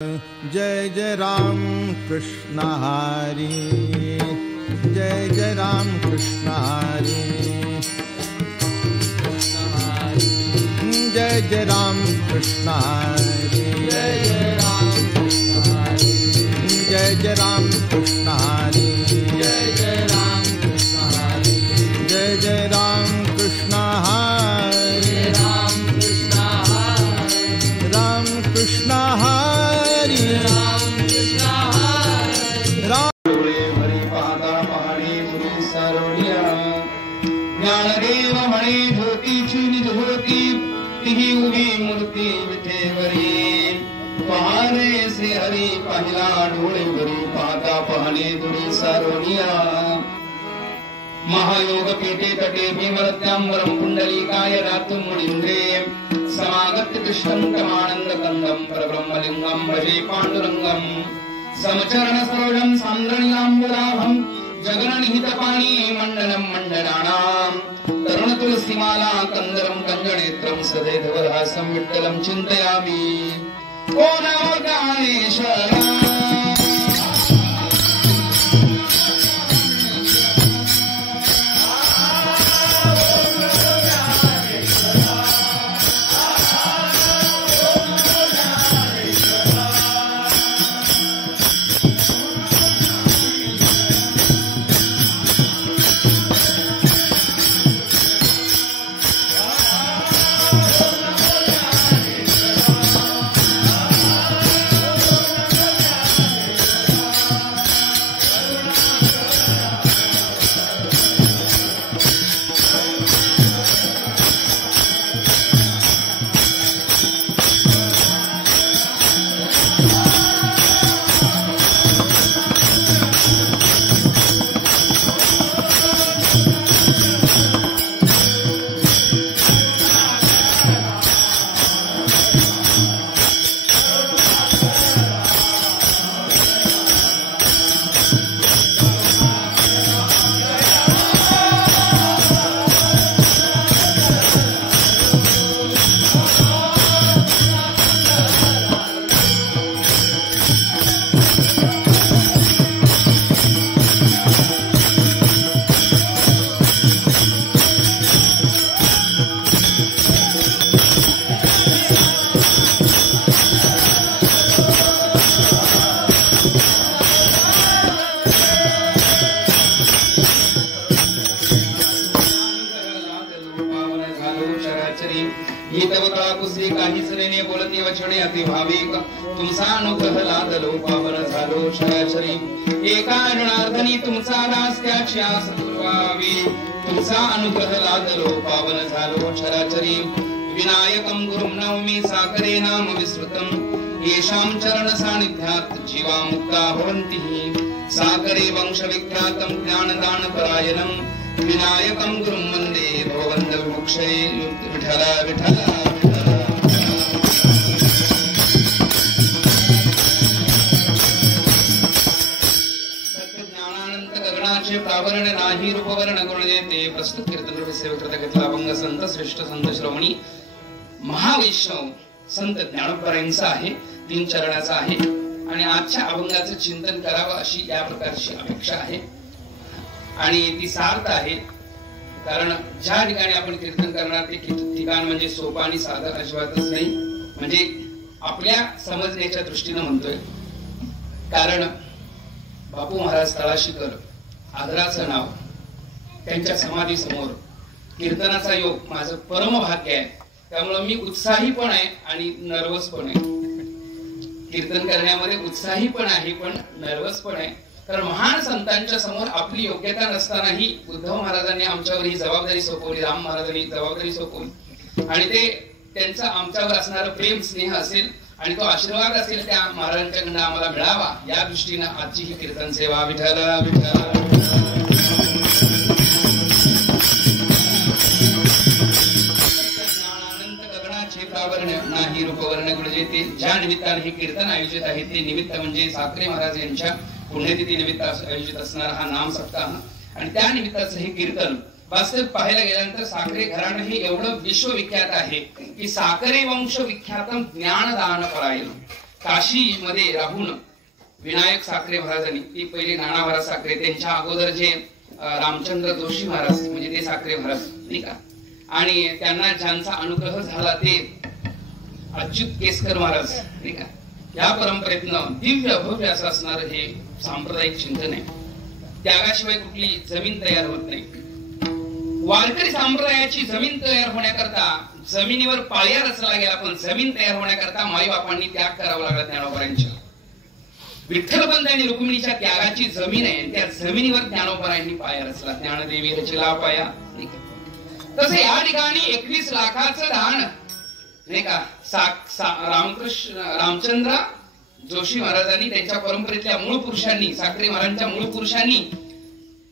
जय जय राम कृष्ण हरि, जय जय राम कृष्ण हरि, जय जय राम कृष्ण हरि, जय जय राम कृष्ण हरि, जय जय राम कृष्ण हरि, जय जय राम कृष्ण हरि, जय जय राम कृष्ण हरि, राम कृष्ण हरि, राम कृष्ण हरि, राम कृष्ण हरि, राम हरि पादा पाणी गुरु सरोनिया ज्ञानदेव म्हणे ज्योतीची निज होती तिही उभी मूर्ती विठेवरी पाहणे श्री हरी पाहिला डोळे वरी पादा पाणी गुरु सरोनिया महायोग पीठे तटे भीमरत्यांबरम कुंडलिकाय रातु मुनिंद्रे समागत्य कृष्णं क्रमानंद कंदम परब्रह्मलिंगम भजे पांडुरंगम समचरण सरोजम सांद्रणीलांबुराभम जगननिहित पाणी मंडलम मंडलानां तरुण तुलसीमाला कंदरम कंजनेत्रम सदैवरहासं विठ्ठलं चिंतयामि ओ नमो ज्ञानेश्वरा तुमचा अनुग्रह लादलो पावन झालो शराचरी एका ऋणार्धनी तुमचा दास त्याची आस पुरवावी तुमचा अनुग्रह लादलो पावन झालो शराचरी विनायकं गुरुं नौमि साकरे नाम विस्मृतं येषां चरण सानिध्यात् जीवा मुक्ता भवन्ति साकरे वंश विख्यातं ज्ञानदान परायणं विनायकं गुरुं वन्दे भववन्द विमुक्षये विठ्ठल विठ्ठल प्रावरण नाही रूपवर्ण गुण देते प्रस्तुत कीर्तन सेवकृत घेतला अभंग संत श्रेष्ठ संत श्रवणी महावैष्णव संत ज्ञानोबरायांचा आहे 3 चरणाचा आहे आणि आजच्या अभंगाचं चिंतन करावं अशी या प्रकारची अपेक्षा आहे आणि ती सार्थ आहे कारण ज्या ठिकाणी आपण कीर्तन करणार ते ठिकाण म्हणजे सोपं आणि साधं अजिबातच नाही म्हणजे आपल्या समजण्याच्या दृष्टीने म्हणतोय कारण बापू महाराज तळाशीकर आदराचं नाव त्यांच्या समाधी समोर कीर्तनाचा योग माझं परम भाग्य आहे त्यामुळे मी उत्साही पण आहे आणि नर्वस पण आहे कीर्तन करण्यामध्ये उत्साही पण आहे पण नर्वस पण आहे कारण महान संतांच्या समोर आपली योग्यता नसतानाही उद्धव महाराजांनी आमच्यावर ही जबाबदारी सोपवली राम महाराजांनी जबाबदारी सोपवली आणि ते त्यांचा आमच्यावर असणारा प्रेम स्नेह असेल आणि तो आशीर्वाद असेल त्या महाराजांच्याकडून आम्हाला मिळावा या दृष्टीने आजची ही कीर्तन सेवा विठ्ठल विठ्ठल नाही रूपवर्ण गुणजेते ज्या निमित्ताने हे कीर्तन आयोजित आहे ते निमित्त म्हणजे साखरे महाराज यांच्या पुण्यतिथी निमित्त आयोजित असणारा हा नाम सप्ताह आणि त्या निमित्ताचं हे कीर्तन वास्तव पाहायला गेल्यानंतर साखरे घराणं हे एवढं विश्वविख्यात आहे की साखरे वंश विख्यातम ज्ञानदान परायण काशी मध्ये राहून विनायक साखरे महाराजांनी, ती पहिली नाना महाराज साखरे, त्यांच्या अगोदर जे रामचंद्र जोशी महाराज म्हणजे ते साखरे महाराज नाही का, आणि त्यांना ज्यांचा अनुग्रह झाला ते अच्युत केसकर महाराज नाही का, या परंपरेतनं दिव्य भव्य असं असणार हे सांप्रदायिक चिंतन आहे. त्यागाशिवाय कुठली जमीन तयार होत नाही. वारकरी संप्रदायाची जमीन तयार होण्याकरता जमिनीवर पाया रचला गेला, पण जमीन तयार होण्याकरता माईबापांनी त्याग करावा लागला ज्ञानोबांच्या. विठ्ठलबंध आणि रुक्मिणीच्या त्यागाची जमीन आहे, त्या जमिनीवर ज्ञानोबांनी पाया रचला. ज्ञानदेवी रचला पाया. तसे या ठिकाणी 21 लाखाचं दान नाही का रामचंद्र जोशी महाराजांनी, त्यांच्या परंपरेतल्या मूळ पुरुषांनी, साखरे महाराजांच्या मूळ पुरुषांनी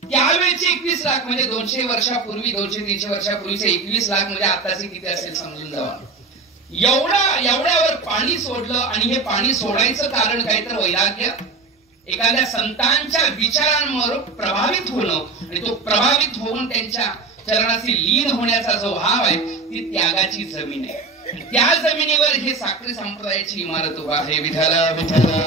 त्यावेळेचे 21 लाख म्हणजे 200 वर्षापूर्वी, 200-300 वर्षापूर्वीचे 21 लाख म्हणजे आताचे किती असेल समजून जावा. एवढ्यावर पाणी सोडलं. आणि हे पाणी सोडायचं कारण काय तर वैराग्य, एखाद्या संतांच्या विचारांवर प्रभावित होणं, आणि तो प्रभावित होऊन त्यांच्या चरणाशी लीन होण्याचा जो भाव आहे, ती त्यागाची जमीन आहे. त्या जमिनीवर हे साखरी संप्रदायाची इमारत उभा आहे. विठाला विठाला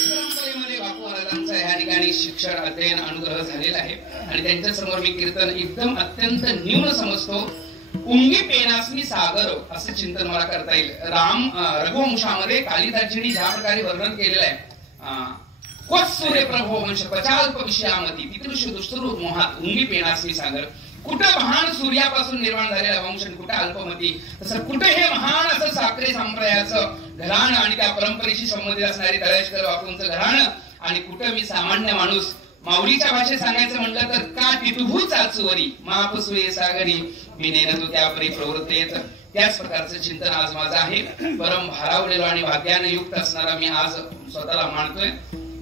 परंपरेमध्ये बापू महाराजांचा या ठिकाणी शिक्षण, अध्ययन, अनुग्रह झालेला आहे. आणि त्यांच्या समोर मी कीर्तन एकदम अत्यंत न्यून समजतो. उंगी पेनासनी सागर असं चिंतन मला करता येईल. रघुवंशामध्ये कालिदासजींनी ज्या प्रकारे वर्णन केलेलं आहे, सूर्य प्रभो वंश पचाल्प विषयामती पितृष दुष्टरूप मोहात उंगी पेनासनी सागर. कुठं महान सूर्यापासून निर्माण झालेला वंश, कुठं अल्पमती, तसं कुठं हे महान असं साखरे संप्रदायाचं घराणं आणि त्या परंपरेशी संबंधित असणारी तळेश्वर बापूंचं घराणं, आणि कुठं मी सामान्य माणूस. माऊलीच्या भाषेत सांगायचं म्हटलं तर का टिटूभू चाचुवरी मापसुये सागरी मी नेन तू त्या परी प्रवृत्तेत. त्याच प्रकारचं चिंतन आज माझं आहे. परम भारावलेलो आणि भाग्याने युक्त असणारा मी आज स्वतःला मानतोय.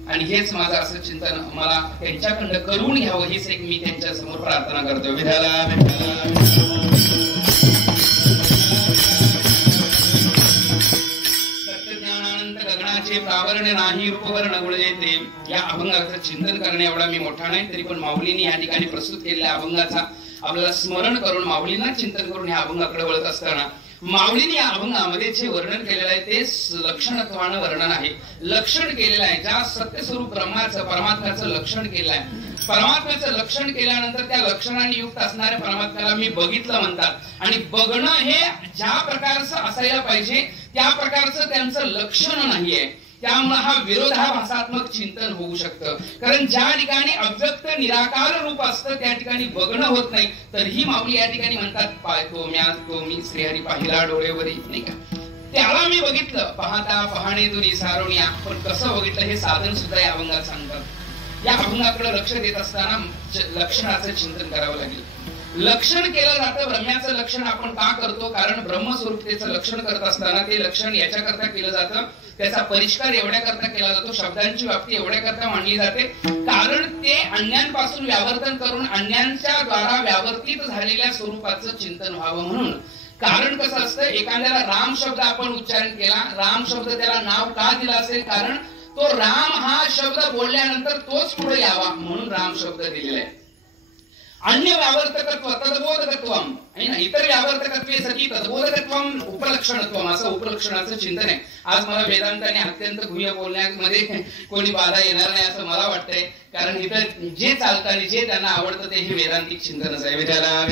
आणि हेच माझं असं चिंतन मला त्यांच्याकडनं करून घ्यावं, हीच एक मी त्यांच्या समोर प्रार्थना करतो. विठाला सत्यज्ञानानंत गगनाचे प्रावरण नाही रूपवर्ण गुण येते. या अभंगाचं चिंतन करणे एवढा मी मोठा नाही, तरी पण माऊलींनी या ठिकाणी प्रस्तुत केलेल्या अभंगाचा आपल्याला स्मरण करून, माऊलींना चिंतन करून या अभंगाकडे वळत असताना, माऊलींनी या अभंगामध्ये जे वर्णन केलेलं आहे ते लक्षणत्वानं वर्णन आहे. लक्षण केलेलं आहे ज्या सत्यस्वरूप ब्रह्माचं, परमात्म्याचं लक्षण केलं आहे. परमात्म्याचं लक्षण केल्यानंतर त्या लक्षणाने युक्त असणाऱ्या परमात्म्याला मी बघितलं म्हणतात. आणि बघणं हे ज्या प्रकारचं असायला पाहिजे त्या प्रकारचं त्यांचं लक्षण नाहीये. त्यामुळे हा विरोधाभासात्मक चिंतन होऊ शकतं. कारण ज्या ठिकाणी अव्यक्त निराकार रूप असतं त्या ठिकाणी बघणं होत नाही. तरीही माऊली या ठिकाणी म्हणतात, पाहतो मी श्रीहरी पाहिला डोळेवरी नाही का, त्याला मी बघितलं. पाहता पहाणे तुरी सारोनिया. पण कसं बघितलं हे साधन सुद्धा या अभंगात सांगतात. या अभंगाकडे लक्ष देत असताना लक्षणाचं चिंतन करावं लागेल. लक्षण केलं जातं. ब्रह्म्याचं लक्षण आपण का करतो? कारण ब्रह्मस्वरूपतेचं लक्षण करत असताना ते लक्षण याच्याकरता केलं जातं, त्याचा परिष्कार एवढ्याकरता केला जातो, शब्दांची व्याप्ती एवढ्याकरता मांडली जाते, कारण ते अन्यांपासून व्यावर्तन करून अन्यांच्या द्वारा व्यावर्तित झालेल्या स्वरूपाचं चिंतन व्हावं म्हणून. कारण कसं असतं, एखाद्याला राम शब्द आपण उच्चारण केला, राम शब्द त्याला नाव का दिला असेल? कारण तो राम हा शब्द बोलल्यानंतर तोच पुढे यावा म्हणून राम शब्द दिलेला आहे. अन्य व्यावर्तकत्व तद्बोधकत्वम आहे ना, इतर व्यावर्तकत्वे सती तद्बोधकत्वम उपलक्षणत्वम असं उपलक्षणाचं चिंतन आहे. आज मला वेदांताने अत्यंत गुह्य बोलण्यामध्ये कोणी बाधा येणार नाही असं मला वाटतंय. कारण इथं जे चालतं आणि जे त्यांना आवडतं ते हे वेदांतिक चिंतनच आहे. विठाला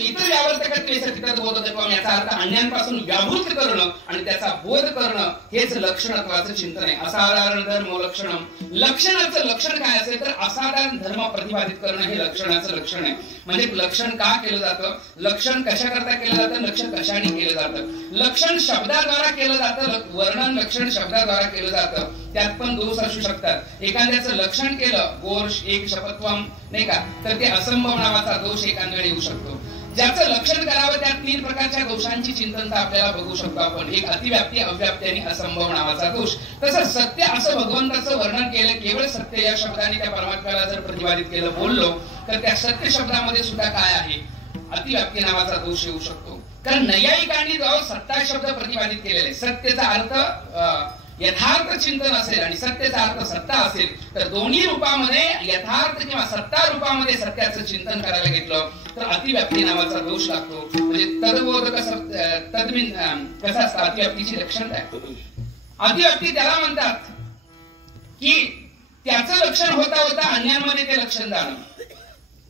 इतर व्यावर्तकत्वे सती तद्बोधकत्वम याचा अर्थ अन्यांपासून व्यावृत्त करणं आणि त्याचा बोध करणं हेच लक्षणत्वाचं चिंतन आहे. असाधारण धर्म लक्षणम. लक्षणाचं लक्षण काय असेल तर असाधारण धर्म प्रतिपादित करणं हे लक्षणाचं लक्षण आहे. म्हणजे लक्षण का केलं जातं, लक्षण कशाकरता केलं जातं, लक्षण कशाने केलं जातं. लक्षण शब्दाद्वारा केलं जातं, वर्णन लक्षण शब्दाद्वारा केलं जातं. त्यात पण दोष असू शकतात. एखाद्याचं लक्षण केलं गोष एक शपत्वम नाही का, तर ते असंभव नावाचा दोष एखाद्याकडे येऊ शकतो. ज्याचं लक्षण करावं त्यात 3 प्रकारच्या दोषांची चिंतनता आपल्याला बघू शकतो आपण. एक अतिव्याप्ती, अव्याप्ती आणि असंभव नावाचा दोष. तसं सत्य असं भगवंताचं वर्णन केलं, केवळ सत्य या शब्दाने त्या परमात्म्याला जर प्रतिपादित केलं, बोललो, तर त्या सत्य शब्दामध्ये सुद्धा काय आहे, अतिव्याप्ती नावाचा दोष येऊ शकतो. कारण नैयायिकांनी जो सत्ता शब्द प्रतिपादित केलेला आहे, सत्यचा अर्थ यथार्थ चिंतन असेल आणि सत्याचा अर्थ सत्ता असेल तर दोन्ही रूपामध्ये यथार्थ किंवा सत्ता रूपामध्ये सत्याचं चिंतन करायला घेतलं तर अतिव्याप्ती नावाचा दोष लागतो. म्हणजे तदबोध कसं असतं, अतिव्याप्तीची लक्षण काय? अतिव्याप्ती त्याला म्हणतात की त्याचं लक्षण होता होता अन्यांमध्ये ते लक्षण झालं,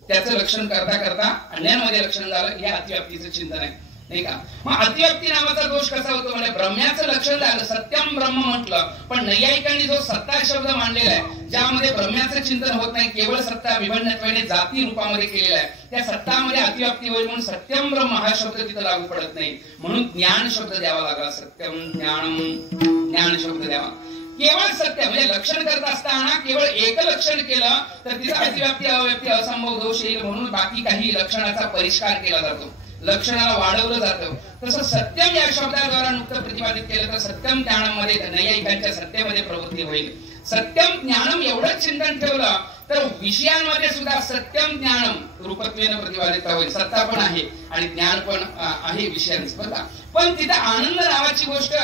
त्याचं लक्षण करता करता अन्यांमध्ये लक्षण झालं, हे अतिव्याप्तीचं चिंतन आहे, नाही का? मग अतिव्याप्ती नावाचा दोष कसा होतो म्हणजे ब्रह्म्याचं लक्षण झालं, सत्यम ब्रह्म म्हटलं, पण नैयायिकांनी जो सत्ता शब्द मांडलेला आहे ज्यामध्ये ब्रह्म्याचं चिंतन होत नाही, केवळ सत्ता विभंडत्वाने जाती रूपामध्ये केलेला आहे, त्या सत्तामध्ये अतिव्याप्ती होईल म्हणून सत्यम ब्रह्म हा शब्द तिथं लागू पडत नाही, म्हणून ज्ञान शब्द द्यावा लागला. सत्यम ज्ञानम, ज्ञान शब्द द्यावा. केवळ सत्य म्हणजे लक्षण करत असताना केवळ एक लक्षण केलं तर तिथं अतिव्याप्ती अव्याप्ती असंभव दोष येईल, म्हणून बाकी काही लक्षणाचा परिष्कार केला जातो, लक्षणाला वाढवलं जातं. तसं सत्यम या शब्दाद्वारा नुकतं प्रतिपादित केलं तर सत्यम ज्ञानामध्ये नैयायिकांच्या सत्तेमध्ये प्रवृत्ती होईल. सत्यम ज्ञानम एवढंच चिंतन ठेवलं तर विषयांमध्ये सुद्धा सत्यम ज्ञानम रूपत्वेनं प्रतिपादित होईल, सत्ता पण आहे आणि ज्ञान पण आहे विषयांचं, बघा. पण तिथं आनंद नावाची गोष्ट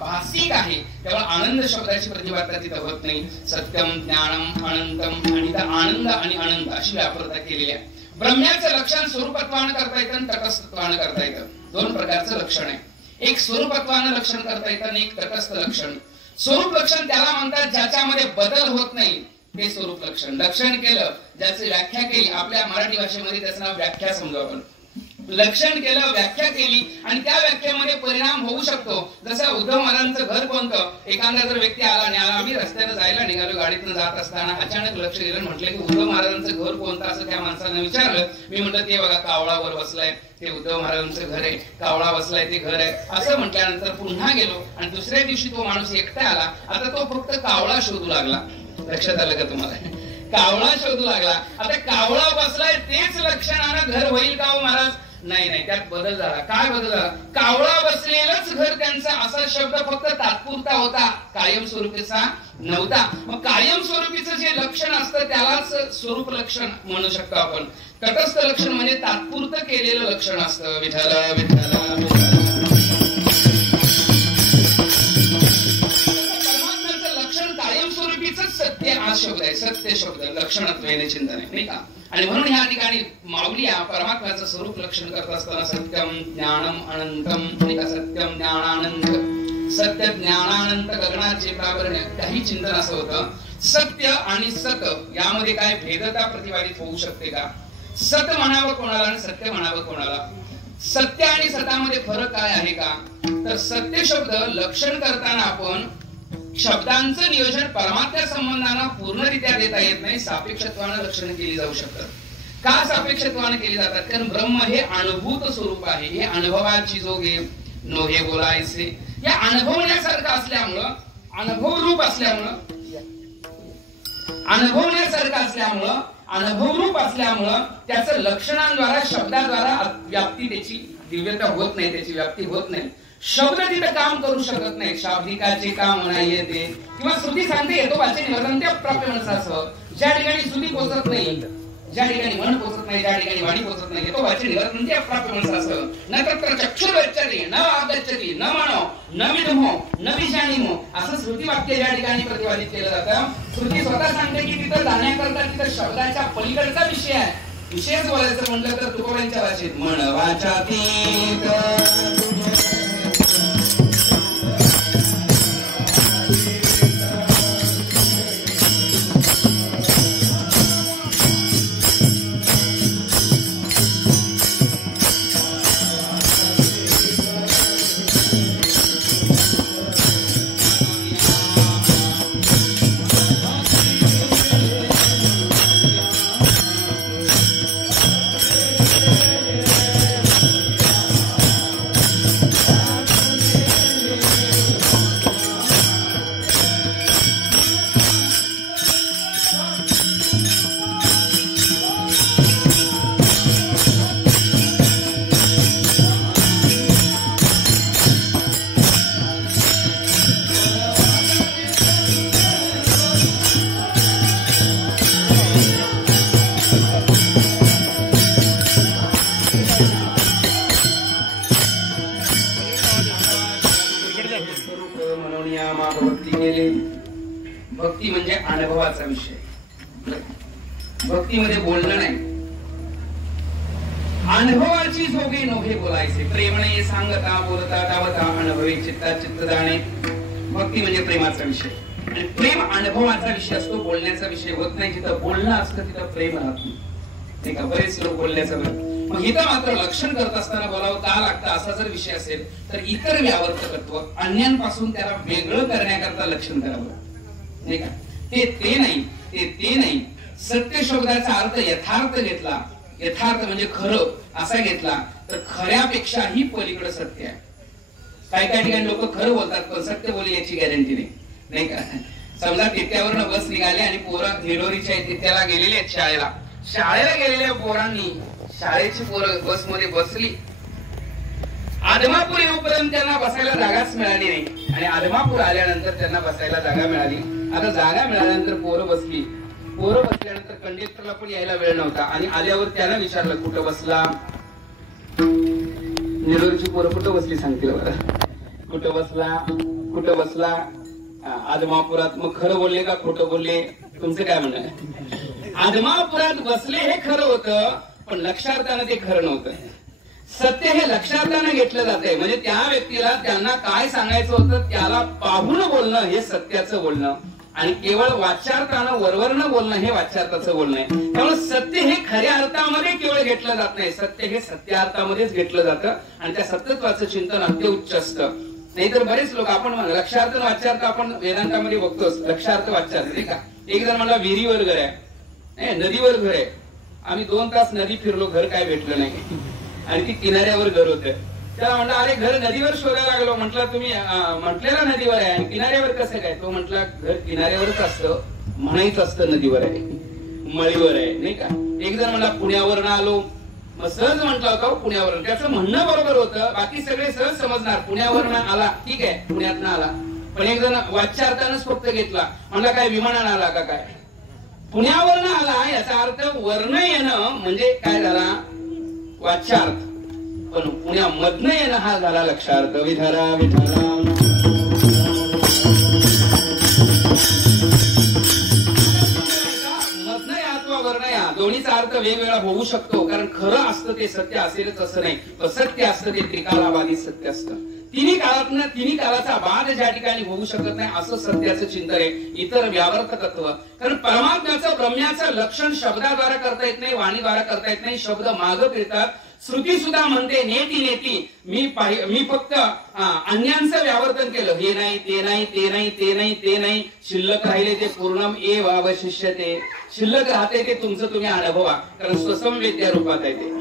भासिक आहे, तेव्हा आनंद शब्दाची प्रतिपादना तिथं होत नाही. सत्यम ज्ञानम अनंतम आणि आनंद आणि अनंत अशी व्यापारता केलेली आहे. ब्रह्म्याचं लक्षण स्वरूपत्वानं करता येतं आणि तटस्थत्वानं करता येतं, दोन प्रकारचं लक्षण आहे. एक स्वरूपत्वानं लक्षण करता येतं आणि एक तटस्थ लक्षण. स्वरूप लक्षण त्याला म्हणतात ज्याच्यामध्ये बदल होत नाही ते स्वरूप लक्षण. लक्षण केलं, ज्याची व्याख्या केली, आपल्या मराठी भाषेमध्ये त्याचं नाव व्याख्या समजू आपण. लक्षण केलं, व्याख्या केली आणि त्या व्याख्यामध्ये परिणाम होऊ शकतो. जसं उद्धव महाराजांचं घर कोणतं, एखादा जर व्यक्ती आला आणि आम्ही रस्त्यानं जायला निघालो, गाडीतून जात असताना अचानक लक्ष दिलं, म्हटलं की उद्धव महाराजांचं घर कोणतं असं त्या माणसानं विचारलं. मी म्हटलं ते बघा कावळावर बसलाय, ते उद्धव महाराजांचं घर आहे, कावळा बसलाय ते घर आहे असं म्हटल्यानंतर पुन्हा गेलो आणि दुसऱ्या दिवशी तो माणूस एकटा आला. आता तो फक्त कावळा शोधू लागला. लक्षात आलं का तुम्हाला? कावळा शोधू लागला. आता कावळा बसलाय तेच लक्षणानं घर होईल का हो महाराज? नाही नाही, त्यात बदल झाला. काय बदल झाला? कावळा बसलेलंच घर त्यांचा असा शब्द फक्त तात्पुरता होता, कायमस्वरूपीचा नव्हता. मग कायमस्वरूपीचं जे लक्षण असतं त्यालाच स्वरूप लक्षण म्हणू शकतो आपण. तटस्थ लक्षण म्हणजे तात्पुरतं केलेलं लक्षण असतं. विठ्ठल विठ्ठल. परमात्म्याचं लक्षण कायमस्वरूपीच सत्य हा शब्द आहे, सत्य शब्द लक्षणत्वेने चिंतन आहे, नाही का? आणि म्हणून ह्या ठिकाणी माऊली परमात्म्याचं स्वरूप लक्षण करत असताना सत्यम ज्ञानम अनंतम, सत्यम ज्ञानानंत, सत्य ज्ञानानंत गगनाचे प्रावरण, काही चिंतन असं होतं. सत्य आणि सत यामध्ये काय भेदता प्रतिपादित होऊ शकते का? सत म्हणावं कोणाला आणि सत्य म्हणावं कोणाला? सत्य आणि सतामध्ये फरक काय आहे का? तर सत्य शब्द लक्षण करताना आपण शब्दांचं नियोजन परमात्म्या संबंधांना पूर्णरित्या देता येत नाही, सापेक्षत्वानं लक्षण केली जाऊ शकतात. का सापेक्षत्वानं केली जातात? कारण ब्रह्म हे अनुभूत स्वरूप आहे, हे अनुभवाची जोगे नोहे बोलायचे, या अनुभवण्यासारखं असल्यामुळं, अनुभव रूप असल्यामुळं, अनुभवण्यासारखं असल्यामुळं, अनुभव रूप असल्यामुळं त्याचं लक्षणांद्वारा शब्दाद्वारा व्याप्ती, त्याची दिव्यता होत नाही, त्याची व्याप्ती होत नाही. शब्द तिथं काम करू शकत नाही, शाब्दिकाचे काम नाही येते किंवा श्रुती सांगते येतो वाचे निवर्तन त्या प्राप्य मनसासह. ज्या ठिकाणी श्रुती पोचत नाही, ज्या ठिकाणी मन पोचत नाही, ज्या ठिकाणी वाणी पोचत नाही, येतो वाचे निवर्तन त्या प्राप्य मनसासह. न तत्र चक्षुर्गच्छति न वाग्गच्छति न मनो न विदुमो न विजानीमो असं श्रुती वाक्य ज्या ठिकाणी प्रतिपादित केलं जातं. श्रुती स्वतः सांगते की तिथं जाण्याकरता तिथं शब्दाच्या पलीकडचा विषय आहे. विषयच बोलायचं म्हटलं तर तुकोबांच्या भाषेत मन वाचातीत भक्ती म्हणजे अनुभवाचा विषय. भक्तीमध्ये बोलणं नाही, अनुभवाची जोगे नोहे बोलायचे. प्रेमणे सांगता बोलता धावता अनुभवे चित्ता चित्त जाणे. भक्ती म्हणजे प्रेमाचा विषय. आणि प्रेम अनुभवाचा विषय असतो, बोलण्याचा विषय होत नाही. जिथं बोलणं असतं तिथं प्रेम राहत नाही का. बरेच लोक बोलण्याचा मग इथं मात्र लक्षण करत असताना बोलावं का लागतं असा जर विषय असेल तर इतर व्यावर्तकत्व अन्यांपासून त्याला वेगळं करण्याकरता लक्षण करावं नाही का. ते नाही. सत्य शब्दाचा अर्थ यथार्थ घेतला, यथार्थ म्हणजे खरं असा घेतला तर खऱ्यापेक्षाही पलीकडे सत्य आहे. काही ठिकाणी लोक खरं बोलतात पण सत्य बोलेल याची गॅरंटी नाही का. समजा तित्यावरनं बस निघाली आणि पोरं हिरोरीच्या तित्याला गेलेली आहेत शाळेला गेलेल्या पोरांनी शाळेची पोरं बसमध्ये बसली. आदमापूर येऊपर्यंत त्यांना बसायला जागाच मिळाली नाही आणि आदमापूर आल्यानंतर त्यांना बसायला जागा मिळाली. आता जागा मिळाल्यानंतर पोरं बसल्यानंतर कंडक्टरला पण यायला वेळ नव्हता आणि आल्यावर त्यानं विचारलं कुठं बसला. निरोरीची पोरं कुठं बसली सांगतील बरं. कुठं बसला आदमापुरात. मग खरं बोलले का खोटं बोलले तुमचं काय म्हणणं आहे. आदमापुरात बसले हे खरं होतं पण लक्षार्थानं ते खरं नव्हतं. सत्य हे लक्षार्थानं घेतलं जातंय. म्हणजे त्या व्यक्तीला त्यांना काय सांगायचं होतं त्याला पाहून बोलणं हे सत्याचं बोलणं आणि केवळ वाच्यार्थानं वरवरनं बोलणं हे वाच्यार्थाचं बोलणं आहे. त्यामुळे सत्य हे खऱ्या अर्थामध्ये केवळ घेतलं जात नाही, सत्य हे सत्यार्थामध्येच घेतलं जातं आणि त्या सत्यत्वाचं चिंतन अत्युच्च असतं. नाहीतर बरेच लोक आपण लक्षार्थ वाच्यार्थ आपण वेदांतामध्ये बघतोच. लक्षार्थ वाच्यार्थ नाही का. एक जण म्हणला विहिरीवर घर आहे, नदीवर घर आहे. आम्ही 2 तास नदी फिरलो, घर काय भेटलं नाही आणि ती किनाऱ्यावर घर होतं. त्याला म्हणलं अरे घर नदीवर शोधायला लागलो. म्हटलं तुम्ही म्हटलेलं नदीवर आहे आणि किनाऱ्यावर कसं काय. तो म्हटला घर किनाऱ्यावरच असतं, म्हणायचं असतं नदीवर आहे, मळीवर आहे नाही का. एक जण म्हणला पुण्यावरनं आलो. मग सहज म्हटलं होतं पुण्यावरून. त्याचं म्हणणं बरोबर होतं, बाकी सगळे सहज समजणार. पुण्यावरनं आला ठीक आहे, पुण्यातनं आला. पण एक जण वाच्यार्थानच फक्त घेतला. म्हणला काय विमानानं आला का काय. पुण्यावरनं आला याचा अर्थ वर्ण येणं म्हणजे काय झाला वाच्यार्थ, पण पुण्यामधनं येणं हा झाला लक्षार्थ. विठरा मधनं या अथवा वर्ण या दोन्हीचा अर्थ वेगवेगळा होऊ शकतो. कारण खरं असतं ते सत्य असेलच असं नाही. सत्य असतं ते त्रिकालाबाधित सत्य असतं. तिन्ही काळाचा बाध ज्या ठिकाणी होऊ शकत नाही असं सत्याचं चिंतन आहे. इतर व्यावर्तकत्व. कारण परमात्म्याचं ब्रह्म्याचं लक्षण शब्दाद्वारा करता येत नाही, वाणीद्वारा करता येत नाही. शब्द मागं फिरतात. श्रुती सुद्धा म्हणते नेती मी फक्त अन्यांचं व्यावर्तन केलं. हे नाही ते नाही शिल्लक राहिले ते पूर्णम एव अवशिष्यते. शिल्लक राहते ते तुमचं तुम्ही अनुभवा. कारण स्वसंवेद्या रूपात आहे ते.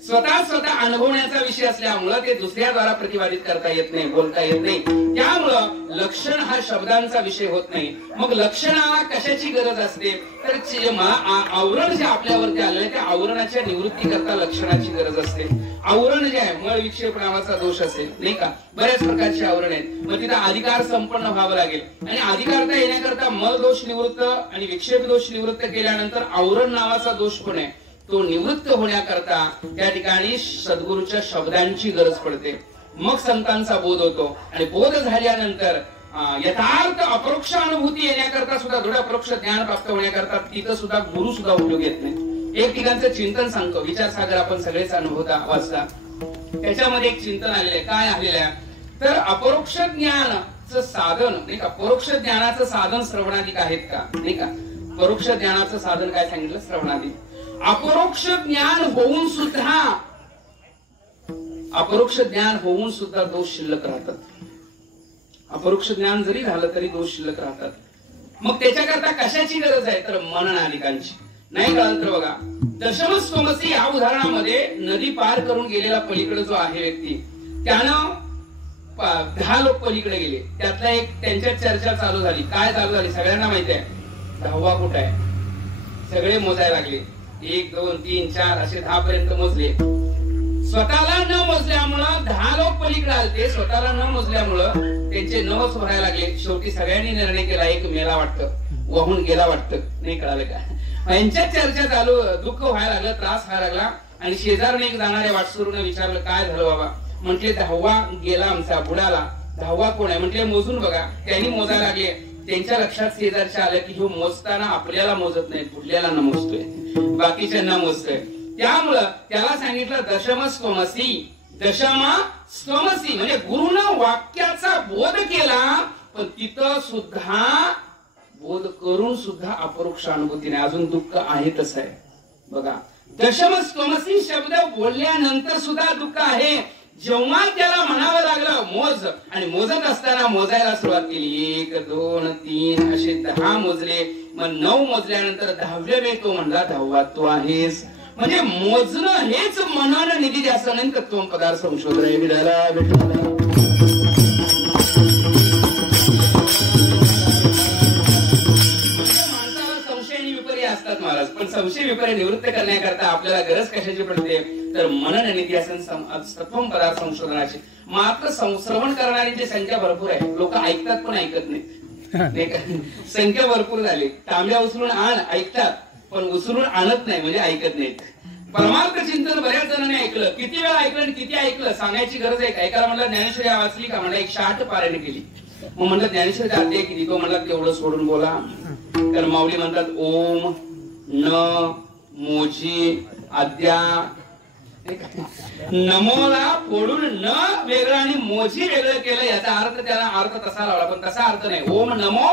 स्वतः अनुभवण्याचा विषय असल्यामुळं ते दुसऱ्याद्वारा प्रतिपादित करता येत नाही, बोलता येत नाही. त्यामुळं लक्षण हा शब्दांचा विषय होत नाही. मग लक्षणाला कशाची गरज असते तर आवरण जे आपल्यावरती आलेलं त्या आवरणाच्या निवृत्ती करता लक्षणाची गरज असते. आवरण जे आहे मळ विक्षेप नावाचा दोष असेल नाही का. बऱ्याच प्रकारचे आवरण आहेत. मग तिथं अधिकार संपन्न व्हावं लागेल आणि अधिकारता येण्याकरता मळ दोष निवृत्त आणि विक्षेप दोष निवृत्त केल्यानंतर आवरण नावाचा दोष पण आहे तो निवृत्त होण्याकरता त्या ठिकाणी सद्गुरूच्या शब्दांची गरज पडते. मग संतांचा बोध होतो आणि बोध झाल्यानंतर यथार्थ अपरोक्ष अनुभूती येण्याकरता सुद्धा दृढ अपरोक्ष ज्ञान प्राप्त होण्याकरता तिथं सुद्धा गुरु सुद्धा उपयोग येत नाही. एक ठिकाणचं चिंतन सांगतो. विचारसागर आपण सगळेच अनुभवता वाचता. त्याच्यामध्ये एक चिंतन आलेलं आहे. काय आलेलं आहे तर अपरोक्ष ज्ञानाचं साधन नाही का. परोक्ष ज्ञानाचं साधन श्रवणाधिक आहेत का नाही का. परोक्ष ज्ञानाचं साधन काय सांगितलं श्रवणाधिक. अपरोक्ष ज्ञान होऊन सुद्धा दोष शिल्लक राहतात. अपरोक्ष ज्ञान जरी झालं तरी दोष शिल्लक राहतात. मग त्याच्याकरता कशाची गरज आहे तर मननाधिकांची. नाही कळलं तर बघा दशमस्तोमसी या उदाहरणामध्ये नदी पार करून गेलेला पलीकडे जो आहे व्यक्ती त्यानं 10 लोक पलीकडे गेले. त्यातला एक त्यांच्यात चर्चा चालू झाली. काय चालू झाली सगळ्यांना माहिती आहे. 10वा कुठं आहे. सगळे मोजायला लागले. 1 2 3 4 असे 10 पर्यंत मोजले. स्वतःला न मोजल्यामुळं 10 लोक पलीकडे आलते. स्वतःला न मोजल्यामुळं त्यांचे नवस व्हायला लागले. शेवटी सगळ्यांनी निर्णय केला एक मेला वाटतं, वाहून गेला वाटतं. नाही कळालं का. यांच्यात चर्चा चालू. दुःख व्हायला लागलं, त्रास व्हायला लागला आणि शेजारून एक जाणाऱ्या वाटसरूने विचारलं काय झालं बाबा. म्हटले 10वा गेला आमचा बुडाला. 10वा कोण आहे म्हटले मोजून बघा. त्यांनी मोजायला लागले. त्यांच्या लक्षात शेजारच्या आलं की हे मोजताना आपल्याला मोजत नाही, पुढल्याला न मोजतोय, बाकीच्यांना मोजतोय. त्यामुळं त्याला सांगितलं दशम स्वमसी, दशम स्वमसी म्हणजे गुरुनं वाक्याचा बोध केला, पण तिथं सुद्धा बोध करून सुद्धा अपरोक्ष अनुभूती नाही, अजून दुःख आहे तसं आहे. बघा, दशम स्वमसी शब्द बोलल्यानंतर सुद्धा दुःख आहे. जेव्हा त्याला म्हणावं लागलं मोज, आणि मोजत असताना मोजायला सुरुवात केली, 1 2 3 असे 10 मोजले, मग 9 मोजल्यानंतर 10व्या वेळी तो म्हणला 10वा तू आहेस. म्हणजे मोजणं हेच मनन निधी जास्त नाही, तत्व पदार्थ संशोधन आहे. विधाला भेटला असतात महाराज, पण संशय विपर्य निवृत्त करण्याकरता आपल्याला गरज कशाची पडते, तर मनन आणि इतिहासन तत्वम पदार्थ संशोधनाची. मात्र श्रवण करणाऱ्यांची संख्या भरपूर आहे, लोक ऐकतात पण ऐकत नाही. संख्या भरपूर झाली. तांब्या उचलून आण ऐकतात, पण उचलून आणत नाही म्हणजे ऐकत नाहीत. परमार्थ चिंतन बऱ्याच जणांनी ऐकलं, किती वेळा ऐकलं आणि किती ऐकलं सांगायची गरज आहे. एकाला म्हणलं ज्ञानेश्वरी वाचली का, म्हणलं 108 पारायण केली. मग म्हणलं ज्ञानेश्वरी अध्याय किती, तो म्हणला तेवढं सोडून बोला. कारण माऊली म्हणतात ओम न मोजी अद्या, नमोला फोडून न वेगळं आणि मोजी वेगळं केलं, याचा अर्थ त्याला अर्थ तसा लावला, पण तसा अर्थ नाही. ओम नमो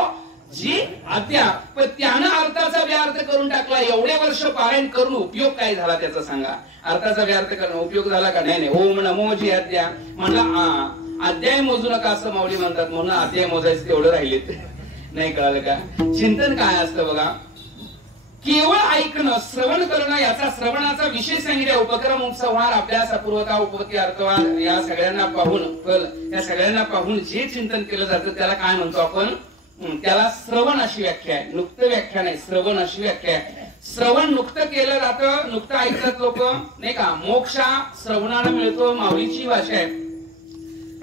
जी अद्या, पण त्यानं अर्थाचा व्यार्थ करून टाकला. एवढे वर्ष पारायण करून उपयोग काय झाला त्याचा सांगा. अर्थाचा व्यार्थ करणं उपयोग झाला का, नाही. ओम नमो जी अद्या म्हणला अध्याय मोजू नका असं माऊली म्हणतात, म्हणून अध्याय मोजायचं तेवढं राहिलेत. नाही कळालं का. चिंतन काय असतं बघा, केवळ ऐकणं, श्रवण करणं, याचा श्रवणाचा विशेष सांगितला. उपक्रम उपसंहार अभ्यास अपूर्वता उपपत्ती अर्थवाद या सगळ्यांना पाहून जे चिंतन केलं जातं त्याला काय म्हणतो आपण, त्याला श्रवण अशी व्याख्या आहे. नुक्त व्याख्या नाही, श्रवण अशी व्याख्या आहे. श्रवण नुक्त केलं जातं, नुक्त ऐकतात लोक नाही का. मोक्ष श्रवणाला मिळतो, माऊलीची भाषा आहे.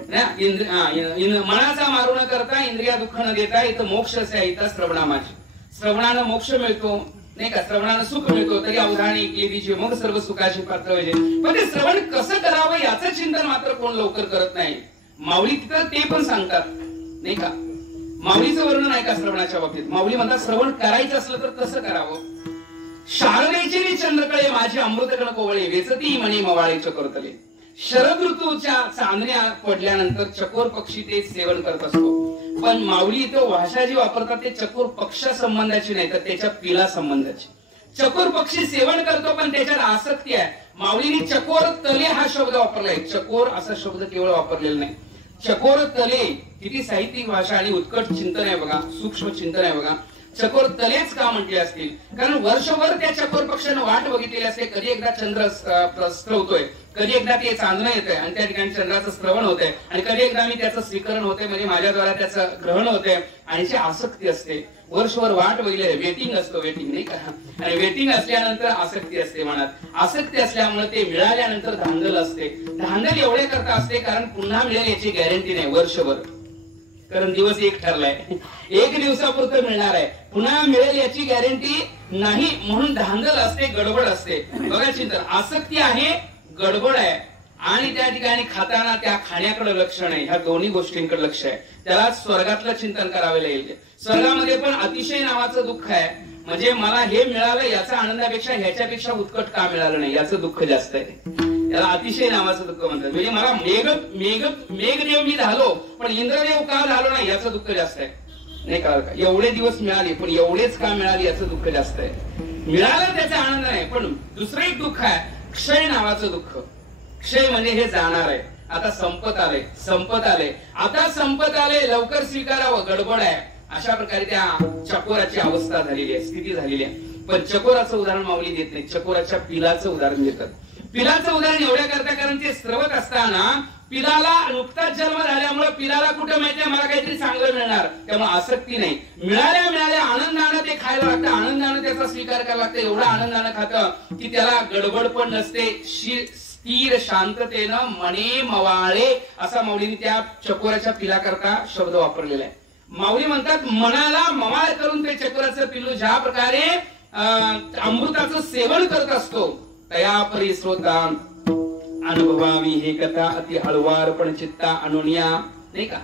मनाचा मारू न करता इंद्रिया दुःख न देता इथं मोक्ष आहे, इथं श्रवणा माझी. श्रवणानं मोक्ष मिळतो नाही का, श्रवणानं सुख मिळतो. तरी अवधानी केलीची मग सर्व सुखाची पात्र पाहिजे. पण ते श्रवण कसं करावं याचं चिंतन मात्र कोण लवकर करत नाही. माऊली तिथं ते पण सांगतात नाही का. माऊलीचं वर्णन आहे का श्रवणाच्या बाबतीत. माऊली म्हणतात श्रवण करायचं असलं तर कसं करावं. शारदेची चंद्रकळे माझी अमृतकण कोवळे, वेचती म्हणे मवाळे चकोरतले. शरद ऋतूच्या चांदण्या पडल्यानंतर चकोर पक्षी ते सेवन करत असतो. पण माऊली इथं भाषा जी वापरतात ते चकोर पक्षा संबंधाची नाही, तर त्याच्या पिला संबंधाची. चकोर पक्षी सेवन करतो पण त्याच्यात आसक्ती आहे. माऊलीने चकोर तले हा शब्द वापरलाय. चकोर असा शब्द केवळ वापरलेला नाही. चकोर तले किती साहित्यिक भाषा आणि उत्कट चिंतन आहे बघा, सूक्ष्म चिंतन आहे बघा. चकोर तलेच का म्हटले असतील, कारण वर्षभर त्या चकोर पक्षानं वाट बघितलेली असते. कधी एकदा चंद्र स्त्रवतोय, कधी एकदा ते चांदणं येतंय आणि त्या ठिकाणी चंद्राचं श्रवण होतंय, आणि कधी एकदा मी त्याचं स्वीकरण होतंय म्हणजे माझ्याद्वारा त्याचं ग्रहण होतंय. आणि जी आसक्ती असते, वर्षभर वाट बघितली, वेटिंग असतो, वेटिंग नाही का. आणि वेटिंग असल्यानंतर आसक्ती असते मनात. आसक्ती असल्यामुळे ते मिळाल्यानंतर धांदल असते. धांदल एवढे करता असते कारण पुन्हा मिळेल याची गॅरंटी नाही वर्षभर. कारण दिवस एक ठरलाय, 1 दिवसापुरतं मिळणार आहे, पुन्हा मिळेल याची गॅरंटी नाही. म्हणून धांदल असते, गडबड असते. बघा चिंतन, आसक्ती आहे, गडबड आहे, आणि त्या ठिकाणी खाताना त्या खाण्याकडे लक्ष नाही. ह्या दोन्ही गोष्टींकडे लक्ष आहे. त्याला स्वर्गातलं चिंतन करावे लागेल. स्वर्गामध्ये पण अतिशय नावाचं दुःख आहे. म्हणजे मला हे मिळालं याचा आनंदापेक्षा ह्याच्यापेक्षा उत्कट का मिळालं नाही याचं दुःख जास्त आहे. याला अतिशय नावाचं दुःख म्हणतात. म्हणजे मला मेघदेव मी झालो पण इंद्रदेव का झालो नाही याचं दुःख जास्त आहे. नाही कळलं का. एवढे दिवस मिळाले पण एवढेच का मिळाले याचं दुःख जास्त आहे. मिळालं त्याचा आनंद नाही, पण दुसरं एक दुःख आहे, क्षय नावाचं दुःख. क्षय म्हणजे हे जाणार आहे. आता संपत आले, आता संपत आले, लवकर स्वीकारावं, गडबड आहे. अशा प्रकारे त्या चकोराची अवस्था झालेली आहे, स्थिती झालेली आहे. पण चकोराचं उदाहरण माऊली देत नाही, चकोराच्या पिलाचं उदाहरण देतात. पिलाचं उदाहरण एवढ्या करता कारण ते स्रवत असताना पिलाला नुकताच जन्म झाल्यामुळे पिलाला कुठं माहितीये मला काहीतरी चांगलं मिळणार, त्यामुळे आसक्ती नाही. मिळाल्या आनंदानं ते खायला लागतं, आनंदानं त्याचा स्वीकार करायला लागतं. एवढं आनंदानं खातं की त्याला गडबड पण नसते. स्थिर शांततेनं मने मवाळे असा माऊलीने त्या चकोराच्या पिला करता शब्द वापरलेला आहे. माऊली म्हणतात मनाला मवाळ करून ते चकोराचं पिल्लू ज्या प्रकारे अमृताचं सेवन करत असतो तया परी श्रोता अनुभवावी हे कथा अति हळवार पण चित्ता अनुनिया नाही का.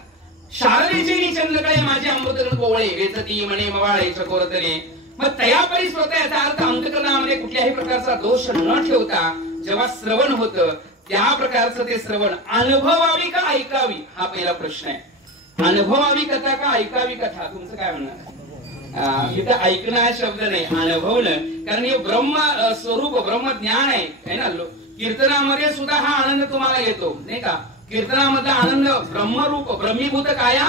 शारदेचे चंद्रकळे माझे अमृतगण कोवळे वेचती म्हणे मवाळे चकोरतने. मग तयापरी स्वतः याचा अर्थ अंतकरणामध्ये कुठल्याही प्रकारचा दोष न ठेवता जेव्हा श्रवण होतं त्या प्रकारचं ते श्रवण अनुभवावी का ऐकावी हा पहिला प्रश्न आहे. अनुभवावी कथा का ऐकावी कथा, तुमचं काय म्हणणार? इथं ऐकणं हा शब्द नाही, अनुभवणं. कारण हे ब्रह्म स्वरूप ब्रह्म ज्ञान आहे ना. कीर्तनामध्ये सुद्धा हा आनंद तुम्हाला येतो नाही का. कीर्तनामधला आनंद ब्रह्मरूप ब्रह्मीभूत काया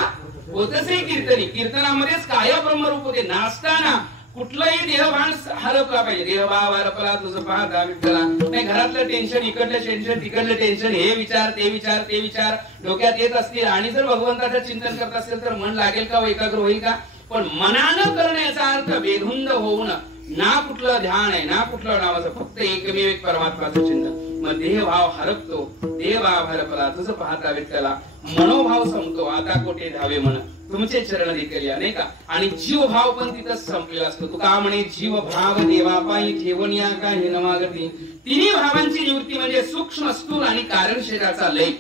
होतच आहे कीर्तनी. कीर्तनामध्येच काया ब्रह्मरूप होते. नाचताना कुठलंही देहभान हरपला पाहिजे. देहभाव हरपला तुझं पाहता विठ्ठला नाही. घरातलं टेन्शन इकडलं टेन्शन तिकडलं टेन्शन, हे विचार ते विचार ते विचार डोक्यात येत असतील आणि जर भगवंताचं चिंतन करत असेल तर मन लागेल का, एकाग्र होईल का? पण मनानं करण्याचा अर्थ बेधुंद होऊन ना कुठलं ध्यान आहे ना कुठलं नावाचं, फक्त एकमेव एक परमात्माचं चिंतन. मग देहभाव हरपतो. देहभाव हरपला तुझं पाहता विठ्ठला. मनोभाव संपतो. आता कोठे धावे मन तुमचे चरण देखील या नाही का. आणि जीव भाव पण तिथंच संपलेला असतो. तुका म्हणे जीव भाव देवापायी ठेवून या का हे नमागती. तिन्ही भावांची निवृत्ती म्हणजे सूक्ष्म स्थूल आणि कारण शरीराचा लय.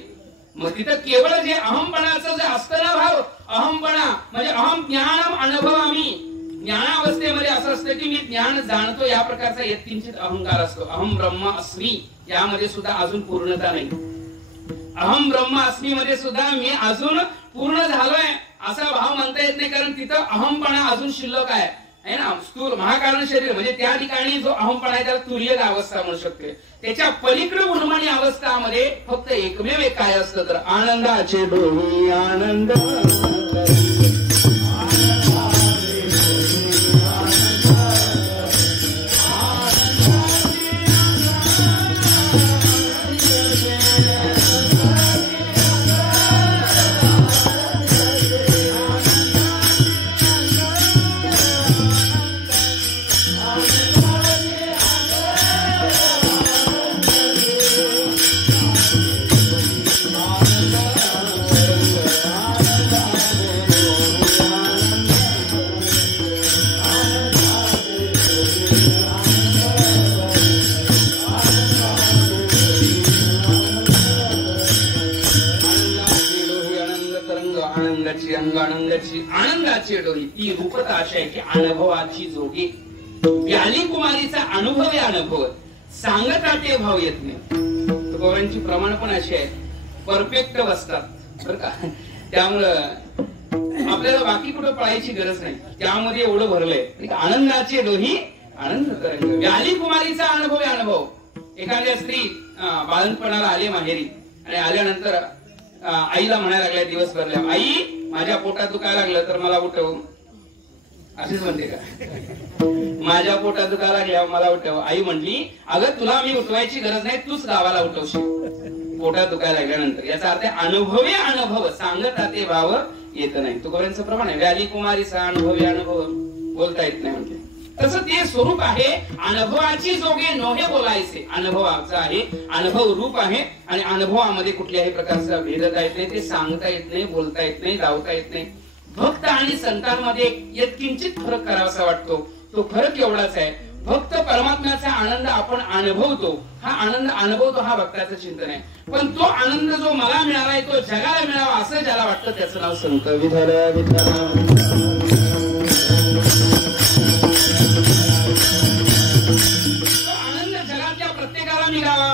मग तिथं केवळ जे अहमपणाचं जे असतं ना भाव, अहमपणा म्हणजे अहम ज्ञानम अनुभव. आम्ही ज्ञानावस्थेमध्ये असं असतं की मी ज्ञान जाणतो या प्रकारचा यत्किंचित अहंकार असतो. अहम ब्रह्म अस्मी यामध्ये सुद्धा अजून पूर्णता नाही. अहम ब्रह्म अस्मी मध्ये सुद्धा मी अजून पूर्ण झालोय असा भाव म्हणता येत नाही. कारण तिथं अहमपणा अजून शिल्लक आहे ना. स्थूल महाकारण शरीर म्हणजे त्या ठिकाणी जो अहमपणा आहे त्याला तुर्यक अवस्था म्हणू शकते. त्याच्या पलीकडे उन्मणी अवस्थामध्ये फक्त एकमेव एक काय असतं तर आनंदाचे डोही आनंद. आनंदाची डोही ती रूपता अशी आहे की अनुभवाची जोगी. व्याली कुमारीचा अनुभव आहे. अनुभव सांगता ते भाव येत नाही. गौरांची प्रमाण पण अशी आहे परफेक्ट बसतात बरं का. त्यामुळं आपल्याला बाकी कुठं पळायची गरज नाही. त्यामध्ये एवढं भरलंय. आनंदाची डोही आनंद तरंग. व्याली कुमारीचा अनुभव आहे. अनुभव एखाद्या स्त्री बाळंतपणाला आले माहेरी आणि आल्यानंतर आईला म्हणायला लागल्या दिवसभरल्या, आई माझ्या पोटात दुखायला लागलं तर मला उठव. अशीच म्हणते का? माझ्या पोटात दुखायला लागल्या मला उठव. आई म्हणली अगं तुला मी उठवायची गरज नाही, तूच गावाला उठवशील पोटात दुखायला लागल्यानंतर. याचा अर्थ अनुभवे अनुभव सांगता ते भाव येत नाही. तुकोबांचं प्रमाण आहे व्याली कुमारीचा अनुभवे अनुभव बोलता येत नाही म्हणजे. तसं ते स्वरूप आहे. अनुभवाची जोगे नोहे बोलायचे. अनुभवाचा आहे, अनुभव रूप आहे आणि अनुभवामध्ये कुठल्याही प्रकारचा भेदता येत नाही. ते सांगता येत नाही, बोलता येत नाही, लावता येत नाही. भक्त आणि संतांमध्ये यत्किंचित फरक करावासा वाटतो. तो फरक एवढाच आहे, भक्त परमात्म्याचा आनंद आपण अनुभवतो. हा आनंद अनुभवतो हा भक्ताचं चिंतन आहे. पण तो आनंद जो मला मिळालाय तो जगाला मिळावा असं ज्याला वाटतं त्याचं नाव संत. विठ्ठल विठ्ठल.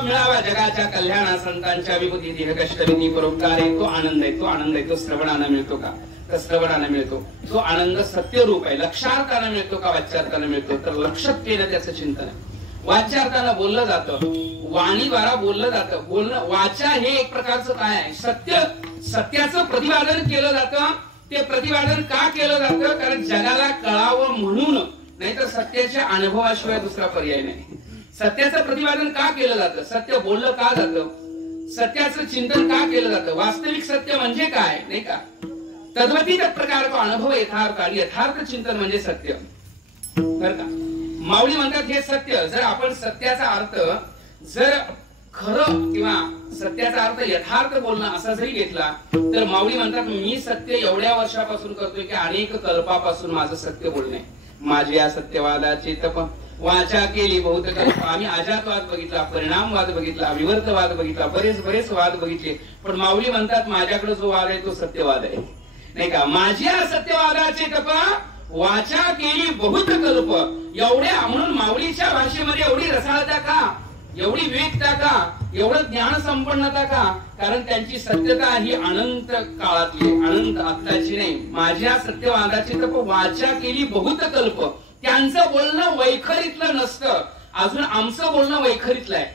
मिळावा जगाच्या कल्याणा संतांच्या विभूती देह कष्टविधी परोपकार आहे. तो आनंद आहे, तो आनंद आहे. तो श्रवणानं मिळतो का? तर श्रवणानं मिळतो. तो आनंद सत्यरूप आहे. लक्षार्थानं मिळतो का वाच्यार्थानं मिळतो? तर लक्षत्वेनं त्याचं चिंतन आहे. वाच्यार्थानं बोललं जातं, वाणीद्वारा बोललं जातं. बोलणं वाचा हे एक प्रकारचं काय आहे? सत्य. सत्याचं प्रतिपादन केलं जातं. ते प्रतिपादन का केलं जातं? कारण जगाला कळावं म्हणून, नाहीतर सत्याच्या अनुभवाशिवाय दुसरा पर्याय नाही. सत्याचं प्रतिपादन का केलं जातं? सत्य बोललं का जातं? सत्याचं चिंतन का केलं जातं? वास्तविक सत्य म्हणजे काय नाही का? तद्वती प्रकार तो अनुभव यथार्थ आणि यथार्थ चिंतन म्हणजे सत्य बर का. माऊली म्हणतात हे सत्य. जर आपण सत्याचा अर्थ जर खरं किंवा सत्याचा अर्थ यथार्थ बोलणं असा जरी घेतला तर माऊली म्हणतात मी सत्य एवढ्या वर्षापासून करतोय की अनेक कल्पापासून माझं सत्य बोलणे. माझी या सत्यवादाची तप वाचा केली बहुत कल्प. आम्ही अजातवाद बघितला, परिणामवाद बघितला, विवर्तवाद बघितला, बरेच वाद बघितले. पण माऊली म्हणतात माझ्याकडे जो वाद आहे तो सत्यवाद आहे. नाही का. माझ्या सत्यवादाचे तप वाचा केली बहुत कल्प. एवढ्या म्हणून माऊलीच्या भाषेमध्ये एवढी रसाळता का, एवढी विवेकता का, एवढं ज्ञान संपन्नता का? कारण त्यांची सत्यता ही अनंत काळातली, अनंत आत्ताची नाही. माझ्या सत्यवादाची तप वाचा केली बहुत कल्प. त्यांचं बोलणं वैखरीतलं नसतं, अजून आमचं बोलणं वैखरीतलं आहे.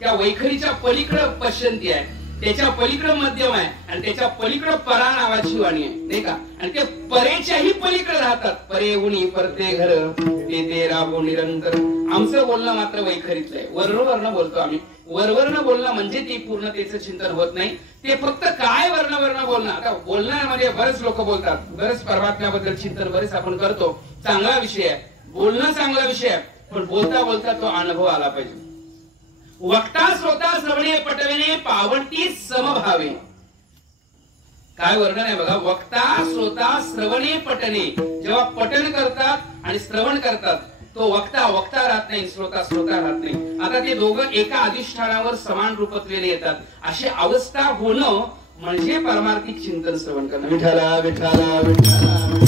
त्या वैखरीच्या पलीकडं पश्चंती आहे, त्याच्या पलीकडं मध्यम आहे, आणि त्याच्या पलीकडं परा नावाची वाणी आहे, नाही का. आणि ते परेच्याही पलीकडे राहतात. परे उणी परते घर ते राबो निरंतर. आमचं बोलणं मात्र वैखरीतलं आहे. वर्ण बोलतो आम्ही. वरवर्ण बोलणं म्हणजे ते पूर्णतेचं चिंतन होत नाही. ते फक्त काय वर्ण बोलणं. आता बोलण्यामध्ये बरेच लोक बोलतात, बरेच परमात्म्याबद्दल चिंतन बरेच आपण करतो. चांगला विषय आहे, बोलणं चांगला विषय आहे, पण बोलता बोलता तो अनुभव आला पाहिजे. वक्ता श्रोता श्रवणे पटविणे पावटी समभावे. काय वर्णन आहे बघा. वक्ता श्रोता श्रवणे पटणे. जेव्हा पठन करतात आणि श्रवण करतात, तो वक्ता राहत नाही, श्रोता राहत नाही. आता ते दोघं एका अधिष्ठानावर समान रूपत्वेने येतात. अशी अवस्था होणं म्हणजे पारमार्थिक चिंतन श्रवण करणं. विठ्ठला विठ्ठला विठ्ठला.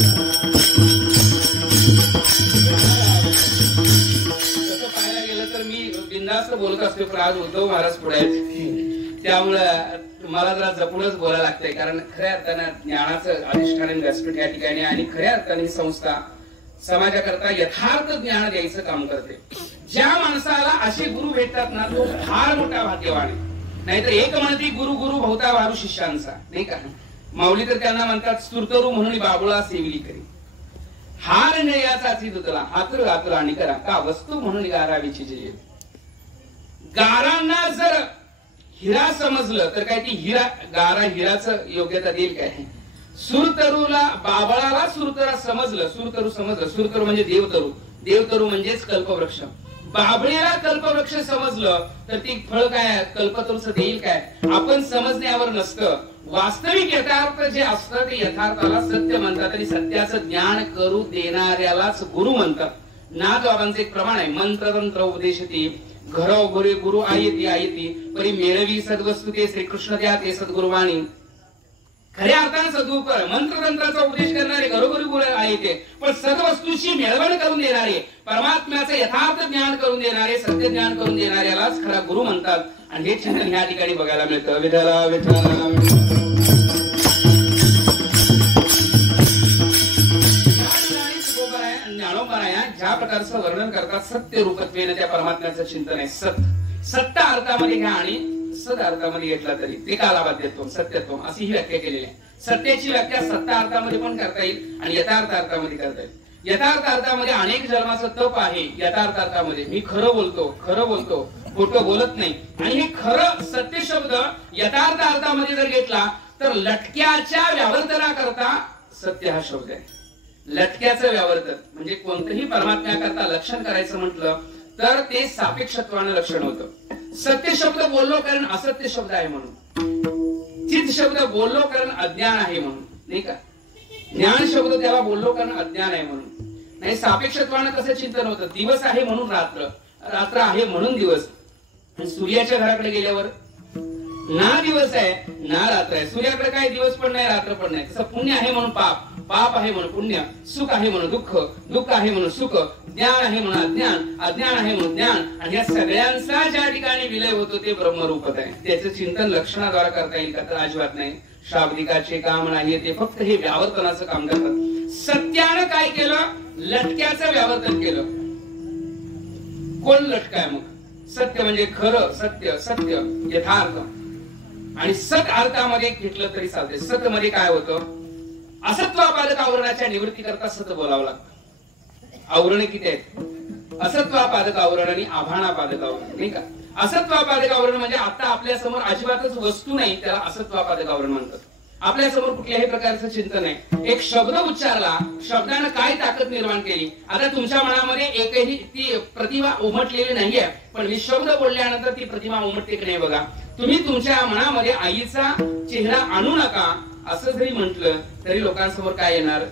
तसं पाहायला गेलं तर मी बिनधास्त बोलत असतो, पण आज उद्धव महाराज पुढे आहेत, त्यामुळं मला जरा जपूनच बोलायला लागतंय. कारण खऱ्या अर्थानं ज्ञानाचं अधिष्ठान व्यासपीठ या ठिकाणी, आणि खऱ्या अर्थाने संस्था समाजाकरता यथार्थ ज्ञान द्यायचं काम करते. ज्या माणसाला असे गुरु भेटतात ना, तो फार मोठा भाग्यवान आहे. नाहीतर एक म्हणते गुरु गुरु भवता वारू शिष्यांचा, नाही का. माऊली तर त्यांना म्हणतात स्तुतरू म्हणून बाबुळा सेविली करी. हार नेयाचाची दुतला हातर घातला आणि करा का वस्तू म्हणून गारावीची जे. गारांना जर हिरा समजलं तर काय ती गारा हिराचं योग्यता देईल काय. सुरतरूला बाबळाला सुरतरा समजलं, सुरतरू म्हणजे देवतरू म्हणजेच कल्पवृक्ष. बाबळीला कल्पवृक्ष समजलं तर ती फळ काय कल्पतरूचं देईल काय. आपण समजण्यावर नसतं. वास्तविक यथार्थ जे असतं ते यथार्थाला सत्य म्हणतात, आणि सत्याचं ज्ञान करू देणाऱ्यालाच गुरु म्हणतात. नाथबाबांचं एक प्रमाण आहे. मंत्रतंत्र उपदेशती घरोघरी गुरु आयती परी मेळवी सद्वस्तु ते श्रीकृष्ण त्या ते सद्गुरुवाणी. खऱ्या अर्थाने सद्गुरू मंत्रतंत्राचा उपदेश करणारे घरोघरी गुरु आहे, पण सद्वस्तूची मेळवण करून देणारे, परमात्म्याचं यथार्थ ज्ञान करून देणारे, सत्य ज्ञान करून देणाऱ्यालाच खरा गुरु म्हणतात. आणि हे चिंतन ह्या ठिकाणी बघायला मिळतं. विठ्ठला विठ्ठला. ज्या प्रकारचं वर्णन करतात सत्य रूपत्वेने त्या परमात्म्याचं चिंतन आहे. सत्य अर्थामध्ये घ्या आणि सद अर्थामध्ये घेतला तरी ते कालाबाध्यत्व सत्यत्व अशी ही व्याख्या केलेली आहे. सत्याची व्याख्या सत्ता अर्थामध्ये पण करता येईल आणि यथार्थ अर्थामध्ये करता येईल. यथार्थ अर्थामध्ये अनेक जन्माचं तप आहे. यथार्थ अर्थामध्ये मी खरं बोलतो खोटं बोलत नाही. आणि हे खरं सत्य शब्द यथार्थ अर्थामध्ये जर घेतला तर लटक्याच्या व्यावर्तना करता सत्य हा शब्द आहे. लटक्याचं व्यावर्तन म्हणजे कोणतंही परमात्म्याकरता लक्षण करायचं म्हटलं तर ते सापेक्षत्वानं लक्षण होतं. सत्य शब्द बोललो कारण असत्य शब्द आहे म्हणून. चित शब्द बोललो कारण अज्ञान आहे म्हणून, नाही का. ज्ञान शब्द त्याला बोललो कारण अज्ञान आहे म्हणून. नाही सापेक्षत्वानं कसं चिंतन होतं. दिवस आहे म्हणून रात्र आहे म्हणून दिवस. आणि सूर्याच्या घराकडे गेल्यावर ना दिवस आहे ना रात्र आहे. सूर्याकडे काय दिवस पण नाही रात्र पण नाही. तसं पुण्य आहे म्हणून पाप आहे म्हणून पुण्य, सुख आहे म्हणून दुःख आहे म्हणून सुख, ज्ञान आहे म्हणून अज्ञान आहे म्हणून ज्ञान. आणि या सगळ्यांचा ज्या ठिकाणी विलय होतो ते ब्रह्मरूपत आहे. त्याचं चिंतन लक्षणाद्वारे करता येईल का तर अजिबात नाही. शाब्दिकाचे काम नाही, ते फक्त हे व्यावर्तनाचं काम करतात. सत्यानं काय केलं लटक्याचं व्यावर्तन केलं. कोण लटकाय मग. सत्य म्हणजे खरं सत्य यथार्थ. आणि सत अर्थामध्ये घेतलं तरी चालते. सत मध्ये काय होतं असत्वापादक आवरणाच्या निवृत्ती करता सत बोलावं लागतं. आवरण किती आहेत. असत्वापादक आवरण आणि आभाणापादक आवरण, नाही का. असत्वापादक आवरण म्हणजे आता आपल्या समोर अजिबातच वस्तू नाही त्याला असत्वापादक आवरण म्हणतात. आपल्या समोर कुठल्याही प्रकारचं चिंतन नाही. एक शब्द उच्चारला, शब्दानं काय ताकद निर्माण केली. आता तुमच्या मनामध्ये एकही ती प्रतिमा उमटलेली नाहीये, पण मी शब्द बोलल्यानंतर ती प्रतिमा उमटते की नाही बघा. तुम्ही तुमच्या मनामध्ये आईचा चेहरा आणू नका असं जरी म्हटलं तरी लोकांसमोर काय येणार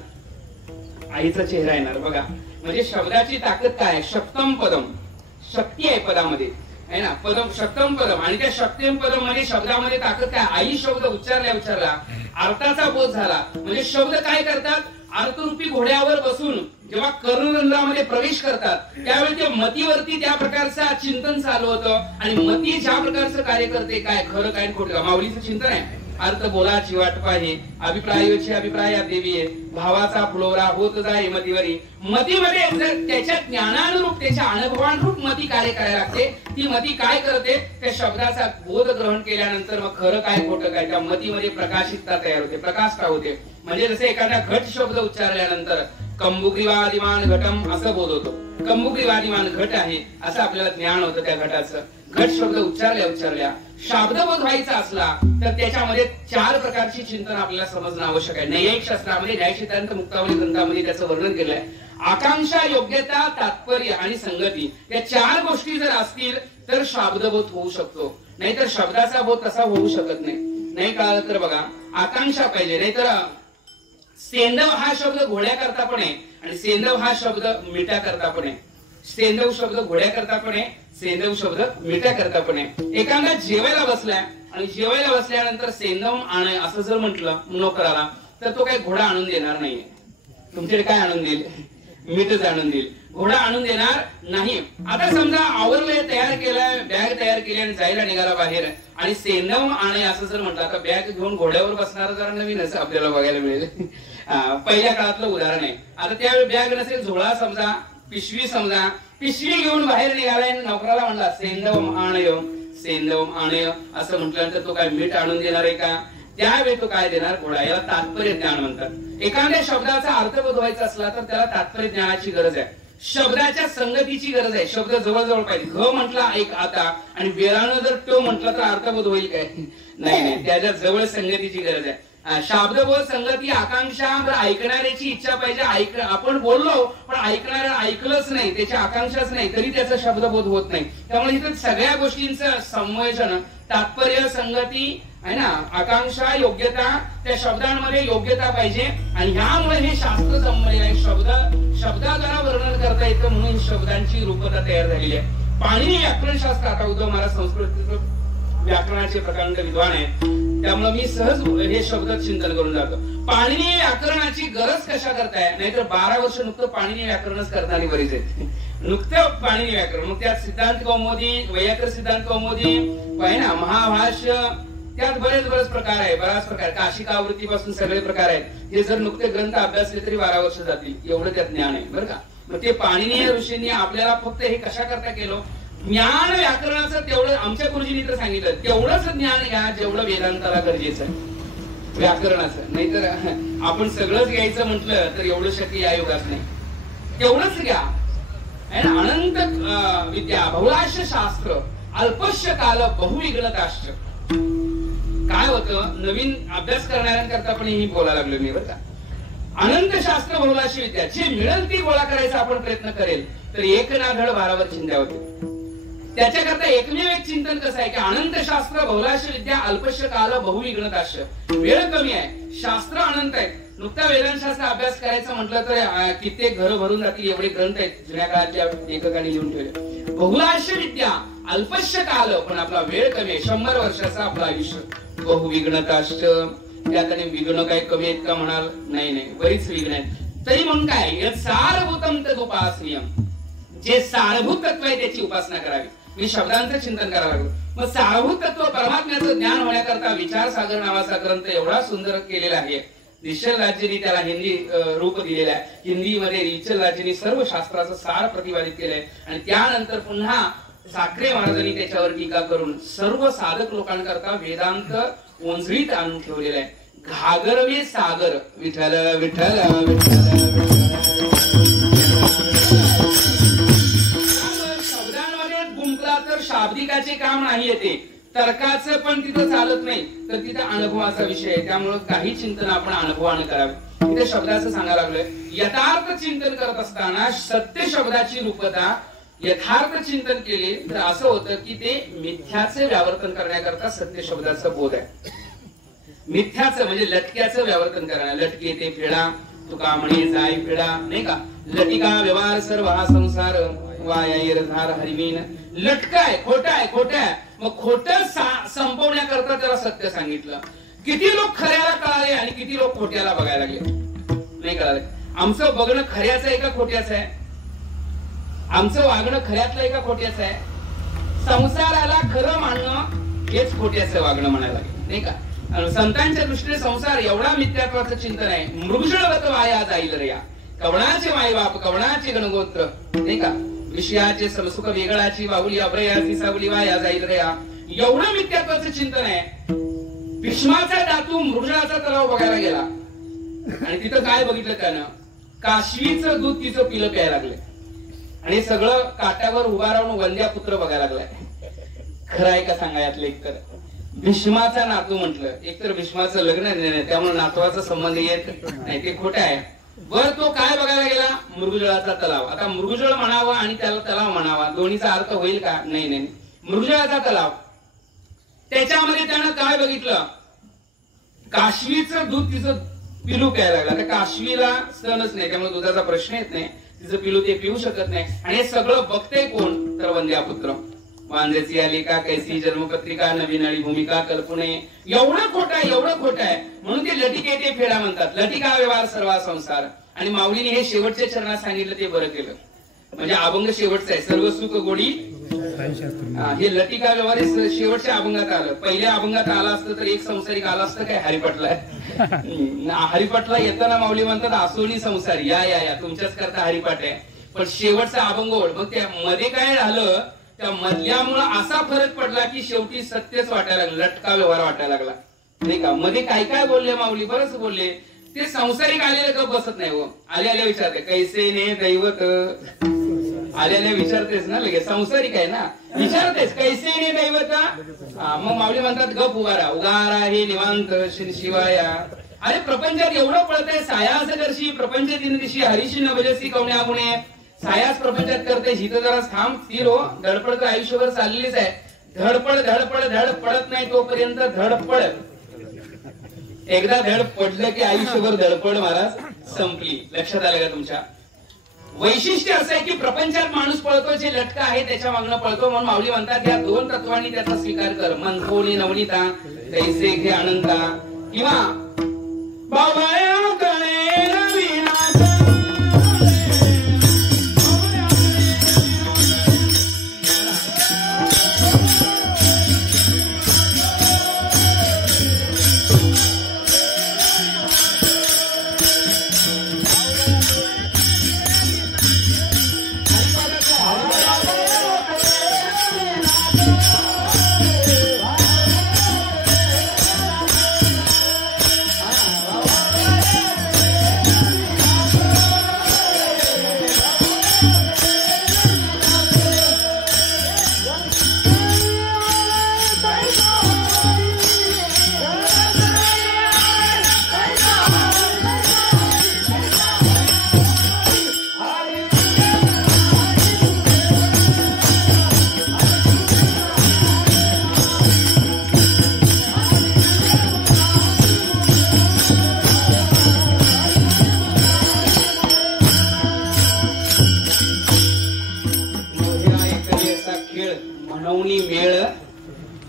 आईचा चेहरा येणार बघा. म्हणजे शब्दाची ताकद काय. शक्तम पदम, शक्ती आहे पदामध्ये. आहे ना, पदम शक्तम पदम. आणि त्या शक्तम पदम मध्ये शब्दामध्ये ताकद काय, आई शब्द उच्चारला अर्थाचा बोध झाला. म्हणजे शब्द काय करतात, अर्थरूपी घोड्यावर बसून जेव्हा कर्णरंध्रामध्ये प्रवेश करतात त्यावेळी ते मतीवरती त्या प्रकारचं चिंतन चालू होतं. आणि मती ज्या प्रकारचं कार्य करते, काय खरं काय खोटं, माऊलीचं चिंतन आहे. अर्थ बोलाची वाट पाहे, अभिप्रायाची अभिप्राया देवी आहे, भावाचा फुलोरा होत जाय मतीवरी. मतीमध्ये जर त्याच्या ज्ञानानुरूप त्याच्या अनुभवानुरूप मती कार्य करायला लागते. ती मती काय करते, त्या शब्दाचा बोध ग्रहण केल्यानंतर मग खरं काय खोटं काय त्या मतीमध्ये प्रकाशितता तयार होते, प्रकाशता होते. म्हणजे जसे एखादा घट शब्द उच्चारल्यानंतर कंबुग्रीवादिमान घटम असं बोध होतो. कंबुग्रीवादिमान घट आहे असं आपल्याला ज्ञान होतं त्या घटाचं. घट शब्द उच्चारल्या शाब्दबोध व्हायचा असला तर त्याच्यामध्ये 4 प्रकारची चिंतन आपल्याला समजणं आवश्यक आहे. न्यायिक शास्त्रामध्ये न्याय सिद्धांत मुक्तावली ग्रंथामध्ये त्याचं वर्णन केलंय. आकांक्षा, योग्यता, तात्पर्य आणि संगती या 4 गोष्टी जर असतील तर शाब्दबोध होऊ शकतो, नाहीतर शब्दाचा बोध तसा होऊ शकत नाही. नाही कळलं तर बघा, आकांक्षा पाहिजे, नाहीतर सेंदव हा शब्द घोड्या करता पण आहे आणि सेंदव हा शब्द मिठा करता पण आहे. सेंदव शब्द घोड्या करता पण आहे, सेंदव शब्द मिठा करता पण आहे. एखादा जेवायला बसलाय आणि जेवायला बसल्यानंतर सेंदव आण असं जर म्हटलं नोकराला तर तो काही घोडा आणून देणार नाहीये. तुमच्याकडे काय आणून देईल, मीठच आणून देईल, घोडा आणून देणार नाही. आता समजा आवरलंय, तयार केलाय, बॅग तयार केली आणि जायला निघाला बाहेर आणि सेंदव आणे असं जर म्हटलं तर बॅग घेऊन घोड्यावर बसणार जरा नवीन असं आपल्याला बघायला मिळेल. पहिल्या काळातलं उदाहरण आहे. आता त्यावेळी बॅग नसेल, झोळा समजा, पिशवी समजा, पिशवी घेऊन बाहेर निघालाय, नोकराला म्हणला सेंदव आणय, सेंदव आणय असं म्हटल्यानंतर तो काय मीठ आणून देणार आहे का, त्यावेळी तो काय देणार, घोडा. याला तात्पर्य ज्ञान म्हणतात. एखाद्या शब्दाचा अर्थ बोधवायचा असला तर त्याला तात्पर्य ज्ञानाची गरज आहे, शब्दाच्या संगतीची गरज आहे. शब्द जवळजवळ पाहिजे. घ म्हटला एक आता आणि वेळानं जर तो म्हटला तर अर्थबोध होईल काय, नाही, त्याच्या जवळ संगतीची गरज आहे. शब्दबोध, संगती, आकांक्षा, ऐकणाऱ्याची इच्छा पाहिजे. आपण बोललो पण ऐकणाऱ्या ऐकलंच नाही, त्याची आकांक्षाच नाही, तरी त्याचा शब्दबोध होत नाही. त्यामुळे इथं सगळ्या गोष्टींचं संयोजन, तात्पर्य, संगती आहे ना, आकांक्षा, योग्यता, त्या शब्दांमध्ये योग्यता पाहिजे. आणि ह्यामुळे हे शास्त्र जमलेलं आहे. शब्दाद्वारा वर्णन करता येतं म्हणून शब्दांची रूपता तयार झालेली आहे. पाणिनी व्याकरणशास्त्र, आता उद्धव महाराज संस्कृत व्याकरणाचे प्रकांड विद्वान आहे, त्यामुळे मी सहज हे शब्द चिंतन करून जातो. पाणिनी व्याकरणाची गरज कशा करताय, नाहीतर 12 वर्ष नुकतं पाणिनी व्याकरणच करताना बरीच आहेत. नुकतं पाणिनी व्याकरण, मग त्यात सिद्धांत कौमुदी, वैयाकर सिद्धांत कौमुदी आहे ना, महाभाष्य, त्यात बरेच प्रकार आहे, बराच प्रकार, काशिकावृत्तीपासून सगळे प्रकार आहेत. हे जर नुकते ग्रंथ अभ्यासले तरी 12 वर्ष जातील, एवढं त्यात ज्ञान आहे बरं का. मग ते पाणिनी ऋषींनी आपल्याला फक्त हे कशा करता केलं, ज्ञान व्याकरणाचं तेवढं आमच्या गुरुजींनी तर सांगितलं, तेवढंच ज्ञान घ्या जेवढं वेदांताला गरजेचं आहे व्याकरणाचं. नाहीतर आपण सगळंच घ्यायचं म्हटलं तर एवढं शक्य या युगात नाही. तेवढंच घ्या. अनंत विद्या बहुलाश्य शास्त्र अल्पश्य काल बहुविघ्नताश्च. काय होतं, नवीन अभ्यास करणाऱ्यांकरता पण ही बोलायला लागलो मी बरं का. अनंत शास्त्र बहुलाश्य विद्या, जे मिळेल ती गोळा करायचा आपण प्रयत्न करेल तर एक ना धड 12वर चिंध्या होते. त्याच्याकरता एकमेव एक चिंतन कसं आहे की अनंत शास्त्र बहुलाश्य विद्या अल्पश्य काल बहुविघ्नताश्च. वेळ कमी आहे, शास्त्र अनंत आहे. नुकता वेदांतशास्त्र अभ्यास करायचं म्हटलं तर कित्येक घर भरून जातील एवढे ग्रंथ आहेत जुन्या काळातल्या लेखकांनी लिहून ठेवले. बहुलाश्य विद्या अल्पश्य काल, पण आपला वेळ कमी आहे, 100 वर्षाचा आपलं आयुष्य. बहुविघ्नताश्च, त्यात आणि विघ्न काही कमी आहेत का म्हणाल, नाही, बरीच विघ्न आहेत. तरी म्हणून काय, सारभूतम तदुपासनीयम, जे सारभूत तत्व आहे त्याची उपासना करावी. मी शब्दांचं चिंतन करायला लागलो. मग सारभूत तत्व परमात्म्याचं ज्ञान होण्याकरता विचार सागर नावाचा ग्रंथ एवढा सुंदर केलेला आहे. रिचल राज्यांनी त्याला हिंदी रूप दिलेलं आहे. हिंदीमध्ये रिचल राज्यांनी सर्व शास्त्राचं सार प्रतिपादित केलंय. आणि त्यानंतर पुन्हा साखरे महाराजांनी त्याच्यावर टीका करून सर्व साधक लोकांकरता वेदांत ओंजळीत आणून ठेवलेला आहे. घागरवे सागर विठ्ठल विठ्ठल विठ्ठल. शब्दांमध्ये गुंतला तर शाब्दिकाचे काम नाही येते, तर्काचं पण तिथं चालत नाही, तर तिथं अनुभवाचा विषय आहे. त्यामुळे काही चिंतन आपण अनुभवाने करावे. तिथे शब्दाचं सांगायला लागलोय, यथार्थ चिंतन करत असताना सत्य शब्दाची रूपता यथार्थ चिंतन केले तर असं होतं की ते मिथ्याचे व्यावर्तन करण्याकरता सत्य शब्दाचा बोध आहे. मिथ्याचं म्हणजे लटक्याचं व्यावर्तन करणार. लटके ते फेडा, तुका म्हणे जाय फेडा, नाही का. लटिका व्यवहार सर्व हा संसार, वायर धार हरिमीन. लटका आहे, खोटा आहे, खोटा आहे. मग खोटं संपवण्याकरता त्याला सत्य सांगितलं. किती लोक खऱ्याला कळाले आणि किती लोक खोट्याला बघायला लागले. नाही कळाले. आमचं बघणं खऱ्याचं आहे का खोट्याचं आहे? आमचं वागणं खऱ्यातलं आहे का खोट्याचं आहे? संसाराला खरं मानणं हेच खोट्याचं वागणं म्हणायला लागेल, नाही का? संतांच्या दृष्टीने संसार एवढा मिथ्यात्वाचं चिंतन आहे. मृगजळवत वाया जाईल रे या, कवणाचे मायबाप कवणाचे गणगोत्र, नाही का? विषयाचे समसुख वेगळाची वाहुली अभ्रयाची सावली वाया जाईल रे या, एवढं मिथ्यात्वाचं चिंतन आहे. भीष्माचा दातू मृगजळाचा तलाव बघायला गेला आणि तिथं काय बघितलं त्यानं? काशवीचं दूध तिचं पिलं प्यायला लागले आणि सगळं काट्यावर उभा राहून वंद्या पुत्र बघायला लागलाय. खरं आहे का सांगा यातलं? एकतर भीष्माचा नातू म्हटलं, एकतर भीष्माचं लग्न नाही त्यामुळे नातवाचा संबंध येत नाही, ते खोटं आहे. बर तो काय बघायला गेला? मृगजळाचा तलाव. आता मृगजळ म्हणावा आणि त्याला तलाव म्हणावा, दोन्हीचा अर्थ होईल का? नाही नाही. मृगजळाचा तलाव, त्याच्यामध्ये त्यानं काय बघितलं? काशवीचं दूध तिचं पिलू प्यायला लागला. तर काशवीला स्तनच नाही त्यामुळे दुधाचा प्रश्न येत नाही, तिचं पिलू ते पिऊ शकत नाही. आणि हे सगळं बघते कोण? तर वंद्यापुत्र. वांद्याची आली का कैसी जन्मपत्रिका नवीन भूमिका कल्पने. एवढं खोटं आहे, एवढं खोटं आहे. म्हणून ते लटिके ते फेडा म्हणतात. लटिका व्यवहार सर्वा संसार. आणि माऊलीने हे शेवटच्या चरणात सांगितलं ते बरं केलं. म्हणजे अभंग शेवटचा आहे, सर्व सुख गोडी. हे लटिका व्यवहार शेवटच्या अभंगात आलं. पहिल्या अभंगात आलं असतं तर एक संसारिक आला असतं काय? हरिपाठला. हरिपाठला येताना माऊली म्हणतात आसोनी संसारी या या या तुमच्याच करता हरिपाठ आहे. पण शेवटचा अभंग ओढ. मग त्या मध्ये काय झालं? त्या मधल्यामुळं असा फरक पडला की शेवटी सत्यच वाटायला लागलं, लटका व्यवहार वाटायला लागला, नाही का? मध्ये काय काय बोलले माऊली? बरंच बोलले. ते संसारिक आलेले गप बसत नाही हो. आले आले विचारते कैसे ने दैवत. आलेले विचारतेस ना लगेच, संसारिक आहे ना, विचारतेस कैसे ने दैवत. मग माऊली म्हणतात गप उगारा उगारा हे निवांत शिवाया. अरे प्रपंचात एवढं पळतंय, साया असं करशी प्रपंच तीन दिशी हरीशी न भजसी कवण्या गुणे. सायाच प्रपंचात करते, हिथं जरा थांब स्थिर हो. धडपड तर आयुष्यभर चाललीच आहे. धडपड धडपड धड पडत नाही तोपर्यंत धडपड. एकदा धड पडलं की आयुष्यभर धडपड महाराज संपली. लक्षात आलं का तुमच्या? वैशिष्ट्य असं आहे की प्रपंचात माणूस पळतो, जे लटका आहे त्याच्या मागणं पळतो. म्हणून माऊली म्हणतात या दोन तत्वांनी त्याचा स्वीकार कर. मनकोनी नवनीता तैसे घे अनंता. किंवा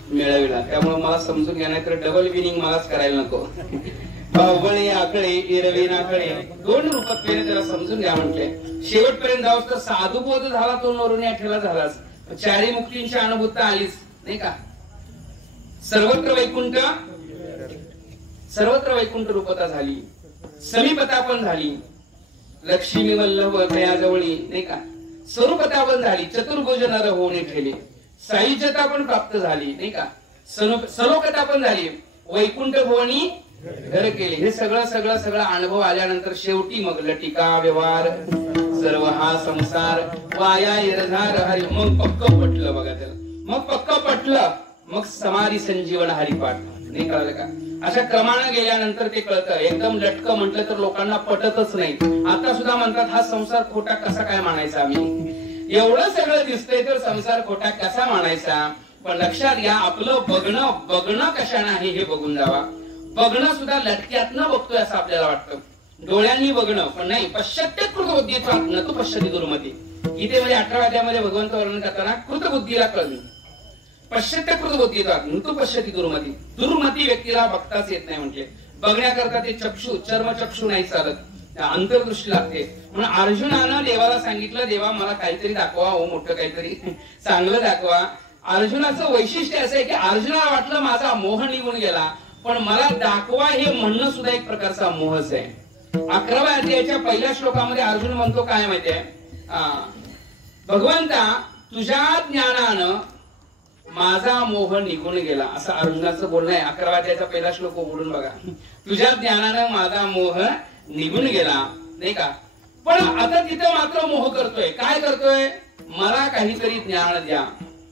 मिळविला. त्यामुळे मला समजून घ्या, नाही तर डबल विनिंग मलाच करायला नको. बाहुबळी आकडे इरवी नाकडे दोन रूपत्वेने त्याला समजून घ्या म्हटले. शेवटपर्यंत जाऊस तर साधुबोध झाला तो नरून आठवला झालाच. चारी मुक्तींची अनुभूता आलीच, नाही का? सर्वत्र वैकुंठ रूपता झाली, समीपता पण झाली, लक्ष्मी वल्लभ तयाजवळी, नाही का? स्वरूपता पण झाली, चतुर्भुज नर होणे ठेले, सायुज्यता पण प्राप्त झाली, नाही का? सलोकता पण झाली, वैकुंठ भुवनी घर केले. हे सगळं अनुभव आल्यानंतर शेवटी मग लटिका व्यवहार सर्व हा संसार वाया इरधार हरी. मग पक्क पटलं बघा त्याला. मग पक्क पटलं, मग समाधी संजीवन हरिपाठ. नाही कळलं का? अशा क्रमानं गेल्यानंतर ते कळतं. एकदम लटक म्हटलं तर लोकांना पटतच नाही. आता सुद्धा म्हणतात हा संसार खोटा कसा काय मानायचा आम्ही? एवढं सगळं दिसतंय तर संसार खोटा कसा मानायचा? पण लक्षात घ्या, आपलं बघणं कशानं आहे हे बघून जावा. बघणं सुद्धा लटक्यातनं बघतोय असं आपल्याला वाटतं, डोळ्यांनी बघणं. पण नाही, पश्चात्कृत उद्देशात न तो पश्यती दुर्मती. गीतेमध्ये 18व्या अध्यायामध्ये भगवंत वर्णन करताना कृतबुद्धीला कळली, पश्चात्य कृतबुद्धीतात नृतु पश्यती दुर्मती. दुर्मती व्यक्तीला बघताच येत नाही म्हटले. बघण्याकरता ते चक्षु चर्मचक्षु नाही चालत, अंतर्दृष्टी लागते. म्हणून अर्जुनानं देवाला सांगितलं, देवा मला काहीतरी दाखवा, हो मोठं काहीतरी चांगलं दाखवा. अर्जुनाचं वैशिष्ट्य असं आहे की अर्जुनाला वाटलं माझा मोह निघून गेला, पण मला दाखवा हे म्हणणं सुद्धा एक प्रकारचा मोहच आहे. 11व्या अध्यायाच्या पहिल्या श्लोकामध्ये अर्जुन म्हणतो काय माहितीये, भगवंता तुझ्या ज्ञानानं माझा मोह निघून गेला, असं अर्जुनाचं बोलणं आहे. 11व्या अध्यायाचा पहिला श्लोक उघडून बघा. तुझ्या ज्ञानानं माझा मोह निघून गेला, नाही का. पण आता तिथं मात्र मोह करतोय. काय करतोय, मला काहीतरी ज्ञान द्या,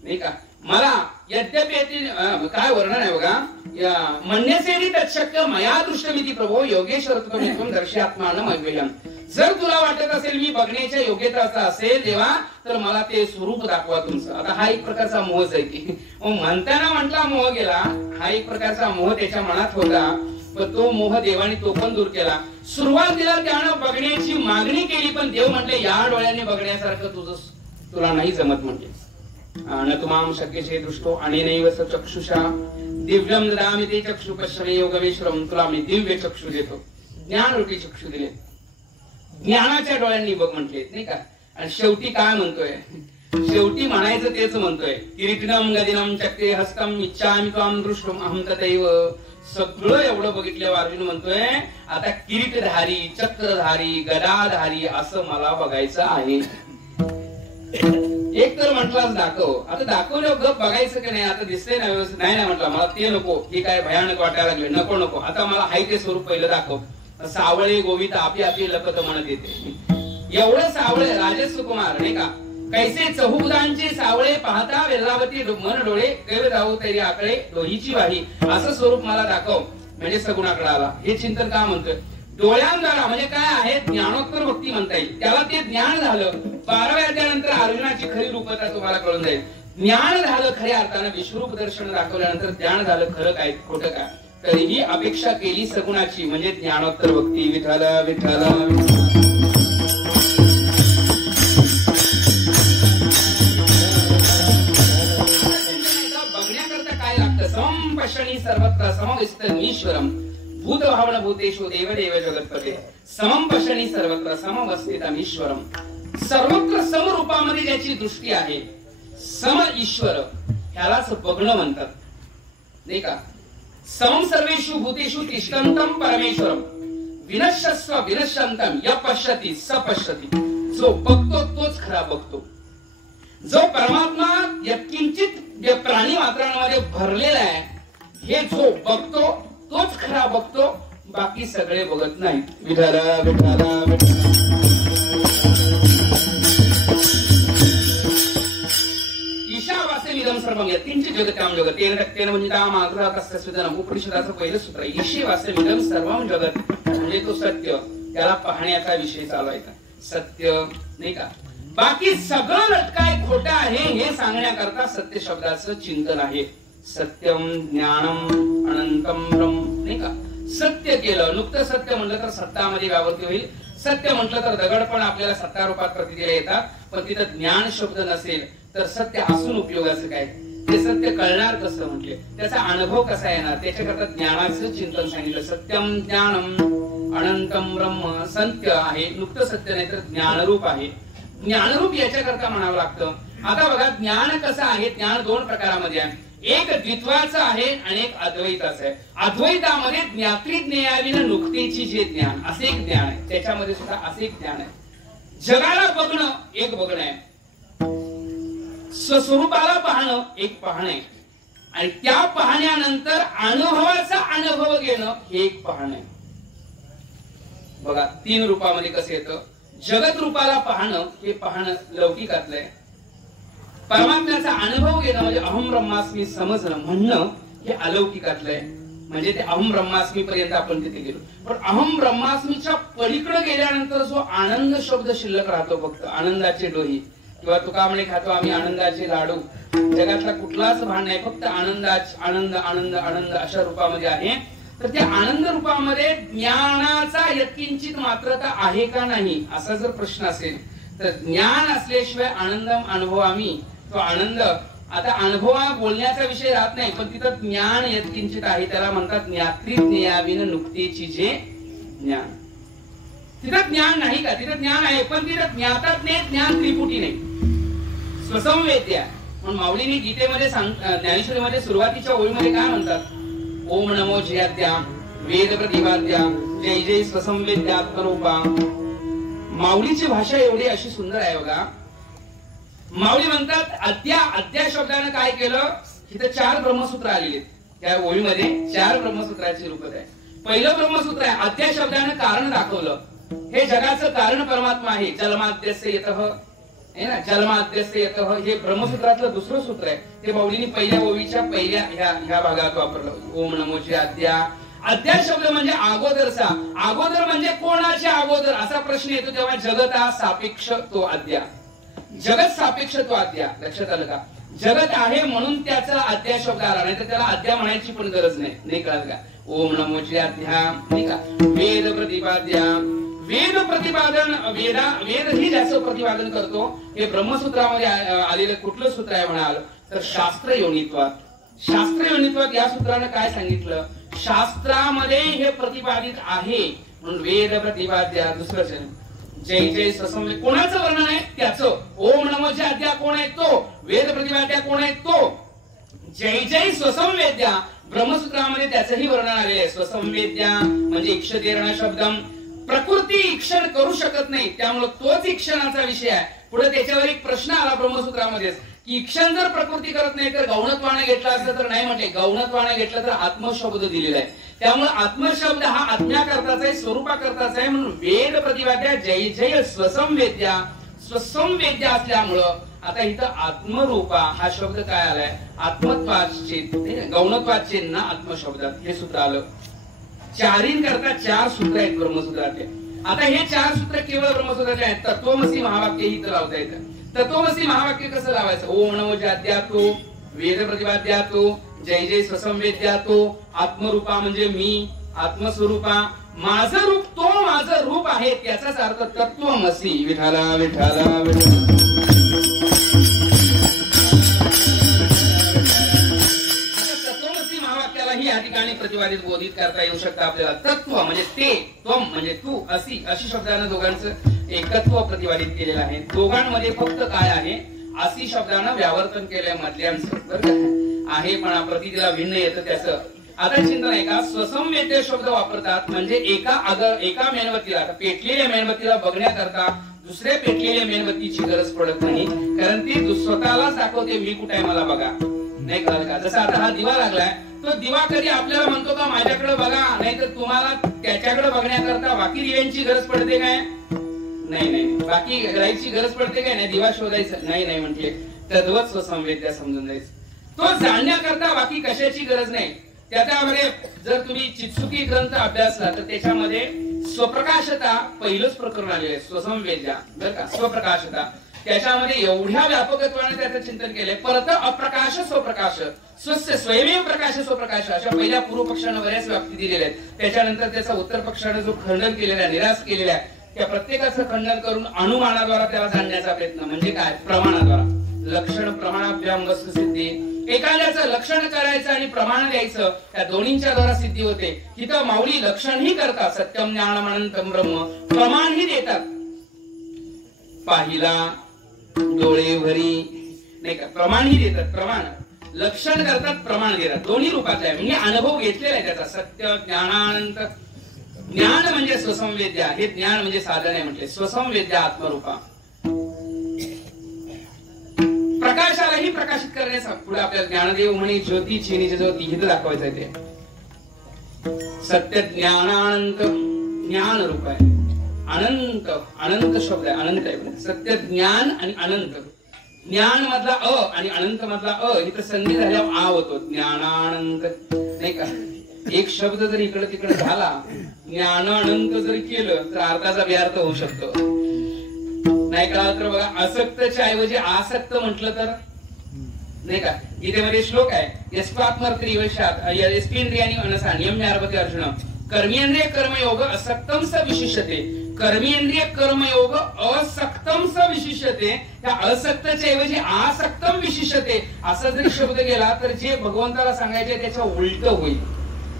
नाही का. मला यद्यपि काय वर्णन आहे बघा, म्हणण्याचे तत्शक्य मया दृष्टमिती प्रभो योगेश्वर त्वं दर्शयात्मानं अव्ययम्. जर तुला वाटत असेल मी बघण्याच्या योग्यताचा असेल देवा, तर मला ते स्वरूप दाखवा तुमचं. आता हा एक प्रकारचा मोहच आहे की म्हणताना म्हटला मोह गेला, हा एक प्रकारचा मोह त्याच्या मनात होता, पण तो मोह देवाने तो पण दूर केला. सुरुवातीला त्यानं बघण्याची मागणी केली, पण देव म्हटले या डोळ्याने बघण्यासारखं तुला नाही जमत म्हटले. न तुमाम शक्यसे दृष्टो अनेनैव स चक्षुषा दिव्यम ददामि ते चक्षु पश्यमे योगमेश्वरम. तुला मी दिव्य चक्षु देतो, ज्ञान रूपी चक्षु दिले, ज्ञानाच्या डोळ्यांनी बघ म्हटले, नाही का. आणि शेवटी काय म्हणतोय, शेवटी म्हणायचं तेच म्हणतोय, किरीटिनम गदिनम चक्रे हस्तम इच्छामि त्वाम दृष्टुम अहं तथैव. सगळं एवढं बघितल्यावर अर्जुन म्हणतोय आता किरीटधारी, चक्रधारी, गदाधारी असं मला बघायचं आहे. एक तर म्हटलाच दाखव. आता दाखवलं गप बघायचं की नाही, आता दिसतंय ना व्यवस्थित, नाही नाही म्हटलं मला ते नको, हे काय भयानक वाटायला लागले, नको नको, आता मला हाय ते स्वरूप पहिलं दाखव. सावळे गोविता आपी आपी लपत म्हणत येते. एवढं सावळे राजस कुमार, नाही का. कैसे चहुदांचे सावळे पाहता वेल्लावती मन डोळे कैव जाऊ तरी आकडे डोहीची वाही. असं स्वरूप मला दाखव. म्हणजे सगुणाकडे आला. हे चिंतन का म्हणतोय, डोळ्यांद्वारा म्हणजे काय आहे, ज्ञानोत्तर भक्ती म्हणता येईल. त्याला ते ज्ञान झालं. 12व्या अध्यायानंतर अर्जुनाची खरी रूपता तुम्हाला कळून जाईल. ज्ञान झालं खऱ्या अर्थानं, विश्वरूप दर्शन दाखवल्यानंतर ज्ञान झालं खरं काय खोटं काय. तरीही अपेक्षा केली सगुणाची म्हणजे ज्ञानोत्तर भक्ती. विठ्ठल विठ्ठल. बघण्याकरता काय लागतं, समं पश्यणि सर्वत्र समविस्तमीश्वरम भूतभावन भूतेषु देवदेव जगत्पते. समं पश्यणि सर्वत्र समवस्थितमीश्वरम. सर्वत्र समरूपामध्ये ज्याची दृष्टी आहे, सम ईश्वर, ह्यालाच बघणं म्हणतात, नाही का. समं सर्वेषु भूतेषु तिष्ठन्तं परमेश्वरम विनश्यस्व विनश्यन्तं य पश्यति स पश्यति. जो बघतो तोच खरा बघतो. जो परमात्मा यत्किंचित प्राणी मात्रांमध्ये भरलेला आहे, हे जो बघतो तोच खरा बघतो, बाकी सगळे बघत नाही. विठ्ठल विठ्ठल विठ्ठल. ईशावास्यमिदं सर्वं यत्किंचित् जगत्यां जगत् तेन तक्तेन वंदिताम् आग्रह कस्य स्विदनम्. उपनिषदाचं पहिलं सूत्र आहे. ईशावास्यमिदं सर्वं जगत् म्हणजे तो सत्य, त्याला पाहण्याचा विषय चालवायचा. सत्य, नाही का. बाकी सगळं लटकाय खोटं आहे हे सांगण्याकरता सत्य शब्दाचं चिंतन आहे. सत्यम ज्ञानम अनंतम ब्रह्म, नाही का. सत्य केलं, नुकतं सत्य म्हटलं तर सत्तामध्ये व्यावृत्ती होईल. सत्य म्हटलं तर दगड पण आपल्याला सत्ता रूपात प्रतीला येतात, पण तिथं ज्ञान शब्द नसेल तर सत्य असून उपयोगाचं काय. ते सत्य कळणार कसं म्हटले, त्याचा अनुभव कसा येणार, त्याच्याकरता ज्ञानाचं चिंतन सांगितलं. सत्यम ज्ञानम अनंतम ब्रह्म. सत्य आहे, नुकतं सत्य नाही तर ज्ञानरूप आहे. ज्ञानरूप याच्याकरता म्हणावं लागतं. आता बघा ज्ञान कसं आहे, ज्ञान दोन प्रकारामध्ये आहे. एक द्वित्वाचं आहे आणि एक अद्वैताचं आहे. अद्वैतामध्ये ज्ञात्री ज्ञेयाविन नुकतेची जे ज्ञान असे एक ज्ञान आहे, त्याच्यामध्ये सुद्धा असे एक ज्ञान आहे. जगाला बघणं एक बघणं आहे, स्वस्वरूपाला पाहणं एक पाहणं आहे, आणि त्या पाहण्यानंतर अनुभवाचा अनुभव घेणं हे एक पाहणं आहे. बघा 3 रूपामध्ये कसं येतं. जगत रूपाला पाहणं हे पाहणं लौकिकातलं आहे. परमात्म्याचा अनुभव घेणं म्हणजे अहम ब्रह्मास्मी समजणं म्हणणं हे अलौकिकातलं आहे. म्हणजे ते अहम ब्रह्मास्मी पर्यंत आपण तिथे गेलो, पण अहम ब्रह्मास्मीच्या पलीकडे गेल्यानंतर जो आनंद शब्द शिल्लक राहतो, फक्त आनंदाचे डोही किंवा तुका म्हणे खातो आम्ही आनंदाचे लाडू. जगातला कुठलाच भान नाही, फक्त आनंदाच आनंद आनंद आनंद अशा रूपामध्ये आहे. तर त्या आनंद रूपामध्ये ज्ञानाचा यत्किंचित मात्रता आहे का नाही असा जर प्रश्न असेल तर ज्ञान असल्याशिवाय आनंदम अनुभवामी, तो आनंद आता अनुभवा बोलण्याचा विषय राहत नाही, पण तिथं ज्ञान यत्किंचित आहे, त्याला म्हणतात ज्ञात्री ज्ञेयाविन नुकतेची जे ज्ञान. तिथं ज्ञान नाही का? तिथं ज्ञान आहे, पण तिथं ज्ञातात नाही, ज्ञान त्रिपुटी नाही, स्वसंवेद्या. पण माऊलींनी गीतेमध्ये ज्ञानेश्वरीमध्ये सुरुवातीच्या ओळीमध्ये काय म्हणतात? ओम नमो जयाद्या वेद प्रतिपाद्या जय जय स्वसंवेद्यात्मरूपा. माऊलीची भाषा एवढी अशी सुंदर आहे बघा. माऊली म्हणतात अद्या, अद्या शब्दानं काय केलं? इथं 4 ब्रह्मसूत्र आलेले त्या ओळीमध्ये, 4 ब्रह्मसूत्राची रूपत आहे. पहिलं ब्रह्मसूत्र आहे अद्या शब्दानं कारण दाखवलं. हे जगाचं कारण परमात्मा आहे. जन्माद्यस्य यतः आहे ना, जन्माद्यस्य यतः हे ब्रह्मसूत्रातलं दुसरं सूत्र आहे. ते माऊलींनी पहिल्या ओळीच्या पहिल्या ह्या भागात वापरलं. ओम नमोचे अद्या. अद्या शब्द म्हणजे अगोदरचा. अगोदर म्हणजे कोणाच्या अगोदर असा प्रश्न येतो तेव्हा जगत हा सापेक्ष तो अद्या. जगत सापेक्ष तो अद्या. लक्षात आलं का? जगत आहे म्हणून त्याचा अद्या शब्द आला, नाही तर त्याला अद्या म्हणायची पण गरज नाही. नाही कळलं का? ओम नमोचे अद्या नाही का. वेद प्रतिपाद्या, वेद प्रतिपादन, वेद ही ज्याचं प्रतिपादन करतो हे ब्रह्मसूत्रामध्ये आलेलं कुठलं सूत्र आहे म्हणाल तर शास्त्र योनित्वात. शास्त्र योनित्वात या सूत्रानं काय सांगितलं? शास्त्रामध्ये हे प्रतिपादित आहे म्हणून वेद प्रतिपाद्या. दुसरं जय जय स्वसंवेद, कोणाचं वर्णन आहे त्याचं. ओम नमोच्या अद्या कोण आहे तो, वेद प्रतिपाद्या कोण आहे तो. जय जय स्वसंवेद्या ब्रह्मसूत्रामध्ये त्याचंही वर्णन आलेलं आहे. स्वसंवेद्या म्हणजे इक्षतेरण शब्दम, प्रकृती इक्षण करू शकत नाही त्यामुळे तोच इक्षणाचा विषय आहे. पुढे त्याच्यावर एक प्रश्न आला ब्रह्मसूत्रामध्येच की इक्षण जर प्रकृती करत नाही तर गौणत्वाने घेतला असलं तर नाही म्हटले. गौणत्वाने घेतलं तर आत्मशब्द दिलेला आहे. त्यामुळे आत्मशब्द हा आज्ञाकर्ताचा आहे, स्वरूपाकर्ताचा आहे. म्हणून वेद प्रतिपाद्या जय जय स्वसंवेद्या, स्वसंवेद्या असल्यामुळं आता इथं आत्मरूपा हा शब्द काय आलाय? आत्मत्वाचेत गौणत्वाचे ना आत्मशब्दात हे सूत्र आलं. चारीं करता 4 सूत्र आहेत ब्रह्मसूत्रातले. आता हे 4 सूत्र केवळ ब्रह्मसूत्राचे आहेत. तत्वमसी महावाक्य ही लावता येतं. तत्वमसी महावाक्य कसं लावायचं? ओम नमो जाद्यातो, वेद प्रतिपाद्यातो, जय जय स्वसंवेद्यातो, आत्मरूपा म्हणजे मी, आत्मस्वरूपा, माझं रूप तो माझं रूप आहे त्याचाच अर्थ तत्वमसी. विठाला विठाला विठाला. या ठिकाणी प्रतिपादित बोधित करता येऊ शकतं आपल्याला. तत्व म्हणजे ते, त्वम म्हणजे तू, अशी अशी शब्दानं दोघांचं एकत्व प्रतिपादित केलेलं आहे. दोघांमध्ये फक्त काय आहे? अशी शब्दानं व्यावर्तन केलंय मधल्यांचं. बरं आहे पण प्रतिला भिन्न येतं त्याचं. आता चिंतन आहे का? स्वसंवेद्य शब्द वापरतात म्हणजे एका मेणबत्तीला, पेटलेल्या मेणबत्तीला बघण्याकरता दुसऱ्या पेटलेल्या मेणबत्तीची गरज पडत नाही, कारण ती स्वतःलाच दाखवते मी कुठे आहे मला बघा. नाही कळलं का? जसं आता हा दिवा लागलाय, तो दिवा कधी आपल्याला म्हणतो का माझ्याकडे बघा, नाही तर तुम्हाला त्याच्याकडे बघण्याकरता बाकी दिव्यांची गरज पडते काय? नाही नाही. बाकी लाईटची गरज पडते काय? नाही. दिवा शोधायचं नाही नाही म्हणजे तद्वत स्वसंवेद्या समजून जायचं. तो जाणण्याकरता बाकी कशाची गरज नाही. त्याच्यामध्ये जर तुम्ही चित्सुकी ग्रंथ अभ्यासला तर त्याच्यामध्ये स्वप्रकाशता पहिलंच प्रकरण आलेलं आहे. स्वसंवेद्या बरं का, स्वप्रकाशता. त्याच्यामध्ये एवढ्या व्यापकत्वाने त्याचं चिंतन केलंय. परत अप्रकाश स्वप्रकाश, स्वस्य स्वयमेव प्रकाश स्वप्रकाश अशा पहिल्या पूर्व पक्षानं बऱ्याच व्याप्ती दिलेल्या आहेत. त्याच्यानंतर त्याचा उत्तर पक्षानं जो खंडन केलेला आहे, निराश केलेला आहे, त्या प्रत्येकाचं खंडन करून अनुमानाद्वारा त्याला जाणण्याचा प्रयत्न म्हणजे काय? प्रमाणाद्वारा. लक्षण प्रमाणाभ्याम वस्तुसिद्धी. एखाद्याचं लक्षण करायचं आणि प्रमाण द्यायचं, त्या दोन्हींच्या द्वारा सिद्धी होते. तिथं माऊली लक्षणही करतात, सत्यम ज्ञानम अनंतम ब्रह्म, प्रमाणही देतात. पाहिला डोळे भरी नाही का, प्रमाणही देतात. प्रमाण लक्षण करतात, प्रमाण देतात. दोन्ही रूपातले आहे म्हणजे अनुभव घेतलेला आहे त्याचा. सत्य ज्ञानानंत. ज्ञान म्हणजे स्वसंवेद्या, हे ज्ञान म्हणजे साधन आहे म्हटले. स्वसंवेद्या आत्मरूपा. प्रकाशालाही प्रकाशित करण्याचा पुढे आपल्याला ज्ञानदेव म्हणे ज्योती चिनीची ज्योती हित दाखवायचं आहे. ते सत्य ज्ञानानंत ज्ञान रूप आहे. अनंत, अनंत शब्द आहे, अनंत आहे. सत्य ज्ञान आणि अनंत. ज्ञान मधला अ आणि अनंत मधला अ इथं संधी झाल्यावर आ होतो. ज्ञानानंत नाही का. एक शब्द जर इकडे तिकडे झाला, ज्ञान अनंत जर केलं तर अर्थाचा व्यर्थ होऊ शकतो. नाही कळलं तर बघा, असक्तच्या ऐवजी आसक्त म्हटलं तर नाही का. गीतेमध्ये श्लोक आहे यस्पात्मर्त्रिवशात यस्पेंद्रियानी मनसा नियम्यार्पते अर्जुन कर्मेंद्रिय कर्मयोग असक्तम स विशिष्यते कर्मेंद्रिय कर्मयोग असक्तम स विशिष्यते, त्या असक्तच्या ऐवजी आसक्तम विशिष्यते असा जरी शब्द गेला तर जे भगवंताला सांगायचे त्याच्या उलट होईल.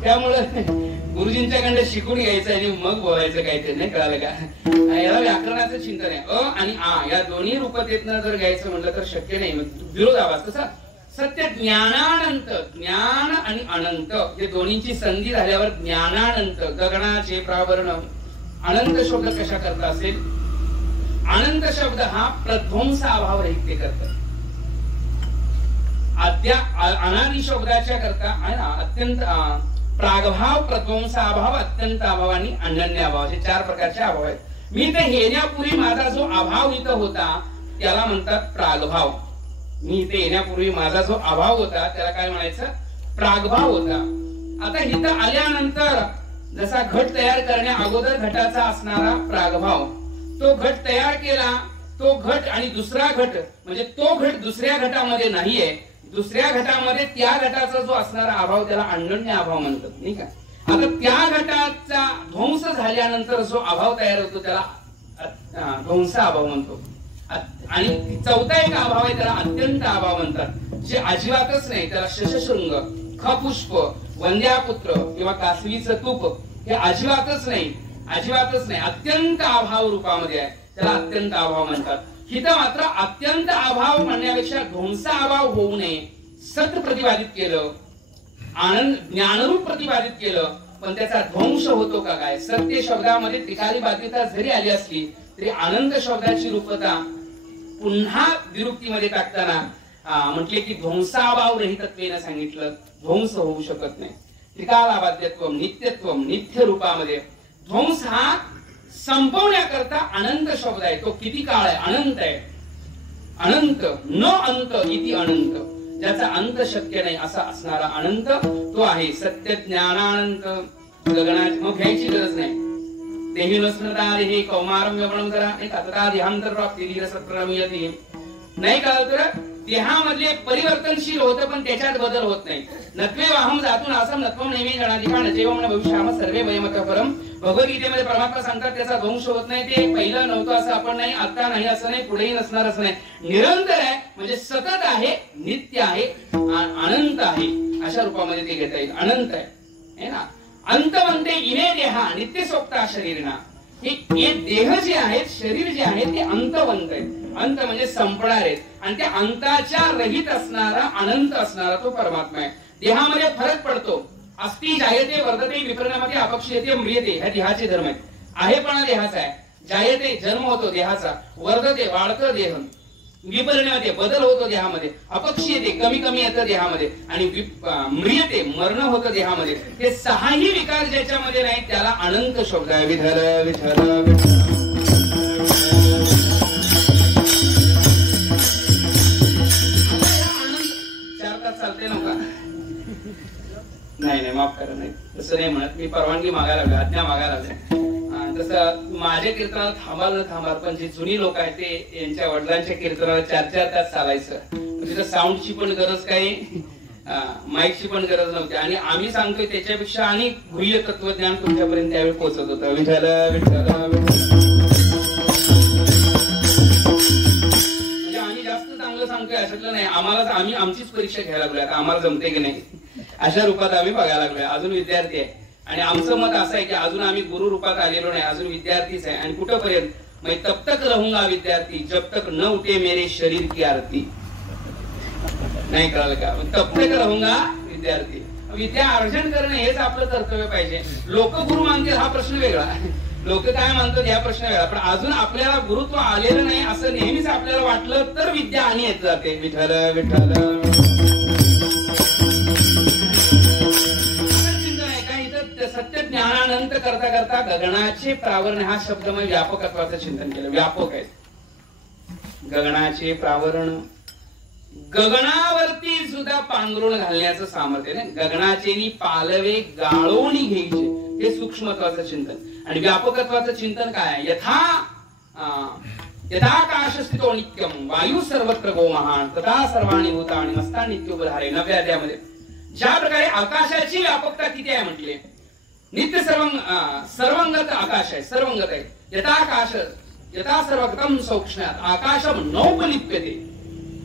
त्यामुळं गुरुजींच्याकडे शिकून घ्यायचं आणि मग बोलायचं काहीतरी, नाही कळालं का? याला व्याकरणाचं चिंतन आहे. अ आणि आ या दोन्ही रूपतेतनं जर घ्यायचं म्हणलं तर शक्य नाही. विरोधाभास कसा? सत्य ज्ञानानंत, ज्ञान आणि अनंत हे दोन्हींची संधी झाल्यावर ज्ञानानंत, गगनाचे प्रावरण. अनंत शब्द कशा करता असेल? अनंत शब्द हा प्रध्वंस अभाव रहित ते करतात. अनादि शब्दाच्या करता अत्यंत प्रागभाव, प्रध्वंस अभाव, अत्यंत अभाव आणि अनन्य अभाव असे 4 प्रकारचे अभाव आहेत. मी ते येण्यापूर्वी माझा जो अभाव इथं होता त्याला म्हणतात प्रागभाव. मी इथे येण्यापूर्वी माझा जो अभाव होता त्याला काय म्हणायचं? प्रागभाव होता. आता इथं आल्यानंतर जसा घट तयार करण्या अगोदर घटाचा असणारा प्रागभाव, तो घट तयार केला, तो घट आणि दुसरा घट म्हणजे तो घट दुसऱ्या घटामध्ये नाहीये, दुसऱ्या घटामध्ये त्या घटाचा जो असणारा अभाव त्याला अनन्य अभाव म्हणतात, नाही का? आता त्या घटाचा ध्वंस झाल्यानंतर जो अभाव तयार होतो त्याला ध्वंस अभाव म्हणतो. आणि चौथा एक अभाव आहे त्याला अत्यंत अभाव म्हणतात, जे अजिबातच नाही. त्याला शशशृंग, खपुष्प, वंद्यापुत्र किंवा कासवीचं तूप हे अजिबातच नाही, अजिबातच नाही, अत्यंत अभाव रूपामध्ये आहे, त्याला अत्यंत अभाव म्हणतात. इथं मात्र अत्यंत अभाव म्हणण्यापेक्षा ध्वंस अभाव होऊ नये सत प्रतिपादित केलं, आनंद ज्ञानरूप प्रतिपादित केलं, पण त्याचा ध्वंस होतो का काय? सत्य शब्दामध्ये त्रिकाली बाध्यता जरी आली असली तरी आनंद शब्दाची रूपता पुन्हा विरुक्तीमध्ये टाकताना म्हटले की ध्वंसाभाव रहितत्वेनं सांगितलं, ध्वंस होऊ शकत नाही. त्रिकालाबाध्यत्व, नित्यत्व, नित्य रूपामध्ये ध्वंस हा संपवण्याकरता अनंत शब्द आहे. तो किती काळ आहे? अनंत आहे. अनंत, न अंत इति अनंत, ज्याचा अंत शक्य नाही असा असणारा अनंत तो आहे. सत्य ज्ञानानंत गगनात मग घ्यायची गरज नाही. देही नस्मृता देही कौमारम व्यवणम करा एक आता ध्यानंतर प्राप्ती धीर सत्रमियती, नाही का? तर देहामधले परिवर्तनशील होतं पण त्याच्यात बदल होत नाही. नत्वे वाहम जातून असम नत्वम नेहमी गणाधिका नचैवम न भविष्याम सर्वे वयमत परम. भगवद्गीतेमध्ये परमात्मा सांगतात त्याचा ध्वंस होत नाही. ते पहिलं नव्हतं असं आपण नाही, आता नाही असं नाही, पुढेही नसणार असं नाही, निरंतर आहे, म्हणजे सतत आहे, नित्य आहे, अनंत आहे, अशा रूपामध्ये ते घेता येईल. अनंत आहे ना. अंतवंते इमे देहा नित्य सोक्ता शरीरना. हे देह जे आहेत, शरीर जे आहे ते अंतवंत आहेत. अंत म्हणजे संपणार आहेत आणि त्या अंताच्या रहित असणारा अनंत असणारा तो परमात्मा आहे. देहामध्ये फरक पडतो. अस्ति जायते वर्धते विपरिणामते अपक्षयते म्रियते, ह्या देहाचे धर्म आहेत. आहेपणा देहाचा आहे. जायते जन्म होतो देहाचा, वर्धते वाढतं देह, विपरिणामते बदल होतो देहामध्ये, अपक्षयते कमी कमी येतं देहामध्ये आणि म्रियते मरण होतं देहामध्ये. हे 6ही विकार ज्याच्यामध्ये नाही त्याला अनंत शब्द आहे. विठ्ठल विठ्ठल विठ्ठल. चालते नका? नाही माफ करा, नाही तसं नाही म्हणत. मी परवानगी मागायला लागलो, आज्ञा मागायला लागले. तसं माझ्या कीर्तनाला थांबाल न थांबाल, पण जे जुनी लोक आहेत ते यांच्या वडिलांच्या कीर्तनाला 4-4 तास चालायचं. तिथं साऊंडची पण गरज काही, माईकची पण गरज नव्हती. आणि आम्ही सांगतोय त्याच्यापेक्षा आणि गुह्य तत्वज्ञान तुमच्यापर्यंत त्यावेळी पोहोचत होतं. विठ्ठल विठ्ठल. म्हणजे आम्ही जास्त चांगलं सांगतोय अशातलं नाही. आम्हाला आमचीच परीक्षा घ्यायला लागलोय, आता आम्हाला जमते की नाही अशा रूपात आम्ही बघायला लागलोय. अजून विद्यार्थी आहे आणि आमचं मत असं आहे की अजून आम्ही गुरु रूपात आलेलो नाही, अजून विद्यार्थीच आहे. आणि कुठंपर्यंत? मैं तब तक रहूंगा विद्यार्थी जब तक न उठे मेरे शरीर की आरती. नाही कळालं का? तब तक रहूंगा विद्यार्थी. विद्या अर्जन करणं हेच आपलं कर्तव्य पाहिजे. लोक गुरु मानतील हा प्रश्न वेगळा, लोक काय मानतात या प्रश्न वेगळा, पण अजून आपल्याला गुरुत्व आलेलं नाही असं नेहमीच आपल्याला वाटलं तर विद्या आणि येत जाते. विठ्ठल विठ्ठल. सत्य ज्ञानानंत करता करता गगनाचे प्रावरण हा शब्दमय व्यापकत्वाचं चिंतन केलं. व्यापक आहे गगनाचे प्रावरण. गगनावरती सुद्धा पांघरुण घालण्याचं सामर्थ्य नाही. गगनाचे पालवे गाळून घ्यायचे हे सूक्ष्मत्वाचं चिंतन. आणि व्यापकत्वाचं चिंतन काय? यथाकाश स्थितो नित्यम वायू सर्वत्र गो महान तथा सर्वाणी भूतानि मस्ता नित्योपधारे. 9व्या अध्यायामध्ये ज्या प्रकारे आकाशाची व्यापकता किती आहे म्हटले, नित्य सर्वंगत आकाश आहे, सर्वंगत आहे. यथाकाश यथा सर्वगतम सौक्ष्म्यात आकाशम नौपलिप्यते.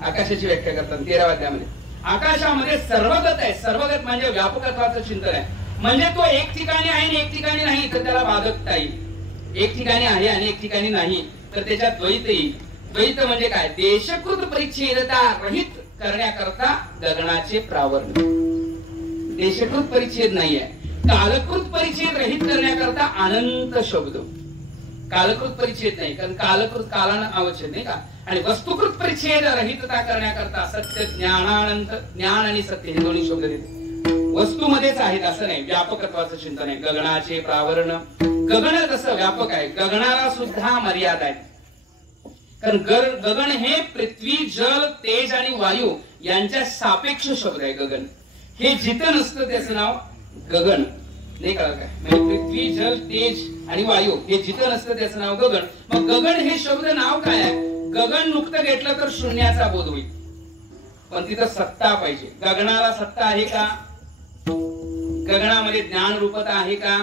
आकाशाची व्याख्या करतात 13व्या अध्यायामध्ये. आकाशामध्ये सर्वगत आहे. सर्वगत म्हणजे व्यापकत्वाचं चिंतन आहे. म्हणजे तो एक ठिकाणी आहे आणि एक ठिकाणी नाही तर त्याला बाधकता येईल. एक ठिकाणी आहे आणि एक ठिकाणी नाही तर त्याच्यात द्वैत येईल. द्वैत म्हणजे काय? देशकृत परिच्छेदता रहित करण्याकरता गगनाचे प्रावरण. देशकृत परिच्छेद नाहीये. कालकृत परिच्छेद रहित करण्याकरता अनंत शब्द. कालकृत परिच्छेद नाही कारण कालकृत कालानं आवश्यक नाही का. आणि वस्तुकृत परिच्छेद रहितता करण्याकरता सत्य ज्ञानानंत ज्ञान आणि सत्य हे दोन्ही शब्द देते. वस्तूमध्येच आहेत असं नाही. व्यापकत्वाचं चिंतन आहे. गगनाचे प्रावरण. गगन जसं व्यापक आहे गगनाला सुद्धा मर्यादा आहे. कारण गगन हे पृथ्वी जल तेज आणि वायू यांच्या सापेक्ष शब्द आहे. गगन हे जिथं नसतं त्याचं नाव गगन. नाही कळलं काय? म्हणजे पृथ्वी जल तेज आणि वायू हे जिथं नसतं त्याचं नाव गगन. मग गगन हे शब्द नाव काय आहे? गगन नुकतं घेतलं तर शून्याचा बोध होईल पण तिथं सत्ता पाहिजे. गगनाला सत्ता आहे का? गगनामध्ये ज्ञान रूपता आहे का?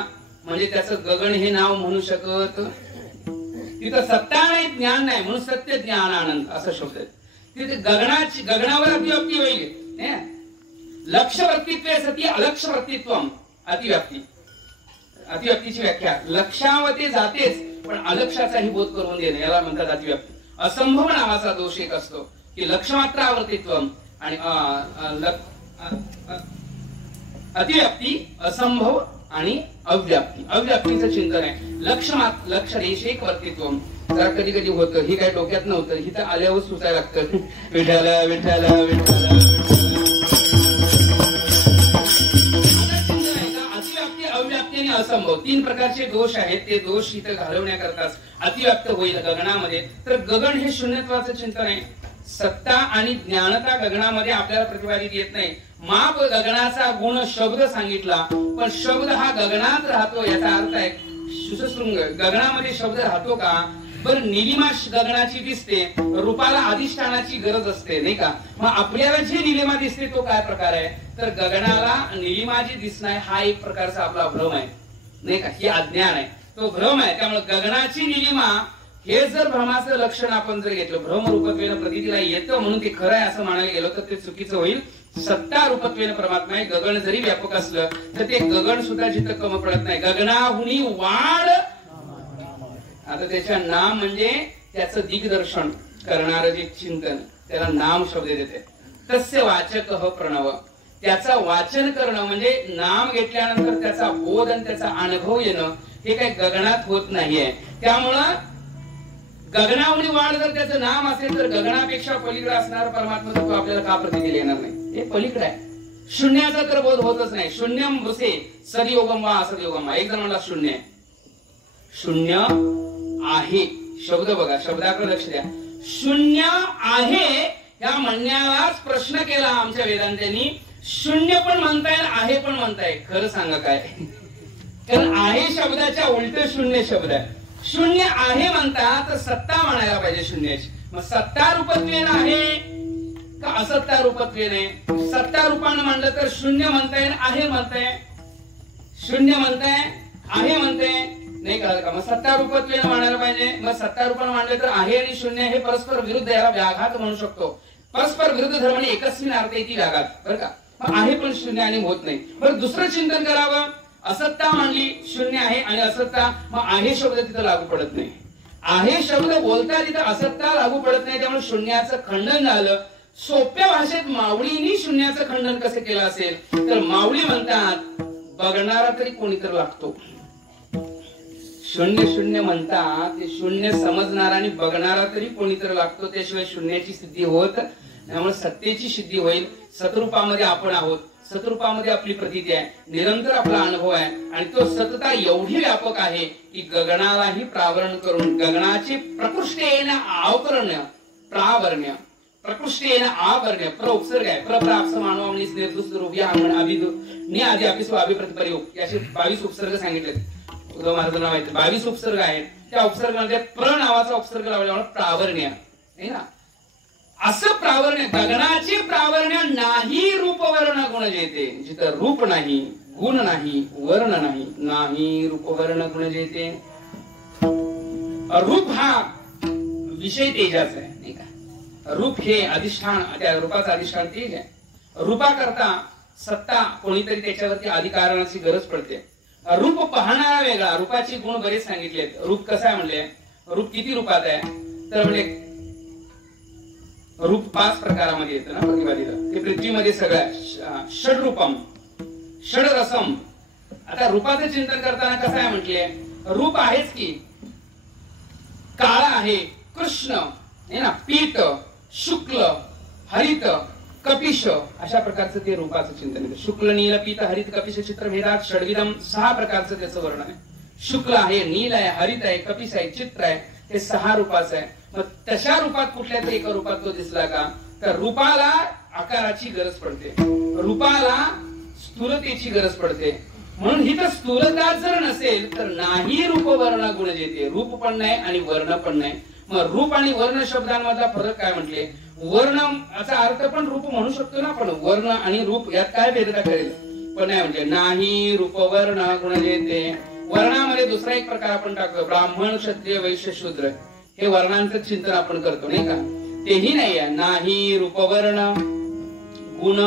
म्हणजे त्याचं गगन हे नाव म्हणू शकत. तिथं सत्ता नाही ज्ञान नाही म्हणून सत्य ज्ञान आनंद असं शब्द आहे. तिथे गगनावर अतिव्याप्ती होईल. लक्ष्यवर्तित्व सती अलक्ष वर्तित्वम अतिव्याप्ती. अतिव्याप्तीची व्याख्या लक्षावते जातेच पण अलक्षाचाही बोध करून देणे याला म्हणतात अतिव्याप्ती. असंभव नावाचा दोष एक असतो की लक्षमात्रावर्तित्व आणि अतिव्याप्ती असंभव आणि अव्याप्ती. अव्याप्तीचं चिंतन आहे. लक्ष रेषेक वर्तित्व. जरा कधी कधी होतं ही काय डोक्यात नव्हतं ही तर आल्यावर सुचायला लागतं. विठाला विठाला विठाला अतिव्याप्ती अव्याप्ती आणि असंभव 3 प्रकारचे दोष आहेत. ते दोष इथं घालवण्याकरताच अतिव्याप्त होईल गगनामध्ये. तर गगन हे शून्यत्वाचं चिंतन आहे. सत्ता आणि ज्ञानता गगनामध्ये आपल्याला प्रतिपादित येत नाही. माप गगनाचा गुण शब्द सांगितला पण शब्द हा गगनात राहतो याचा अर्थ आहे शुशृंग. गगनामध्ये शब्द राहतो का? बरं निलिमा गगनाची दिसते रूपाला अधिष्ठानाची गरज असते नाही का. मग आपल्याला जी निलिमा दिसते तो काय प्रकार आहे? तर गगनाला निलिमा जी दिसणार हा एक प्रकारचा आपला भ्रम आहे नाही का. ही अज्ञान आहे तो भ्रम आहे. त्यामुळे गगनाची निलिमा हे जर भ्रमाचं लक्षण आपण जर घेतलं भ्रम रूपत्वेनं प्रतीला येतं म्हणून ते खरं आहे असं म्हणायला गेलो तर ते चुकीचं होईल. सत्ता रूपत्वेनं परमात्मा आहे. गगन जरी व्यापक असलं तर ते गगन सुद्धा जिथं कमी पडत नाही. गगनाहुनी वाढ. आता त्याच्या नाम म्हणजे त्याचं दिग्दर्शन करणारं जे चिंतन त्याला नाम शब्द देते. तस्य वाचक प्रणव. त्याचा वाचन करणं म्हणजे नाम घेतल्यानंतर त्याचा बोध आणि त्याचा अनुभव येणं हे काही गगनात होत नाहीये. त्यामुळं गगनावणी वाढ जर त्याचं नाम असेल तर गगनापेक्षा पलीकडे असणार परमात्मा तत्व आपल्याला का प्रतीला येणार नाही? हे पलीकडे आहे. शून्याचा तर बोध होतच नाही. शून्यम वृसे सदयोगम वा असदयोगम. एक जण म्हणला शून्य आहे. शून्य आहे शब्द बघा शब्दाकडे लक्ष द्या. शून्य आहे या म्हणण्यालाच प्रश्न केला आमच्या वेदांतांनी. शून्य पण म्हणताय आहे पण म्हणताय खरं सांगा काय? कारण आहे शब्दाच्या उलट शून्य शब्द आहे. शून्य आहे म्हणता तर सत्ता म्हणायला पाहिजे शून्याची. मग सत्ता रूपत्वेन आहे का असत्ता रूपत्वेने? सत्ता रूपानं म्हणलं तर शून्य म्हणताय आहे म्हणताय. शून्य म्हणताय आहे म्हणताय नाही कळलं का? मग सत्ता रूपत्वेनं मांडायला पाहिजे. मग सत्ता रूपानं मांडले तर आहे आणि शून्य हे परस्पर विरुद्ध याला व्याघात म्हणू शकतो. परस्पर विरुद्ध धर्माने एकस्मिन अर्थ येते व्याघात बरं का. मग आहे पण शून्य आणि होत नाही. बरं दुसरं चिंतन करावं. असत्ता मांडली शून्य आहे आणि असत्ता मग आहे शब्द तिथं लागू पडत नाही. आहे शब्द बोलता तिथं असत्ता लागू पडत नाही. त्यामुळे शून्याचं खंडन झालं. सोप्या भाषेत माऊलींनी शून्याचं खंडन कसं केलं असेल तर माऊली म्हणतात बघणारा तरी कोणीतरी लागतो. शून्य शून्य म्हणतात ते शून्य समजणारा आणि बघणारा तरी कोणीतरी लागतो. त्याशिवाय शून्याची सिद्धी होत. त्यामुळे सत्तेची सिद्धी होईल. सतरूपामध्ये आपण आहोत. सतरूपामध्ये आपली प्रतीती आहे. निरंतर आपला अनुभव आहे आणि तो सतता एवढी व्यापक आहे की गगनालाही प्रावरण करून गगनाचे प्रकृष्टेन आवकरण्य प्रावरण्य प्रकृष्टेन आवरण्य प्र उपसर्ग आहे. प्रप्राप्स मानवामनीस निर्दुष्ट रूप या अभिदु नि आधी अभिस्व अभिप्रतिपयोग याचे 22 उपसर्ग सांगितले. उद्धव महाराजांना माहिती 22 उपसर्ग आहेत. त्या उपसर्गामध्ये प्र नावाचा उपसर्ग लावल्यामुळे प्रावरण्य आहे ना. असं प्रावरण्य गगनाचे प्रावरण्य नाही रूपवर्ण गुण जेते. जिथं रूप नाही गुण नाही वर्ण नाही नाही रूपवर्ण गुण जेते. रूप हा विषय तेजाचा आहे, नाही का? रूप हे अधिष्ठान, त्या रूपाचं अधिष्ठान तेज आहे. रूपाकरता सत्ता कोणीतरी त्याच्यावरती अधिकाराची गरज पडते. रूप पाहणारा वेगळा. रूपाचे गुण बरेच सांगितलेत. रूप कसं आहे म्हणले, रूप किती रूपात आहे तर म्हणजे रूप 5 प्रकारामध्ये येतं ना प्रतिपादित. ते पृथ्वीमध्ये सगळं षडरूपम षडरसम. आता रूपाचं चिंतन करताना कसं आहे म्हटले, रूप आहेच की काळा आहे, कृष्ण आहे ना, पीत, शुक्ल, हरित, कपिश, अशा प्रकारचं ते रूपाचं चिंतन आहे. शुक्ल, नील, पीत, हरित, कपिश चित्रभेदात षडविधम 6 प्रकारचं त्याचं वर्णन आहे. शुक्ल आहे, नील आहे, हरित आहे, कपिश आहे, चित्र आहे, हे 6 रूपाचं आहे. मग तशा रूपात कुठल्या तरी एका रूपात तो दिसला का तर रूपाला आकाराची गरज पडते, रूपाला स्थूलतेची गरज पडते. म्हणून ही तर स्थूलता जर नसेल तर नाही रूप वर्ण गुण जेते. रूप पण नाही आणि वर्ण पण नाही. मग रूप आणि वर्ण शब्दांमधला फरक काय म्हटले, वर्णाचा अर्थ पण रूप म्हणू शकतो ना आपण, वर्ण आणि रूप यात काय भेदता करेल पण नाही. म्हणजे नाही रूप वर्ण गुण जेते. वर्णामध्ये दुसरा एक प्रकार आपण टाकतो, ब्राह्मण, क्षत्रिय, वैश्य, शूद्र, हे वर्णांचं चिंतन आपण करतो, नाही का? तेही नाही आहे. नाही रूपवर्ण गुण.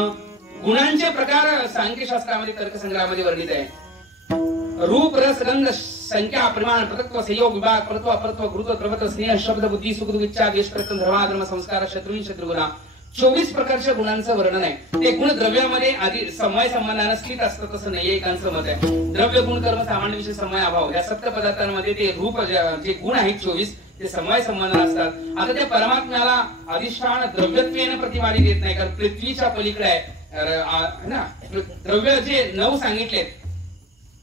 गुणांचे प्रकार सांख्यशास्त्रामध्ये तर्कसंग्रहामध्ये वर्णित आहे. रूप, रस, गंध, संख्या, परिमाण, पृथक्त्व, संयोग, विभाग, परत्व, अपरत्व, गुरुत्व, प्रभुत्व, स्नेह, शब्द, बुद्धी, सुख, दुःख, इच्छा, द्वेष, प्रयत्न, धर्म, संस्कार, शत्रुंश, शत्रुगुणा, 24 प्रकारच्या गुणांचं वर्णन आहे. ते गुण द्रव्यामध्ये आधी समय संबंधाने स्थित असतं तसं नाही एकांचं मत आहे. द्रव्य, गुण, कर्म, सामान्य विषय, समय, अभाव या 7 पदार्थांमध्ये ते रूप जे गुण आहेत 24 ते समय संबंध असतात. आता त्या परमात्म्याला अधिष्ठान द्रव्यत्वेने प्रतिवादी देत नाही, कारण पृथ्वीच्या पलीकडे आहे ना. द्रव्य जे 9 सांगितले,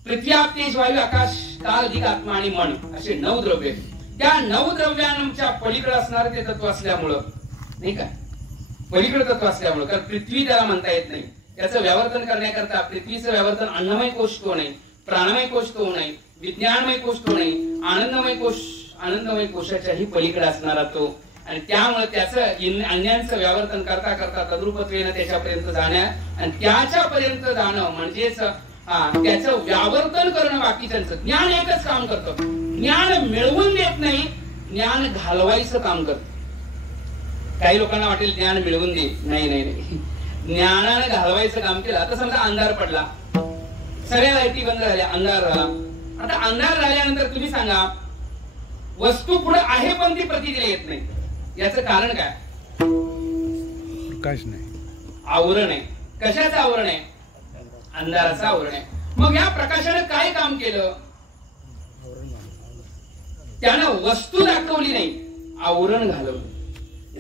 पृथ्वी, आप, तेज, वायू, आकाश, काल, दिक, आत्मा आणि मन, असे 9 द्रव्य. त्या 9 द्रव्यांच्या पलीकडे असणार ते तत्व असल्यामुळं, नाही का, पलीकडे तत्व असल्यामुळं, कारण पृथ्वी त्याला म्हणता येत नाही. त्याचं व्यावर्तन करण्याकरता पृथ्वीचं व्यावर्तन अन्नमय कोश तो नाही, प्राणमय कोश तो नाही, विज्ञानमय कोश तो नाही, आनंदमय कोशाच्याही पलीकडे असणारा तो. आणि त्यामुळे त्याचं अन्यांचं व्यावर्तन करता करता तद्रूपत्वेनं त्याच्यापर्यंत जाण्या आणि त्याच्यापर्यंत जाणं म्हणजेच त्याचं व्यावर्तन करणं. बाकीच्यांचं ज्ञान एकच काम करतं, ज्ञान मिळवून देत नाही, ज्ञान घालवायचं काम करतं. काही लोकांना वाटेल ज्ञान मिळवून दे, नाही नाही नाही, ज्ञानानं घालवायचं काम केलं. आता समजा अंधार पडला, सगळ्या लाईटी बंद झाल्या, अंधार झाला. आता अंधार झाल्यानंतर तुम्ही सांगा, वस्तू पुढे आहे पण ती प्रतिक्रिया येत नाही, याचं कारण काय? प्रकाश नाही, आवरण आहे. कशाचं आवरण आहे? अंधाराचं आवरण आहे. मग या प्रकाशाने काय काम केलं? त्यानं वस्तू दाखवली नाही, आवरण घालवलं.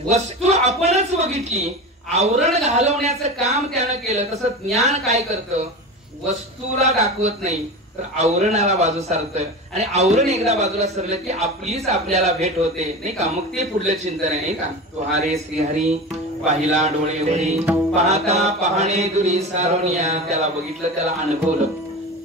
वस्तू आपणच बघितली, आवरण घालवण्याचं काम त्यानं केलं. तसं ज्ञान काय करतं? वस्तूला दाखवत नाही तर आवरणाला बाजू सारतं, आणि आवरण एकदा बाजूला सरलं की आपलीच आपल्याला भेट होते, नाही का? मग ते पुढलं चिंतन आहे, नाही का? तो हारे श्रीहरी पाहिला डोळे भरी, पाहता पाहणे दुरी सारोनिया. त्याला बघितलं, त्याला अनुभवलं.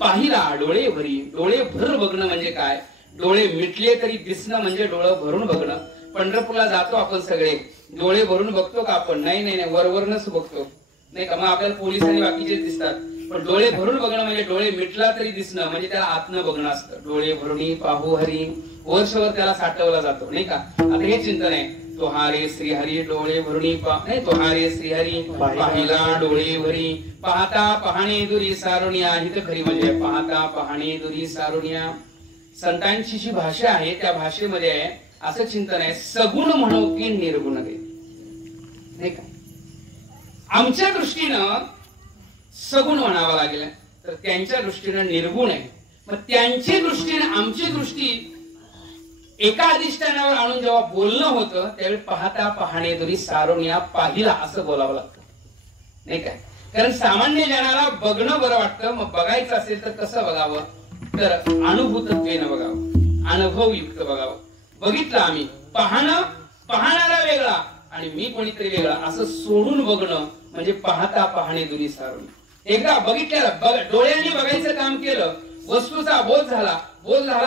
पाहिला डोळे भरी, डोळे भर बघणं म्हणजे काय? डोळे मिटले तरी दिसणं म्हणजे डोळं भरून बघणं. पंढरपूरला जातो आपण सगळे, डोळे भरून बघतो का आपण? नाही नाही नाही, वरवरनच बघतो, नाही का? मग आपल्याला पोलीस आणि बाकीचे दिसतात, पण डोळे भरून बघणं म्हणजे डोळे मिटला तरी दिसणं म्हणजे त्याला आतनं बघणं असतं. डोळे भरुणी पाहू हरी, वर्षभर त्याला साठवला जातो, नाही का? आता हे चिंतन आहे. तो हारे श्रीहरी डोळे भरुणी नाही, तो हारे श्रीहरी पाहिला डोळे भरी, पाहता पाहणे दुरी सारुनिया. ही तर खरी म्हणजे पाहता पाहणे दुरी सारुनिया. संतांची जी भाषा आहे त्या भाषेमध्ये आहे असं चिंतन आहे, सगुण म्हणो की निर्गुण दे, नाही का? आमच्या दृष्टीनं सगुण म्हणावं लागेल, तर त्यांच्या दृष्टीनं निर्गुण आहे. मग त्यांची दृष्टीने आमची दृष्टी एका अधिष्ठानावर आणून जेव्हा बोलणं होतं त्यावेळी पाहता पाहणे दुरी सारोनिया, पाहिला असं बोलावं लागतं, नाही काय? कारण सामान्य जनाला बघणं बरं वाटतं. मग बघायचं असेल तर कसं बघावं? तर अनुभूतत्वेनं बघावं, अनुभवयुक्त बघावं. बघितलं आम्ही, पाहणारा वेगळा आणि मी कोणीतरी वेगळा असं सोडून बघणं म्हणजे पाहता पाहणे दुरी सारून. एकदा बघितलेलं, डोळ्यांनी बघायचं काम केलं, वस्तूचा बोध झाला,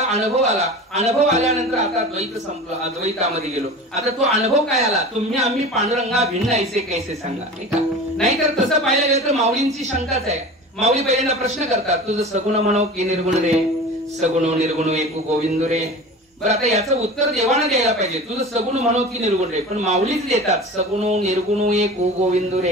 अनुभव आला. अनुभव आल्यानंतर आता द्वैत संपलं, अद्वैतामध्ये गेलो. आता तो अनुभव काय आला? तुम्ही आम्ही पांडुरंगा भिन्न ऐसे कैसे सांगा, नाही का? नाहीतर तसं पाहिलं गेलं तर माऊलींची शंकाच आहे. माऊली पहिल्यांदा प्रश्न करतात, तुझं सगुण म्हणो की निर्गुण रे? सगुण निर्गुण एकू गोविंद रे. बरं, आता याचं उत्तर देवानं द्यायला पाहिजे. तुझं सगुण म्हणू की निर्गुण रे, पण माऊलीच देतात. सगुणू निर्गुणू एकू गोविंदू रे,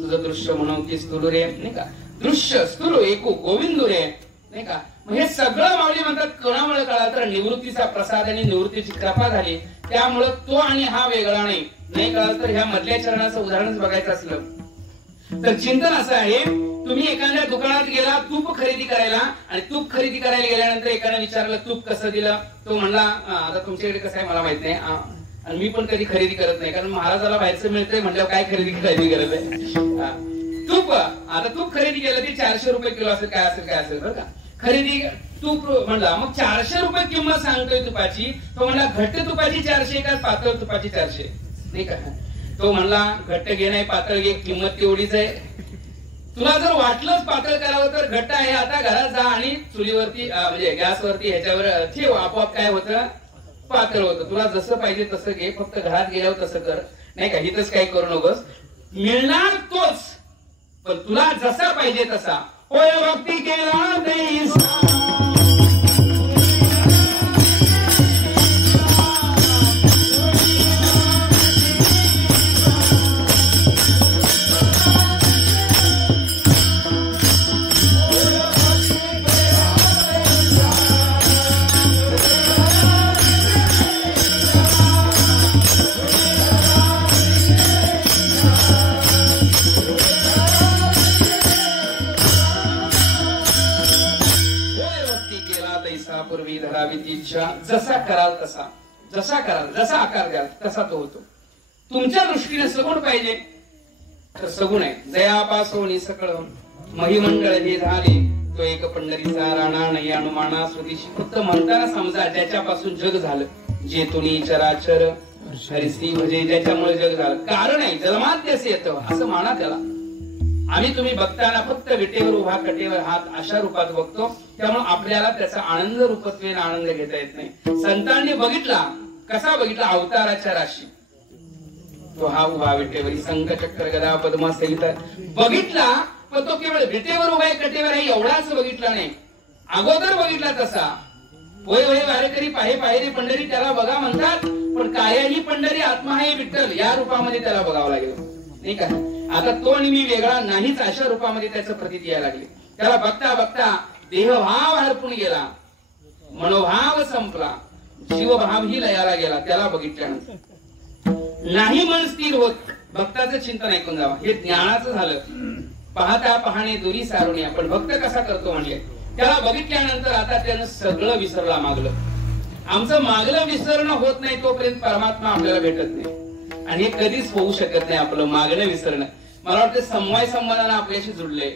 तुझं दृश्य म्हणू की स्थूल रे, नाही का, दृश्य स्थूल एकू गोविंदू रे, नाही का. हे सगळं माऊली म्हणतात. कोणामुळे कळलं तर निवृत्तीचा प्रसाद आणि निवृत्तीची कृपा झाली, त्यामुळे तो आणि हा वेगळा नाही. नाही कळलं तर ह्या मधल्या चरणाचं उदाहरणच बघायचं असलं तर चिंतन असं आहे. तुम्ही एखाद्या दुकानात गेला तूप खरेदी करायला, आणि तूप खरेदी करायला गेल्यानंतर एकाने विचारलं तूप कसं दिलं. तो म्हणला आता तुमच्याकडे कसं आहे मला माहित नाही, आणि मी पण कधी खरेदी करत नाही, कारण महाराजाला बाहेरचं मिळतंय म्हटल्यावर काय खरेदी करायची गरज आहे. तूप, आता तूप खरेदी केलं ते 400 रुपये किलो असेल, काय असेल बरं का. खरेदी तूप म्हणला, मग 400 रुपये किंमत सांगतोय तुपाची. तो म्हणला घट्ट तुपाची 400 का पातळ तुपाची 400, नाही का. तो म्हणला घट्ट घे नाही पातळ घे, किंमत तेवढीच आहे. तुला जर वाटलंच पातळ करावं तर घट्ट आहे, आता घरात जा आणि चुलीवरती म्हणजे गॅसवरती ह्याच्यावर ठेव, आपोआप काय होतं पातळ होतं. तुला जसं पाहिजे तसं घे, फक्त घरात गेल्यावर तसं कर, नाही का. हिथंच काही करू नकोस, मिळणार तोच, पण तुला जसा पाहिजे तसा. होय भक्ती केला दैसा, पूर्वी धरावी ती इच्छा. जसा कराल तसा, जसा कराल जसा आकार द्याल तसा तो होतो. तुमच्या दृष्टीने सगुण पाहिजे तर सगुण आहे. जयापासोनी सकळ महिमंडळ हे झाले, तो एक पंढरीचा राणा नाही अनुमाना स्वदेशी. फक्त म्हणताना समजा ज्याच्यापासून जग झालं, जे तुनी चराचर हरिश्री म्हणजे ज्याच्यामुळे जग झालं, कारण आहे जन्माद्यसे येतं असं माना त्याला. आम्ही तुम्ही बघताना फक्त विटेवर उभा कटेवर हात अशा रूपात बघतो, त्यामुळे आपल्याला त्याचा आनंद रूपत्वेन आनंद घेता येत नाही. संतांनी बघितला, कसा बघितला, अवताराच्या राशी. तो हा उभा विटेवरी शंखचक्र गदा पद्मा सहित बघितला, पण तो केवळ विटेवर उभा कटेवर आहे एवढाच बघितला नाही, अगोदर बघितला तसा. होय होय वारेकरी पाहे पाहेरी पंढरी त्याला बघा म्हणतात, पण काय ही पंढरी आत्मा आहे विठ्ठल या रूपामध्ये त्याला बघावं लागेल, नाही का. आता तो आणि मी वेगळा नाहीच अशा रूपामध्ये त्याचं प्रतीत यायला लागले. त्याला बघता बघता देहभाव हरपून गेला, मनोभाव संपला, जीवभावही लयाला गेला. त्याला बघितल्यानंतर नाही मन स्थिर होत. भक्ताचं चिंतन ऐकून जावा, हे ज्ञानाचं झालं. पाहता पाहणे दुरी सारुणी. आपण भक्त कसा करतो म्हणजे त्याला बघितल्यानंतर आता त्यानं सगळं विसरला मागलं. आमचं मागलं विसरणं होत नाही तोपर्यंत परमात्मा आपल्याला भेटत नाही, आणि हे कधीच होऊ शकत नाही आपलं मागणं विसरणं. मला वाटतं समवाय संबंधानं आपल्याशी जुडले.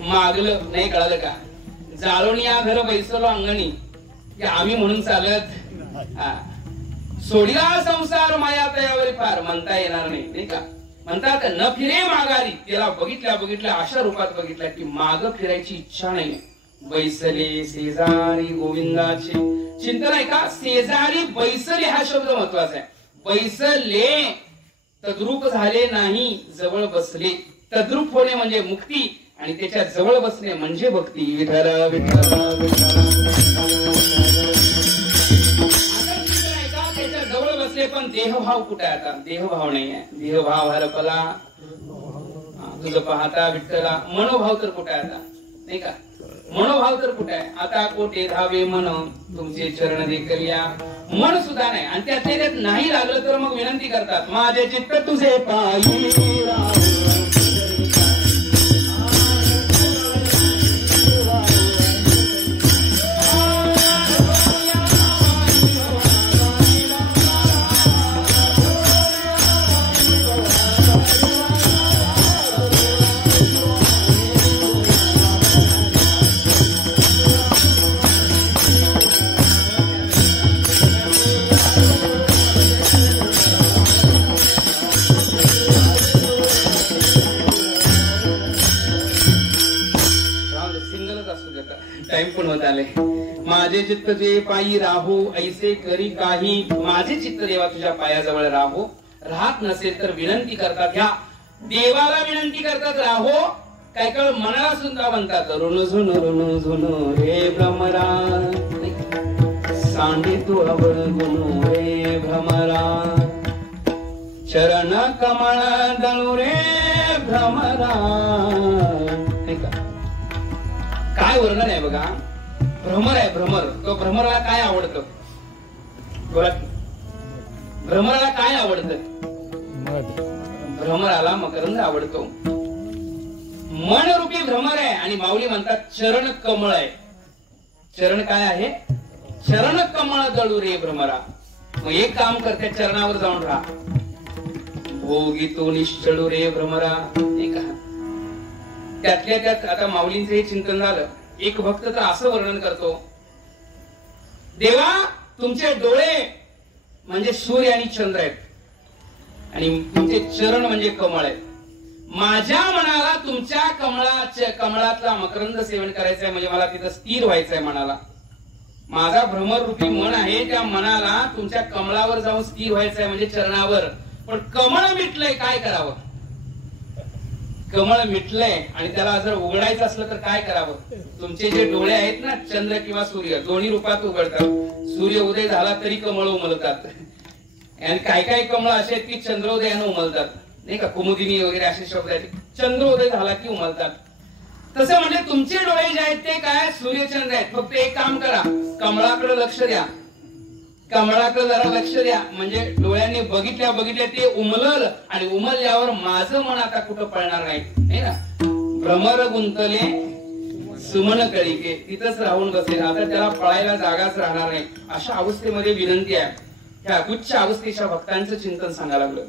मागलं नाही कळालं का, जाळून या घर बैसलो अंगणी, आम्ही म्हणून चालत सोडिला संसार माया तयावरी फार म्हणता येणार नाही, नाही का. म्हणतात न फिरे माघारी. त्याला बघितल्या अशा रूपात बघितल्या की माग फिरायची इच्छा नाही. बैसले शेजारी गोविंदाचे चिंतन आहे का. शेजारी बैसले हा शब्द महत्वाचा आहे. बैसले तद्रूप झाले नाही, जवळ बसले. तद्रूप होणे म्हणजे मुक्ती, आणि त्याच्या जवळ बसणे म्हणजे भक्ती. विठ्ठल विठ्ठल त्याच्या जवळ बसले, पण देहभाव कुठे आहे आता. देहभाव नाही आहे, देहभाव हरपला. तुझं पाहता विठ्ठला. मनोभाव तर कुठे आहे आता, नाही का. मनोभाव तर कुठे आहे आता. कोठे धावे मन तुमचे चरण देखील या. मन सुद्धा नाही, आणि त्यातल्या त्यात नाही लागलं तर मग विनंती करतात, माझे चित्त तुझे पायी टाइम पण होत आले. माझे चित्त जे पायी राहो ऐसे करी काही. माझे चित्त देवा तुझ्या पायाजवळ राहो. राहत नसेल तर विनंती करतात, ह्या देवाला विनंती करतात राहो. काय काळ मनाला सुद्धा म्हणतात ऋण झुन ऋण झुन रे भ्रमरा. सांडे तू अवगुण रे भ्रमरा चरण कमळ दळू रे भ्रमरा. काय वर्णन आहे बघा. भ्रमर आहे भ्रमर. तो भ्रमराला काय आवडतं बोला. भ्रमराला काय आवडतं. भ्रमराला मकरंद आवडतो. मन रूपी भ्रमर आहे आणि माऊली म्हणतात चरण कमळ आहे. चरण काय आहे. चरण कमळ दळू रे भ्रमरा. मग एक काम करते चरणावर जाऊन राहा. भोगी तो निश्चळू रे भ्रमरा. नाही का. त्यातल्या त्यात आता माऊलींचं हे चिंतन झालं. एक भक्त तर असं वर्णन करतो. देवा तुमचे डोळे म्हणजे सूर्य आणि चंद्र आहेत आणि तुमचे चरण म्हणजे कमळ आहेत. माझ्या मनाला तुमच्या कमळातला मकरंद सेवन करायचंय म्हणजे मला तिथं स्थिर व्हायचंय मनाला. माझा भ्रमर रूपी मन आहे त्या मनाला तुमच्या कमळावर जाऊन स्थिर व्हायचंय म्हणजे चरणावर. पण कमळ मिटलंय काय करावं. कमळ मिटलंय आणि त्याला जर उघडायचं असलं तर काय करावं. तुमचे जे डोळे आहेत ना चंद्र किंवा सूर्य दोन्ही रूपात उघडतात. सूर्य उदय झाला तरी कमळ उमलतात आणि काही काही कमळ असे आहेत की चंद्रोदयानं उमलतात नाही का. कुमुदिनी वगैरे असे शब्द आहेत. चंद्रोदय झाला की उमलतात. तसं म्हणजे तुमचे डोळे जे आहेत ते काय सूर्यचंद्र आहेत. फक्त एक काम करा कमळाकडे लक्ष द्या. कमळाकडे जरा लक्ष द्या म्हणजे डोळ्यांनी बघितल्या बघितल्या ते उमलल आणि उमलल्यावर माझं मन आता कुठं पळणार नाही ना. भ्रमर गुंतले सुमन कळिके तिथंच राहून बसेल. आता त्याला पळायला जागाच राहणार नाही. अशा अवस्थेमध्ये विनंती आहे. ह्या उच्च अवस्थेच्या भक्तांचं चिंतन सांगायला लागलं.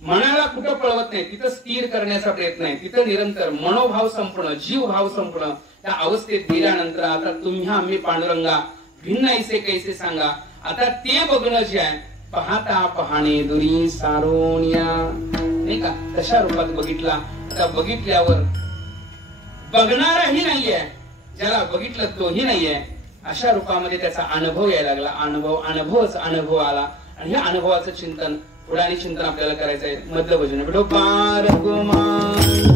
मनाला कुठं पळवत नाही तिथं स्थिर करण्याचा प्रयत्न आहे. तिथं निरंतर मनोभाव संपणं जीव भाव संपणं त्या अवस्थेत गेल्यानंतर आता तुम्ही आम्ही पांडुरंगा भिन्न ऐसे कैसे सांगा. आता ते बघणं जे आहे पाहता पहाणे दुरी सारोनिया नाही का तशा रूपात बघितला. आता बघितल्यावर बघणाराही नाहीये ज्याला बघितलं तोही नाहीये. अशा रूपामध्ये त्याचा अनुभव यायला लागला. अनुभवच अनुभव आला आणि ह्या अनुभवाचं चिंतन पुढाणी चिंतन आपल्याला करायचंय. मध्य भजन बेटो पार कुमार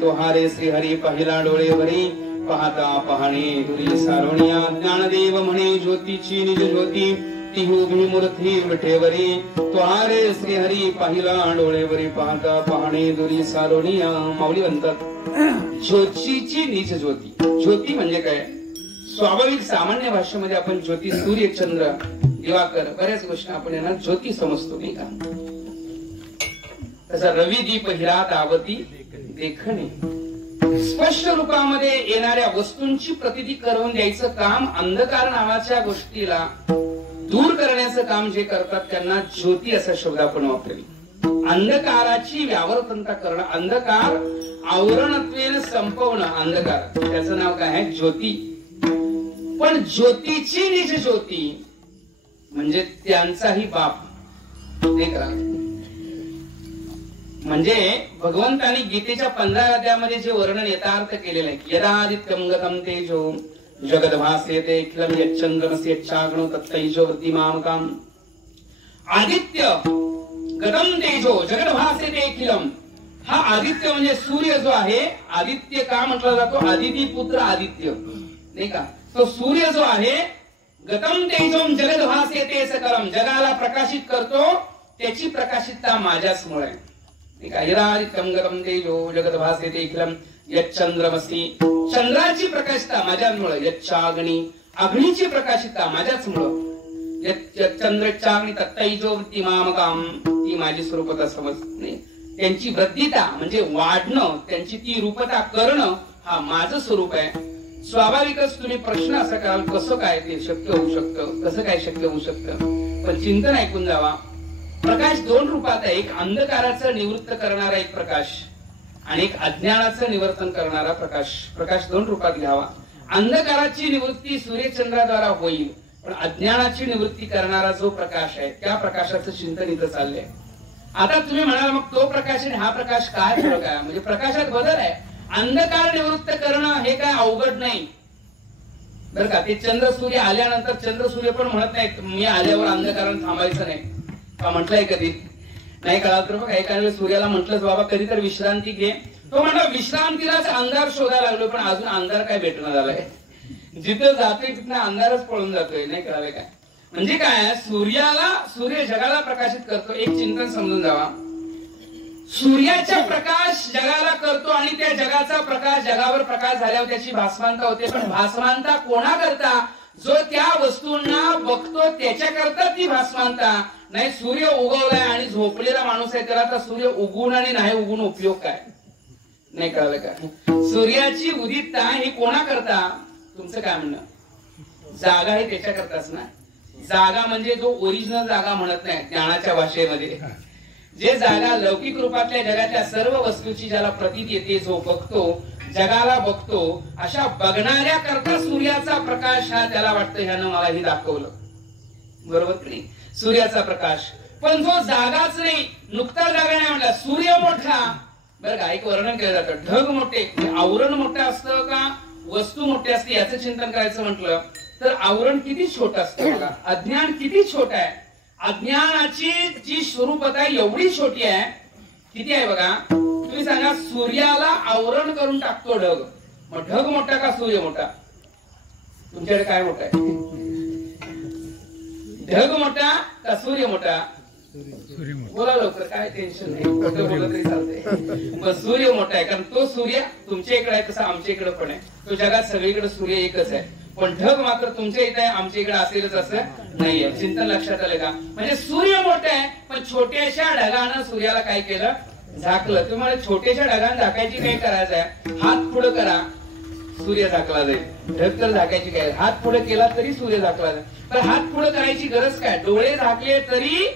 तुहारे श्री हरी पहिला डोळे भरी पाहता पाहणे दुरी सारोणिया ज्ञानदेव म्हणे ज्योतीची निज ज्योती ती उभी मूर्ती विठेवरी तुहारे श्री हरी पहिला डोळे भरी पाहता पाहणे दुरी सारोणिया माऊली म्हणतात ज्योतीची निज ज्योती. ज्योती म्हणजे काय? स्वाभाविक सामान्य भाषेमध्ये आपण ज्योती सूर्य चंद्र दिवाकर बऱ्याच गोष्टी आपण यांना ज्योती समजतो नाही का. तसा रवी दीप हिरा दावती देखणे स्पष्ट रूपामध्ये येणाऱ्या वस्तूंची प्रतीती करून द्यायचं काम अंधकार नावाच्या गोष्टीला दूर करण्याचं काम जे करतात त्यांना ज्योती असा शब्द आपण वापरेल. अंधकाराची व्यावर्तनता करणं, अंधकार आवरणत्वेन संपवणं, अंधकार त्याचं नाव काय आहे? ज्योती. पण ज्योतीची निज ज्योती म्हणजे त्यांचाही बाप नाही का. म्हणजे भगवंतानी गीतेच्या 15 अध्यायामध्ये जे वर्णन यथार्थ केलेलं आहे, यदादित्यं गतं तेजो जगद्भासेते अखिलं यच्चन्द्रमस्य यच्चाग्नो तत्तैजो वृत्तिमामकाम्. आदित्य गतं तेजो जगद्भासेते अखिलं, हा आदित्य म्हणजे सूर्य जो आहे, आदित्य का म्हटला जातो? आदिती पुत्र आदित्य नाही का. तो सूर्य जो आहे गतं तेजो जगद्भासेते सकलम, जगाला प्रकाशित करतो, त्याची प्रकाशितता माझ्याचमुळे आहे. चंद्राची प्रकाशिता माझ्यामुळे, यच्चाग्नी अग्नीची प्रकाशिता माझ्याचमुळे, चंद्रचाग्नी तत्तैजो वृत्तिमामकाम, ती माझी स्वरूपता समजणे, त्यांची वृद्धिता म्हणजे वाढणं, त्यांची ती रूपता करणं हा माझं स्वरूप आहे. स्वाभाविकच तुम्ही प्रश्न असा कराल कसं काय ते शक्य होऊ शकतं, कसं काय शक्य होऊ शकतं. पण चिंतन ऐकून जावा. प्रकाश दोन रूपात आहे, एक अंधकाराचं निवृत्त करणारा एक प्रकाश आणि एक अज्ञानाचं निवर्तन करणारा प्रकाश. प्रकाश दोन रूपात घ्यावा. अंधकाराची निवृत्ती सूर्यचंद्राद्वारा होईल, पण अज्ञानाची निवृत्ती करणारा जो प्रकाश आहे त्या प्रकाशाचं चिंतन इथं चाललंय. आता तुम्ही म्हणाल मग तो प्रकाश आणि हा प्रकाश काय फरक आहे? म्हणजे प्रकाशात बदल आहे. अंधकार निवृत्त करणं हे काय अवघड नाही बरं का. ते चंद्र सूर्य आल्यानंतर चंद्र सूर्य पण म्हणत नाहीत मी आल्यावर अंधकारानं थांबायचं नाही का. म्हटलंय कधी नाही कळा तर बघा, एका वेळेस सूर्याला म्हटलं बाबा कधी तर विश्रांती घे. तो म्हणला विश्रांतीलाच अंधार शोधायला लागलो, पण अजून अंधार काय भेटणार झालाय. जिथं जातोय तिथं अंधारच पळून जातोय. नाही कळालं काय? म्हणजे काय, सूर्य जगाला प्रकाशित करतो. एक चिंतन समजून जावा. सूर्याचा प्रकाश जगाला करतो आणि त्या जगाचा प्रकाश जगावर प्रकाश झाल्यावर त्याची भासमानता होते. पण भासमानता कोणा करता? जो त्या वस्तूंना बघतो त्याच्याकरता ती भासमानता. नाही सूर्य उगवलाय आणि झोपलेला माणूस आहे त्याला तर सूर्य उगवून आणि नाही उगवून उपयोग काय? नाही कळलं का? सूर्याची उदितता ही कोणा करता? तुमचं काय म्हणणं? जागा ही त्याच्या करताच ना. जागा म्हणजे जो ओरिजिनल जागा म्हणत नाही ज्ञानाच्या भाषेमध्ये, जे जागा लौकिक रूपातल्या जगातल्या सर्व वस्तूची ज्याला प्रतीत येते, जो बघतो जगाला बघतो, अशा बघणाऱ्या करता सूर्याचा प्रकाश हा त्याला वाटतं ह्यानं मला ही दाखवलं. बरोबर की नाही? सूर्याचा प्रकाश. पण जो जागाच नाही, नुकता जागा नाही म्हटला. सूर्य मोठा बरं का, एक वर्णन केलं जातं ढग मोठे, आवरण मोठं असतं का वस्तू मोठी असते याचं चिंतन करायचं म्हटलं तर आवरण किती छोटं असतं बघा. अज्ञान किती छोट आहे. अज्ञानाची जी स्वरूपता एवढी छोटी आहे. किती आहे बघा. तुम्ही सांगा सूर्याला आवरण करून टाकतो ढग, मग ढग मोठा का सूर्य मोठा? तुमच्याकडे काय मोठा आहे? ढग मोठा का सूर्य मोठा? बोला लवकर, काय टेन्शन नाही, खोटं बोललं तरी चालतंय. पण सूर्य मोठा आहे, कारण तो सूर्य तुमच्या इकडे आहे तसं आमच्या इकडे पण आहे. तो जगात सगळीकडे सूर्य एकच आहे. पण ढग मात्र तुमच्या इथे आहे, आमच्या इकडे असेलच असं नाहीये. चिंतन लक्षात आलं का? म्हणजे सूर्य मोठा आहे पण छोट्याशा ढगानं सूर्याला काय केलं? झाकलं. तुम्हाला छोट्याशा ढगानं झाकायची काय करायचं आहे? हात पुढे करा, सूर्य झाकला जाईल. ढग तर झाकायची काय? हात पुढे केला तरी सूर्य झाकला जाईल. तर हात पुढे करायची गरज काय? डोळे झाकले तरी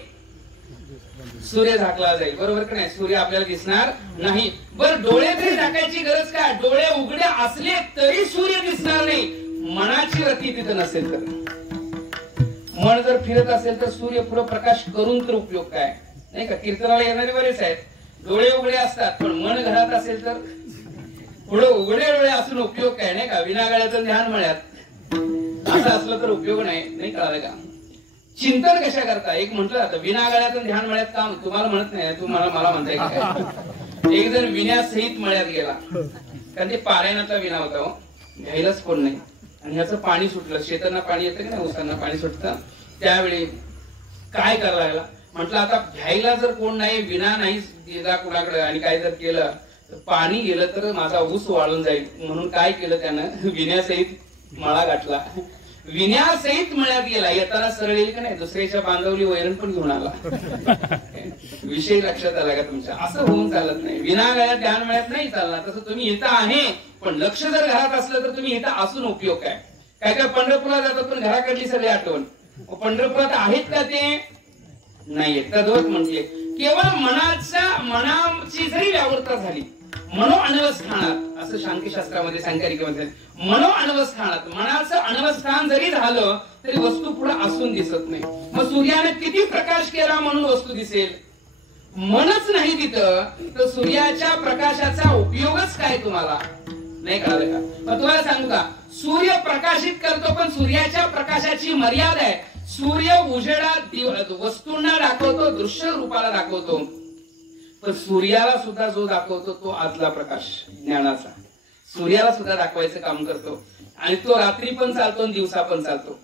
सूर्य झाकला जाईल. बरोबर की नाही? सूर्य आपल्याला दिसणार नाही. बरं डोळे तरी झाकायची गरज काय? डोळे उघडे असले तरी सूर्य दिसणार नाही. मनाची रती तिथं नसेल तर, मन जर फिरत असेल तर सूर्य पुढे प्रकाश करून तर उपयोग काय? नाही का. कीर्तनाला येणारे बरेच आहेत, डोळे उघडे असतात पण मन घरात असेल तर पुढे उघडे डोळे असून उपयोग काय, नाही का. विनागळ्याचं ध्यान मळ्यात असं असलं तर उपयोग नाही कळालं का. चिंतन कशा करता, एक म्हटलं जातं विनागळ्याचं ध्यान मळ्यात काम. तुम्हाला म्हणत नाही, मला म्हणताय काय. एक जण विण्यासहित मळ्यात गेला, कारण ते पारायणाचा विना होता हो, घ्यायलाच कोण नाही. आणि ह्याचं पाणी सुटलं, शेतांना पाणी येतं की नाही, ऊसांना पाणी सुटतं. त्यावेळी काय करायला लागला, म्हटलं आता घ्यायला जर कोण नाही, विना नाही दिला कुणाकडे आणि काय जर केलं तर पाणी गेलं तर माझा ऊस वाळून जाईल. म्हणून काय केलं त्यानं, विण्यासहित मळा गाठला. विण्यासहित मळ्यात गेला. येताना सरळ येईल का नाही, दुसऱ्याच्या बांधवली वैरण पण घेऊन आला. विषय लक्षात आला का तुमच्या. असं होऊन चालत नाही. विनागळ्यात ध्यान मळ्यात नाही चालणार. तसं तुम्ही इथं आहे पण लक्ष जर घरात असलं तर तुम्ही इथं असून उपयोग काय. काय काय पंढरपूरला जातात पण घराकडली सगळी आठवण. पंढरपुरात आहेत का ते नाहीये. तद्वत म्हटले केवळ मनाची जरी व्यावृत्ता झाली, मनो अनवस्थानात, असं शांतीशास्त्रामध्ये सांख्यिकीमध्ये मनो अनवस्थानात, मनाचं अनवस्थान जरी झालं तरी वस्तू पुढे असून दिसत नाही. मग सूर्याने किती प्रकाश केला म्हणून वस्तू दिसेल, मनच नाही तिथं तर सूर्याच्या प्रकाशाचा उपयोगच काय तुम्हाला नाही कळालं का. मग तुम्हाला सांगू का, सूर्य प्रकाशित करतो पण सूर्याच्या प्रकाशाची मर्यादा आहे. सूर्य उजेडात वस्तूंना दाखवतो, दृश्य रूपाला दाखवतो, पण सूर्याला सुद्धा जो दाखवतो तो आतला प्रकाश ज्ञानाचा, सूर्याला सुद्धा दाखवायचं काम करतो. आणि तो रात्री पण चालतो आणि दिवसा पण चालतो.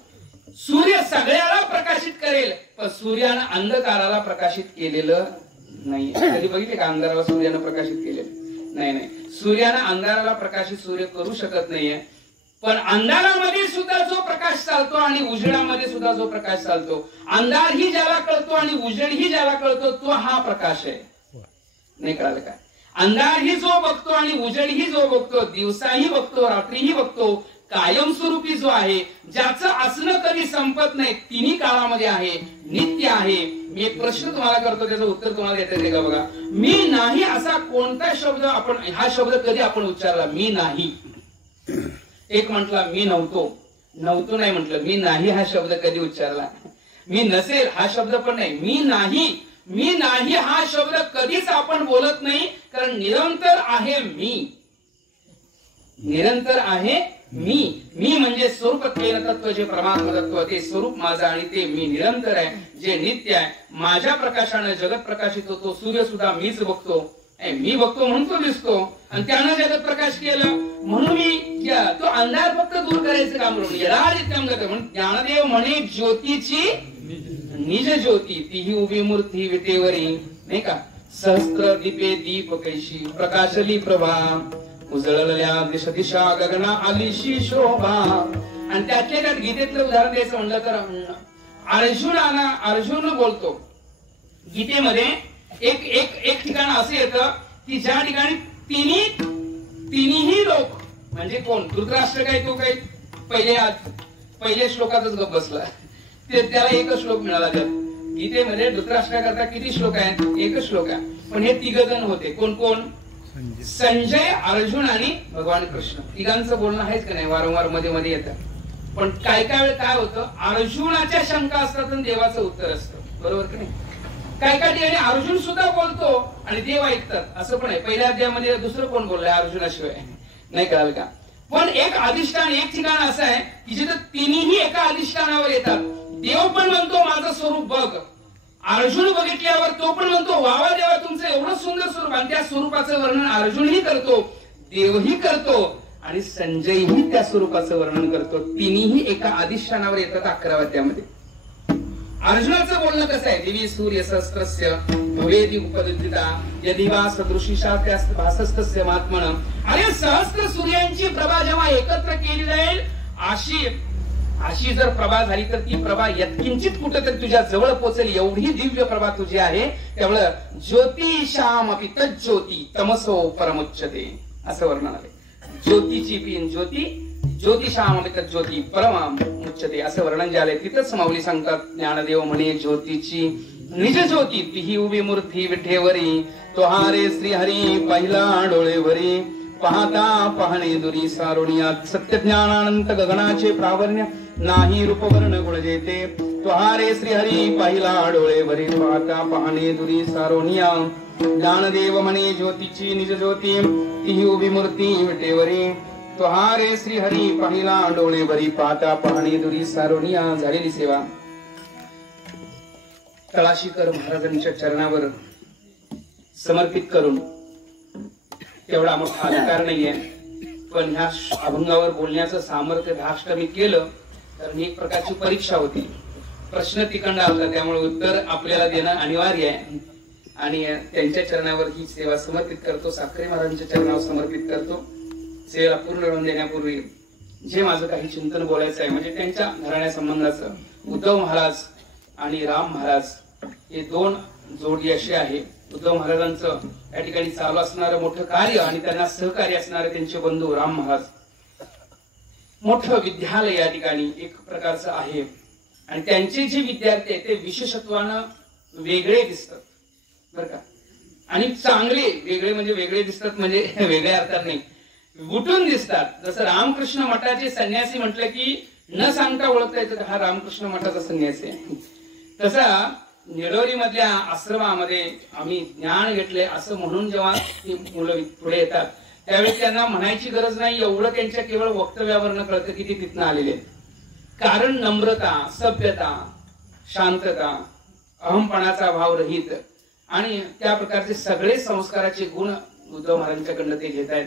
सूर्य सगळ्याला प्रकाशित करेल पण सूर्यानं अंधकाराला प्रकाशित केलेलं नाही. कधी बघितले का अंधाराला सूर्यानं प्रकाशित केलेलं नाही. सूर्यानं अंधाराला प्रकाशित सूर्य करू शकत नाहीये. पण अंधारामध्ये सुद्धा जो प्रकाश चालतो आणि उजेडामध्ये सुद्धा जो प्रकाश चालतो, अंधारही ज्याला कळतो आणि उजेडही ज्याला कळतो तो हा प्रकाश आहे. नाही कळालं काय. अंधारही जो बघतो आणि उजेडही जो बघतो, दिवसाही बघतो रात्रीही बघतो, कायमस्वरूपी जो आहे, ज्याचं असणं कधी संपत नाही, तिन्ही काळामध्ये आहे, नित्य आहे. मी एक प्रश्न तुम्हाला करतो, त्याचं उत्तर तुम्हाला देता येते का बघा. मी नाही असा कोणता शब्द आपण, हा शब्द कधी आपण उच्चारला, मी नाही. एक म्हटला मी नव्हतो नाही म्हटलं, मी नाही हा शब्द कधी उच्चारला. मी नसेल हा शब्द पण नाही. मी नाही हा शब्द कधीच आपण बोलत नाही, कारण निरंतर आहे मी. निरंतर आहे मी म्हणजे स्वरूप तत्व, जे परमात्मा तत्व, ते स्वरूप माझं आणि ते मी निरंतर आहे, जे नित्य आहे. माझ्या प्रकाशाने जगत प्रकाशित होतो. सूर्य सुद्धा मीच बघतो, मी बघतो म्हणून तो दिसतो आणि त्यानं जगत प्रकाश केलं म्हणून मी तो अंधार फक्त दूर करायचं काम करून म्हणून ज्ञानदेव म्हणे ज्योतीची निज ज्योती, तीही उभी मूर्ती विटेवरी, नाही का. सहस्त्र दीपे दीप कैशी प्रकाशली प्रभा, उजळल्या दिशा दिशा गगना आलीशी शोभा. आणि त्यातल्या त्यात गीतेतलं उदाहरण द्यायचं म्हणलं तर अर्जुन बोलतो गीतेमध्ये. एक ठिकाण असं येतं की ज्या ठिकाणी तिन्ही लोक म्हणजे कोण, धृतराष्ट्र काय तो काही पहिल्या श्लोकातच गप बसला, त्याला एकच श्लोक मिळाला. गीतेमध्ये धृतराष्ट्राकरता किती श्लोक आहेत, एकच श्लोक आहे. पण हे तिघ जण होते. कोण कोण, संजय, अर्जुन आणि भगवान कृष्ण. तिघांचं बोलणं आहेच का नाही, वारंवार मध्ये मध्ये येतं. पण काय वेळ काय होतं, अर्जुनाच्या शंका असतात आणि देवाचं उत्तर असतं, बरोबर की नाही. काय ठिकाणी अर्जुन सुद्धा बोलतो आणि देव ऐकतात, असं पण आहे. पहिल्या अध्यायामध्ये दुसरं कोण बोललंय अर्जुनाशिवाय, नाही कळाल का. पण एक अधिष्ठान, एक ठिकाण असं आहे की जिथे तिन्ही एका अधिष्ठानावर येतात. देव पण म्हणतो माझं स्वरूप बघ, अर्जुन बघितल्यावर तो पण म्हणतो वावा देवा तुमचं एवढं सुंदर स्वरूप, आणि त्या स्वरूपाचं वर्णन अर्जुनही करतो, देवही करतो आणि संजयही त्या स्वरूपाचं वर्णन करतो. तिन्ही एका अधिष्ठानावर येतात 11व्या अध्यायामध्ये. अर्जुनाचं बोलणं कसं आहे, दिवी सूर्य सहस्त्रस्य भवेदी उपदिता यदि वा सदृशिषा भासस्तस्य महात्मन. अरे सहस्त्र सूर्यांची प्रभा जेव्हा एकत्र केली जाईल, अशी जर प्रभा झाली तर ती प्रभा यत्किंचित कुठेतरी तुझ्या जवळ पोहोचेल, एवढी दिव्य प्रभा तुझी आहे. त्यामुळे ज्योतिषाम अपि तज्ज्योती तमसो परमुच्यते, असं वर्णन आहे. ज्योतीची पिन ज्योती, ज्योतिषाम अपि तज्ज्योती परमुच्यते, असं वर्णन जे आलंय तिथंच माऊली सांगतात. ज्ञानदेव म्हणे ज्योतीची निज ज्योती, तीही उभी मूर्ती विठेवरी, तोहारे श्रीहरी पहिला डोळेवरी, पाहता पाहणे दुरी सारुणियात, सत्य ज्ञानानंत गगनाचे प्रावण्य, नाही रूपवर्ण गुण जेते, तुहारे श्री हरी पाहिला डोळे भरी पाहता पाहणे दुरी सारोनिया ज्ञानदेव म्हणे ज्योतीची निज ज्योती तीही उभी मूर्ती विटेवरी तुहारे श्री हरी पाहिला डोळे भरी पाहता पाहणे दुरी सारोनिया झालेली सेवा तळाशीकर महाराजांच्या चरणावर समर्पित करून तेवढा मोठा अधिकार नाहीये, पण ह्या अभंगावर बोलण्याचं सामर्थ्य धाष्ट मी केलं तर ही एक प्रकारची परीक्षा होती. प्रश्न तिकडला होता, त्यामुळे उत्तर आपल्याला देणं अनिवार्य आहे आणि त्यांच्या चरणावर ही सेवा समर्पित करतो. साखरे महाराजांच्या चरणावर समर्पित करतो. सेवेला पूर्ण करून देण्यापूर्वी जे माझं काही चिंतन बोलायचं आहे म्हणजे त्यांच्या घराण्या संबंधाचं, उद्धव महाराज आणि राम महाराज हे दोन जोडी अशी आहे. उद्धव महाराजांचं या ठिकाणी चालू असणारं मोठं कार्य आणि त्यांना सहकार्य असणारे त्यांचे बंधू राम महाराज, मोठं विद्यालय या ठिकाणी एक प्रकारचं आहे आणि त्यांचे जे विद्यार्थी आहेत ते विशेषत्वानं वेगळे दिसतात बरं का, आणि चांगले वेगळे म्हणजे वेगळे दिसतात म्हणजे वेगळ्या अर्थात नाही, उठून दिसतात. जसं रामकृष्ण मठाचे संन्यासी म्हटलं की न सांगता ओळखता येतं हा रामकृष्ण मठाचा संन्यासी आहे. तसा निडोरी मधल्या आश्रमामध्ये आम्ही ज्ञान घेतले असं म्हणून जेव्हा मुलं पुढे येतात त्यावेळी त्यांना म्हणायची गरज नाही, एवढं त्यांच्या केवळ वक्तव्यावरनं कळतं की ते तिथनं आलेले आहेत. कारण नम्रता, सभ्यता, शांतता, अहमपणाचा भाव रहित आणि त्या प्रकारचे सगळे संस्काराचे गुण उद्धव महाराजांच्याकडनं ते घेत आहेत.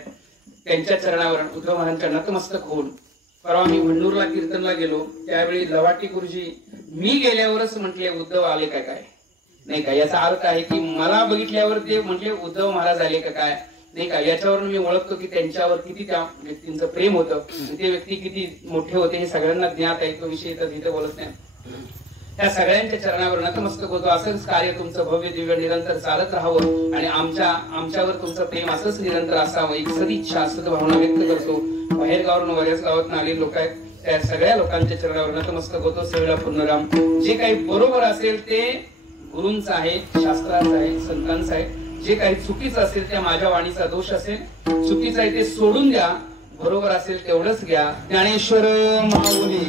त्यांच्या चरणावर उद्धव महाराजांच्या नतमस्तक होऊन परवा मी भंडूरला कीर्तनला गेलो त्यावेळी लवाटी गुरुजी मी गेल्यावरच म्हटले उद्धव आले का काय नाही का, याचा अर्थ आहे की मला बघितल्यावर ते म्हटले उद्धव महाराज आले का काय नाही का, याच्यावरून मी ओळखतो की त्यांच्यावर किती त्या व्यक्तींचं प्रेम होतं, ते व्यक्ती किती मोठे होते हे सगळ्यांना ज्ञात आहे. तो विषय तर तिथे बोलत नाही. त्या सगळ्यांच्या चरणावर नतमस्तक होतो. असंच कार्य तुमचं भव्य दिव्य निरंतर चालत राहावं आणि आमच्यावर तुमचं प्रेम असंच निरंतर असावं एक सदिच्छा सद्भावना व्यक्त करतो. बाहेर गावावरून बऱ्याच गावातून आलेले लोक आहेत त्या सगळ्या लोकांच्या चरणावर नतमस्तक होतो. सेवेला पूर्णराम. जे काही बरोबर असेल ते गुरूंचं आहे, शास्त्राचं आहे, संतांचं आहे. जे काही चुकीचं असेल त्या माझ्या वाणीचा दोष असेल, चुकीचं आहे ते सोडून द्या, बरोबर असेल तेवढंच घ्या. ज्ञानेश्वर माऊली